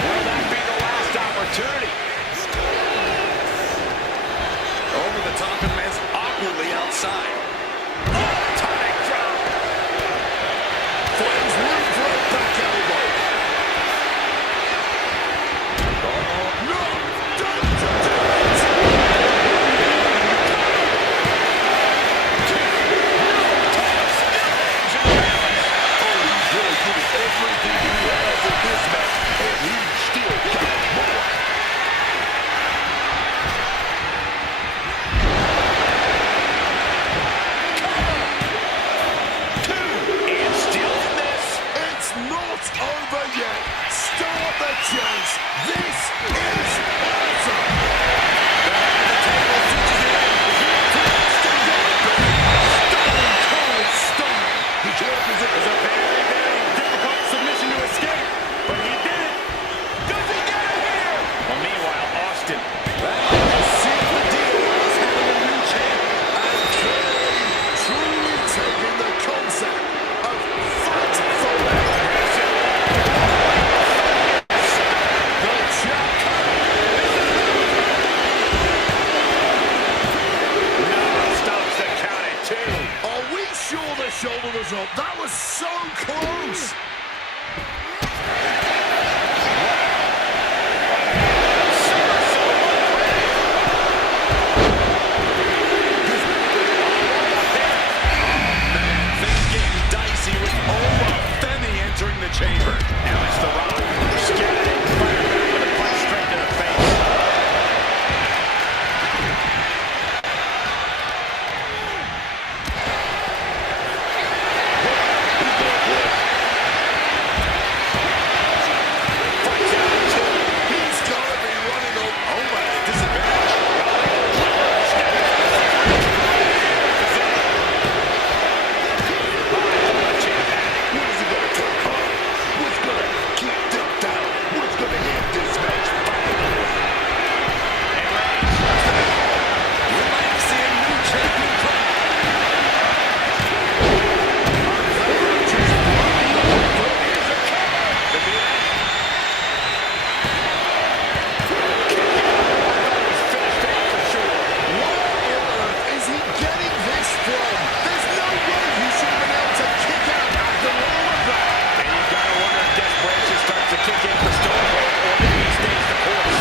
Will that be the last opportunity? Over the top and lands awkwardly outside. Tonic drop. Flames root for a back elbow. No! Don't do it! Everything he has in this match, and he still got more. And still in this. It's not over yet. Start the chase. This is awesome. Stone Cold Stunner. The champ is It's a very, very difficult submission to escape. But he did it. Does he get it here? Well, meanwhile, Austin. Seal the deal as having a new champ. And Curry truly taking the concept of fight forever. The champ Stops the count at 2. Are we sure the shoulder was up? That was so close. Things getting dicey with Oma Femi entering the chamber. Now it's The Rock. Scanning, fired back with a punch straight to the face. Fights out at 2. He's got to be running up. Oma at a disadvantage. What is he gonna take on? What's gonna keep them down? What's gonna end this match finally? We might see a new champion come. Where on earth is he getting this from? There's no way he should have been able to kick out after all of that. And you gotta wonder if desperation starts to kick in for Stone Cold, or maybe he stays the course.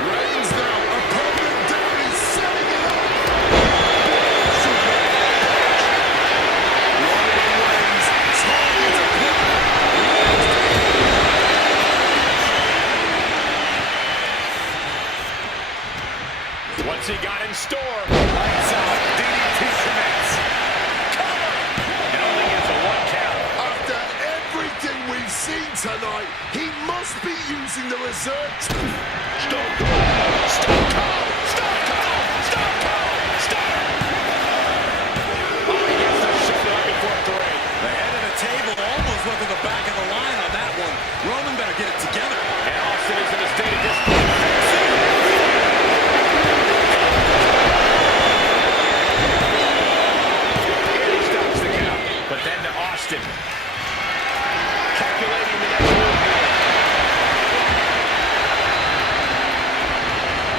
Reigns now, opponent down, he's setting it up. Roman Reigns, target acquired. What's he got in store? Lights out. DDT connects. Cover. And only gets a 1 count. After everything we've seen tonight, he must be using the reserve. Stone Cold. Stone Cold. Stone Cold. Stone Cold. Stone. Oh, he gets the shoulder right before 3. The head of the table almost almost went to the back of the line on that one. Roman better get it together. And Austin is in a state of disbelief. And he stops the count. But then to Austin. Calculating the next move here.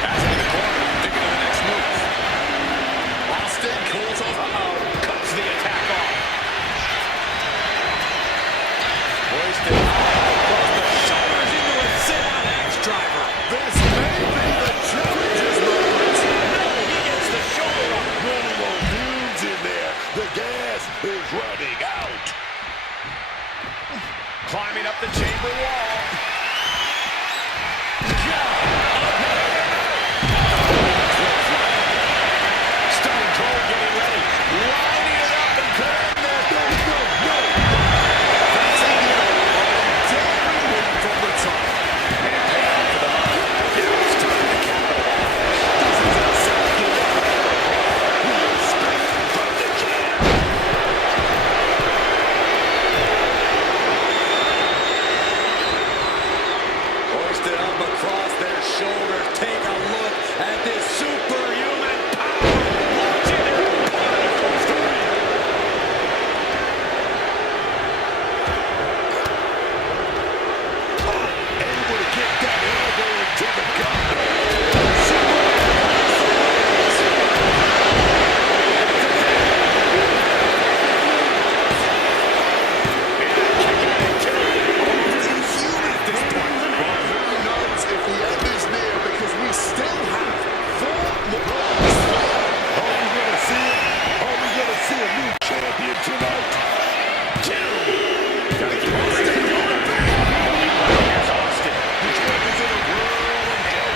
That's in the corner, thinking of the next move. Austin calls off. Cuts the attack off. Hoisted across the shoulders into a sit-out axe driver. This may be the challenger's moment. No, he gets the shoulder up. Running on fumes in there. The gas is running out. Climbing up the chamber wall. Stone Cold getting ready. Lining it up and cutting there. No. That's a daring leap from the top. And down to the mouth. Now it's time to capitalize. This is exactly what we expect from the champ. Hoisted up across their shoulders. Take a look at this superhuman power. Launching their opponent across the ring. Able to get that elbow into the gut. Who knows if the end is near, because we still have 4 more rounds. Are we gonna see it? Are we gonna see a new champion tonight? Gotta keep Austin going. Here's Austin. The champ is in a world of hell.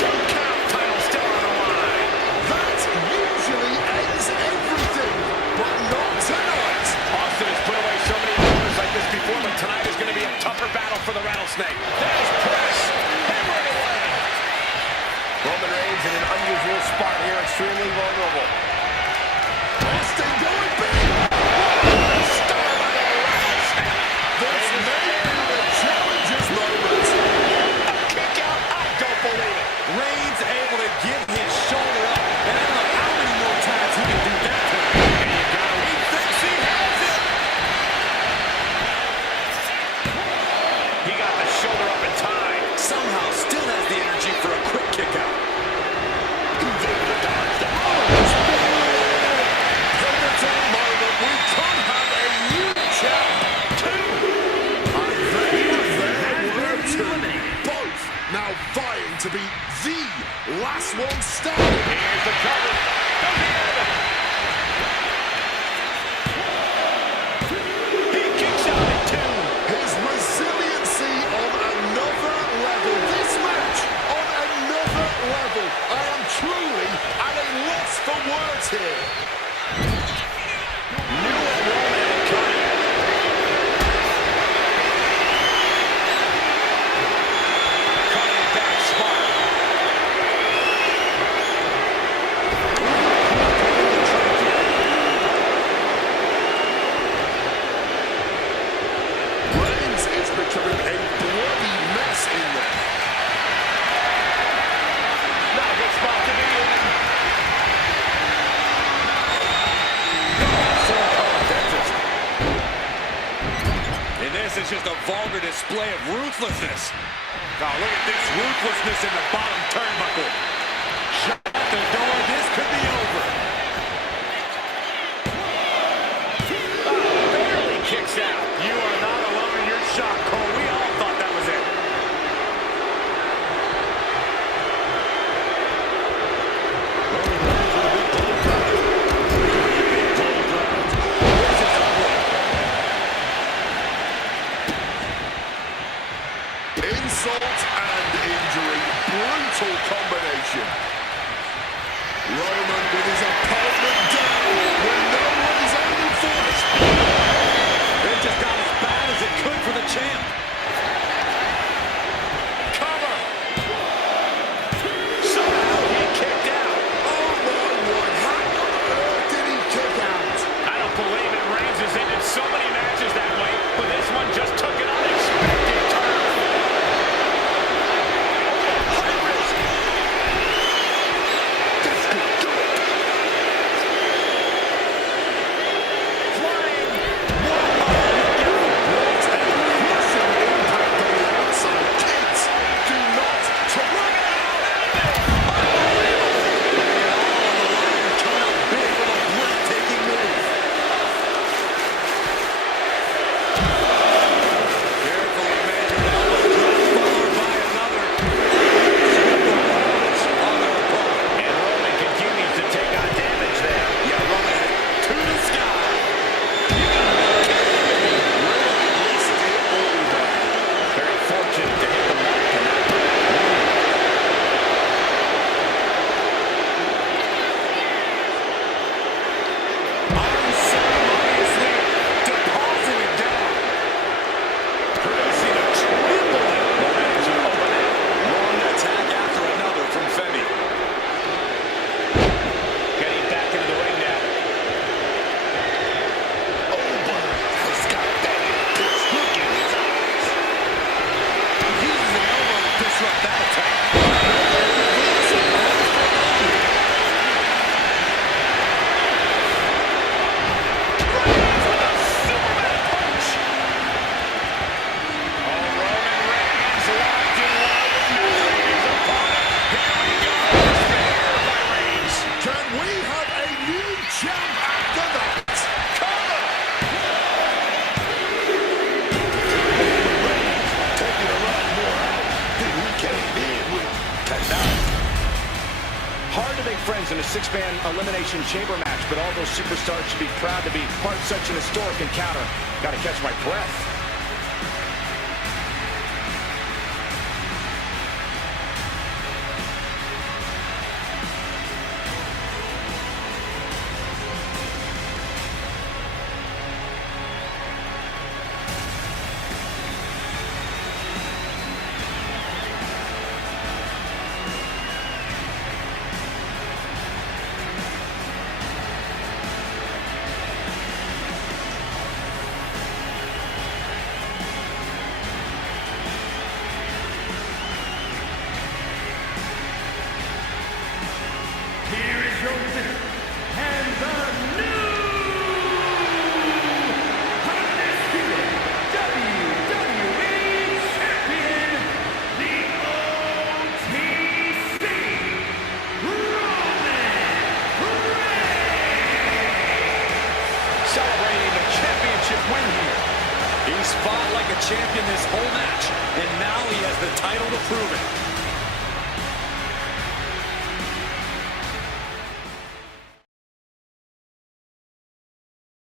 Two count. Title still on the line. That usually ends everything, but not tonight. Austin has put away so many opponents like this before, but tonight is going to be a tougher battle for the Rattlesnake. There's press. Hammered away. Roman Reigns in an unusual spot here, extremely vulnerable. Austin going big. Star by the Rattlesnake. This may be the challenger's moment. A kick out. I don't believe it. Reigns able to get his shoulder up. And I don't know how many more times he can do that to him. And you got to thinks he has it. He got the shoulder up in time. Somehow still has the energy for a quick kick out. He's able to dodge that. Pivotal moment. We could have a new champ. And there were 2. Both now vying to be the last one standing. Here's the cover. The pin. He kicks out at 2. His resiliency on another level. This match on another level. I am truly at a loss for words here. New Roman coming. Coming back smart. Reigns is becoming a bloody mess in there. Not a good spot to be in. And this is just a vulgar display of ruthlessness. Now look at this ruthlessness in the bottom turnbuckle. Shut the door. This could be over. Barely kicks out. You are not alone in your shock, Cole. We all thought that was it. Insult and injury. Brutal combination. Roman with his opponent down. We know what he's aiming for. It just got as bad as it could for the champ. Cover. Somehow he kicked out. Oh my word. How on earth did he kick out? I don't believe it. Reigns Hard to make friends in a six-man elimination chamber match, but all those superstars should be proud to be part of such an historic encounter. Gotta catch my breath. Here is your winner, and the new undisputed WWE Champion, the OTC, Roman Reigns. Celebrating the championship win here. He's fought like a champion this whole match, and now he has the title to prove it.